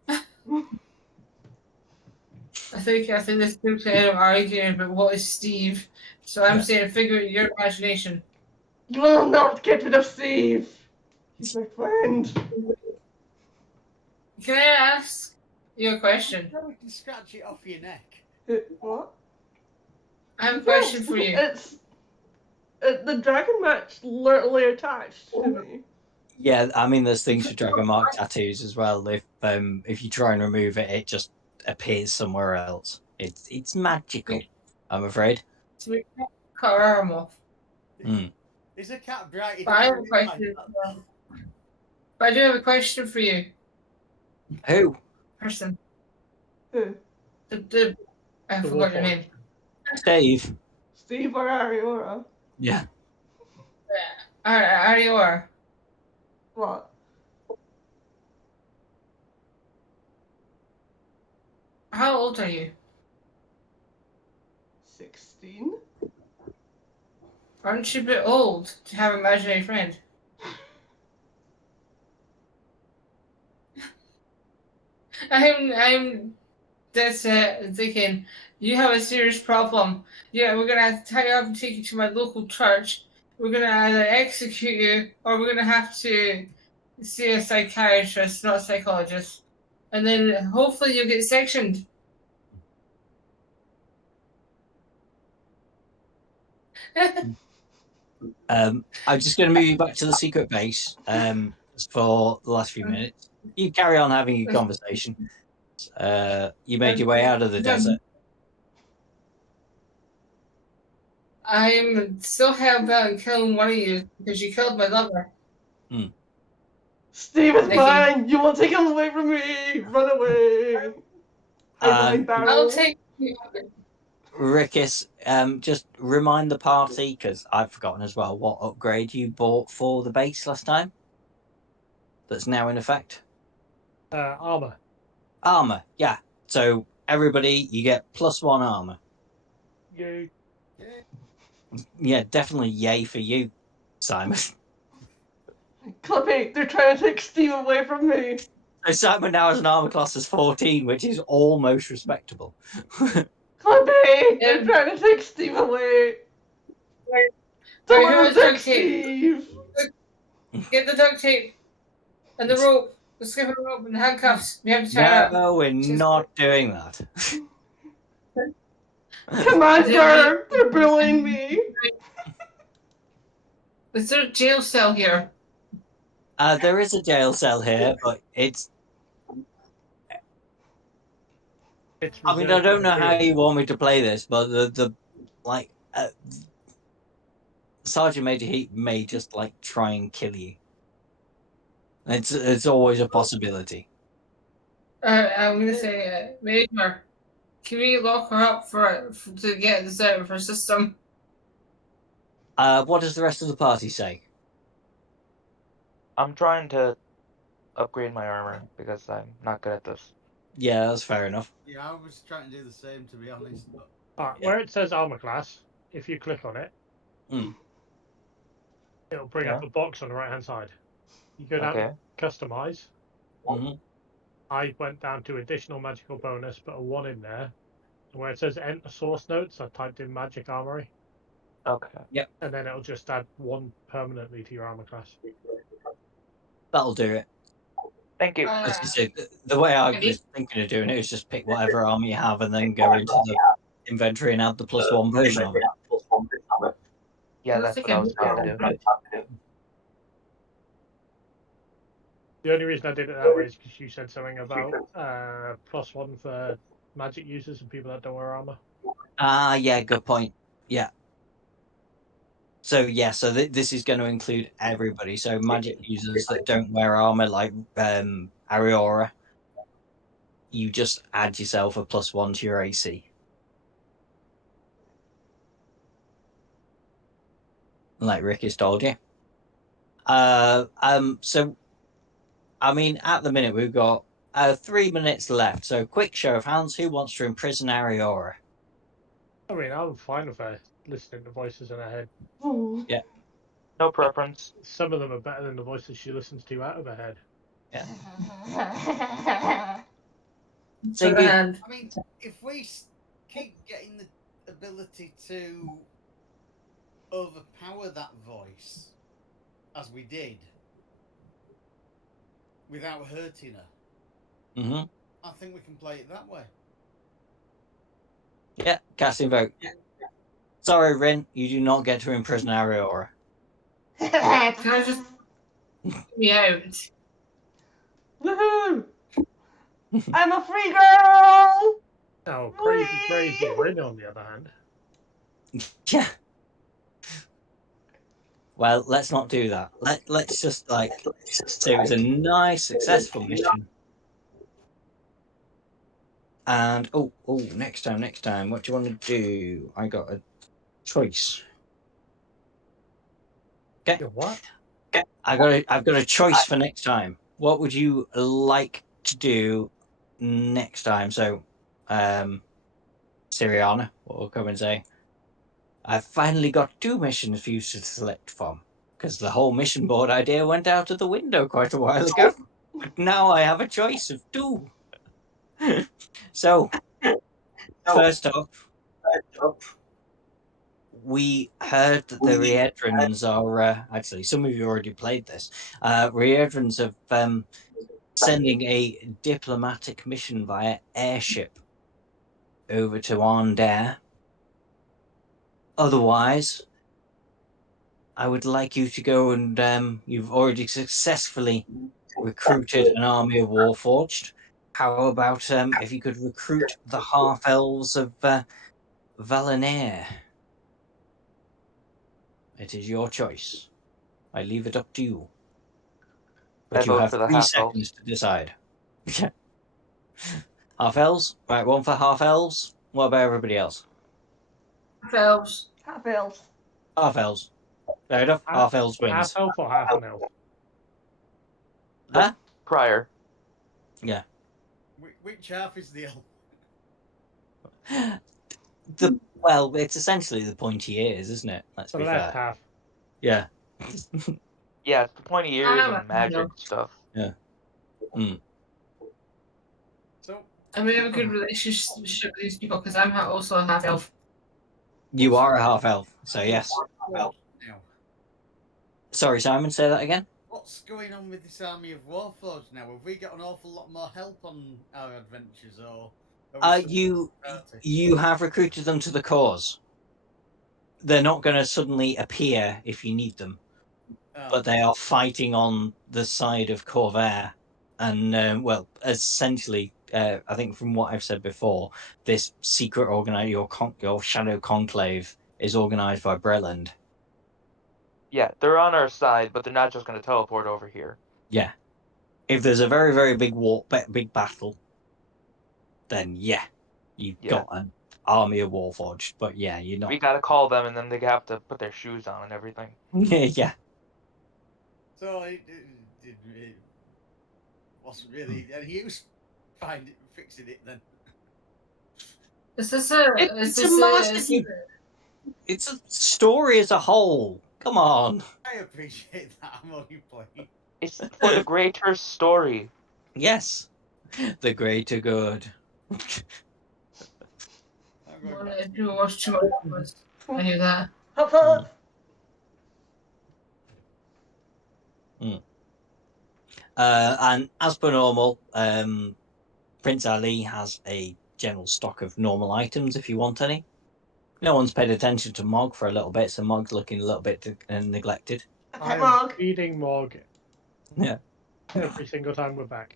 I think this two kind of arguing about what is Steve. So I'm saying figure out your imagination. You will not get rid of Steve. He's my friend. Can I ask you a question? We can scratch it off your neck. What? I have a question for you. It's the dragon match literally attached to me. Yeah, I mean, there's things for dragon mark tattoos as well. If you try and remove it, it just appears somewhere else. It's magical, I'm afraid. So we can't cut our arm off. Is a cat bright? But I have a question. But I do have a question for you, Who? person. Who? I The forgot your Warforged. name. Steve. Steve or Ariora? Yeah. Ariora. What? How old are you? 16? Aren't you a bit old to have an imaginary friend? I'm just thinking you have a serious problem. Yeah, we're gonna have to tie you up and take you to my local church. We're gonna either execute you or we're gonna have to see a psychiatrist, not a psychologist. And then hopefully you'll get sectioned. I'm just going to move you back to the secret base for the last few minutes. You carry on having your conversation. You made your way out of the desert. I'm so hell-bent on killing one of you because you killed my lover. Steve is Nikki. mine! You will take him away from me! Run away! Hide behind I'll barrels. take you. Rickus, just remind the party, because I've forgotten as well, what upgrade you bought for the base last time that's now in effect. Armor. Armor, yeah. So everybody, you get +1 armor. You. Yeah, definitely yay for you, Simon. Clippy, they're trying to take Steve away from me! So Simon now has an armor class of 14, which is almost respectable. Clippy, they're trying to take Steve away! Don't let them take Steve! Get the duct tape and the rope, the skipper rope and the handcuffs. We have to tie it up. No, we're not doing that. Commander, they're bullying me! Is there a jail cell here? There is a jail cell here, but it's. I mean, I don't know how you want me to play this, but Sergeant Major Heat may just try and kill you. It's always a possibility. I'm gonna say, Major, can we lock her up to get this out of her system? What does the rest of the party say? I'm trying to upgrade my armor because I'm not good at this. Yeah, that's fair enough. Yeah, I was trying to do the same, to be honest. But... Alright, where it says armor class, if you click on it, it'll bring up a box on the right hand side. You go down to customize. I went down to additional magical bonus, put a 1 in there. And where it says enter source notes, I typed in magic armory. Okay. Yep. And then it'll just add 1 permanently to your armor class. That'll do it. Thank you. As you said, the way I was thinking of doing it is just pick whatever armor you have and then go into inventory and add the +1 version of it. Yeah, that's what I was about to do. The only reason I did it that way is because you said something about +1 for magic users and people that don't wear armor. Ah, yeah, good point. Yeah. So this is going to include everybody. So magic users that don't wear armor, like Ariora, you just add yourself a +1 to your AC. Like Rick has told you. So I mean, at the minute we've got 3 minutes left. So quick show of hands, who wants to imprison Ariora? I mean, I'm fine with her listening to voices in her head. Oh. Yeah. No preference. Some of them are better than the voices she listens to out of her head. Yeah. So Zingy. I mean, if we keep getting the ability to overpower that voice, as we did, without hurting her, Mm-hmm. I think we can play it that way. Yeah, casting vote. Sorry, Rin, you do not get to imprison Ariora. Can I just me out? Woohoo! I'm a free girl! Oh, crazy Whee! Rin, on the other hand. Yeah. Well, let's not do that. Let's just say it was a nice, successful mission. And next time, what do you want to do? I got a choice. Okay. What? I've got a choice for next time. What would you like to do next time? So, Siriana will come and say, I've finally got 2 missions for you to select from, because the whole mission board idea went out of the window quite a while ago. But now I have a choice of 2. So, first off, we heard that the Reedrins are actually, some of you already played this. Reedrins have sending a diplomatic mission via airship over to Arndare. Otherwise, I would like you to go and you've already successfully recruited an army of Warforged. How about if you could recruit the half elves of Valanair? It is your choice. I leave it up to you. But I you vote have for the 3 half elves. seconds to decide. Half elves? Right, 1 for half elves. What about everybody else? Elves. Half elves. Half elves. Fair enough. Half elves Half wins. elf or half an elf? Huh? Prior. Yeah. Which half is the elf? Well, it's essentially the pointy ears, isn't it? Let's The be left fair. half. Yeah. Yeah, it's the pointy ears I'm and magic stuff. Yeah. Mm. So And we have a good relationship with these people because I'm also a half elf. You are a half elf, so yes. now, Sorry, Simon, say that again. what's going on with this army of Warforged now? Have we got an awful lot more help on our adventures, or are we still You have recruited them to the cause. They're not going to suddenly appear if you need them, but they are fighting on the side of Corvair. And well, essentially, I think from what I've said before, this secret your shadow conclave is organized by Breland. Yeah, they're on our side, but they're not just going to teleport over here. Yeah, if there's a very very big battle, then yeah, you've got an army of Warforged. But yeah, you're not. We got to call them, and then they have to put their shoes on and everything. Yeah. So it wasn't really any use fixing it then. It's a story as a whole. Come on. I appreciate that. I'm only playing. It's for the greater story. Yes, the greater good. If you watch too much, I hear that. And as per normal, Prince Ali has a general stock of normal items if you want any. No one's paid attention to Mog for a little bit, so Mog's looking a little bit neglected. A pet I'm Mog. feeding Mog Yeah. every single time we're back.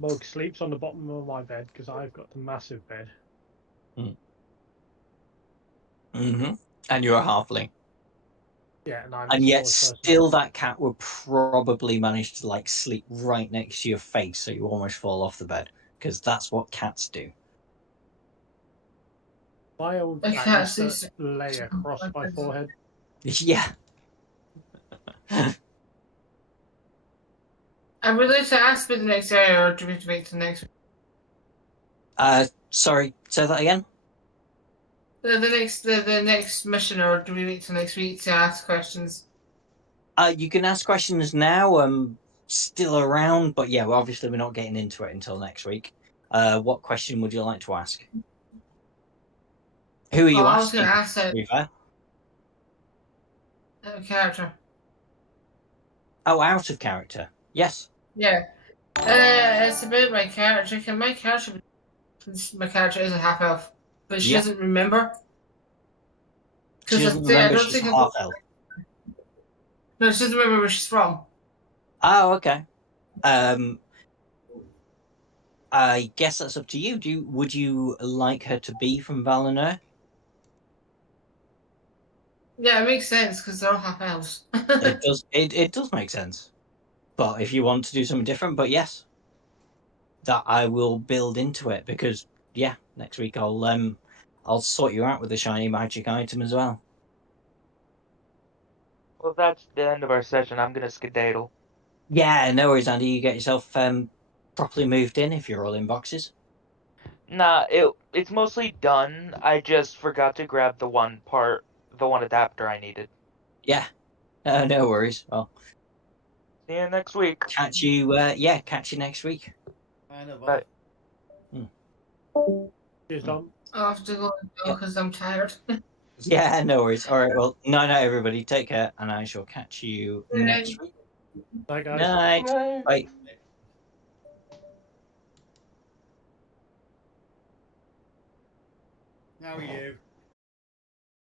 Mog sleeps on the bottom of my bed because I've got the massive bed. Mm-hmm. And you're a halfling. Yeah, and I'm And the yet smallest person. still that cat will probably manage to like sleep right next to your face so you almost fall off the bed, because that's what cats do. My old I cat can't used to see. lay across my forehead. Yeah. I would like to ask for the next area, or do we wait till next week? Sorry, say that again. The next mission, or do we wait till next week to ask questions? You can ask questions now. Still around, but yeah, well, obviously we're not getting into it until next week. What question would you like to ask? Who are you I was going asking? to ask that character. Oh, out of character. Yes. Yeah. It's about my character. Can my character? My character is a half elf, but she doesn't remember. She doesn't I remember don't she's think half elf. No, she doesn't remember where she's from. Oh, okay. I guess that's up to you. Would you like her to be from Valinor? Yeah, it makes sense because they're all half elves. It does. It does make sense. But if you want to do something different, but yes, that I will build into it, because yeah, next week I'll sort you out with a shiny magic item as well. Well, that's the end of our session. I'm gonna skedaddle. Yeah, no worries, Andy. You get yourself properly moved in if you're all in boxes. Nah, it's mostly done. I just forgot to grab the one adapter I needed. Yeah, no worries. Well, See you next week. catch you. Yeah, catch you next week. I know, Bye. Cheers, Dom. I'll have to go because I'm tired. Yeah, no worries. All right. Well, night, everybody. Take care, and I shall catch you next week. Bye, guys. Night. Right. Bye. How are you?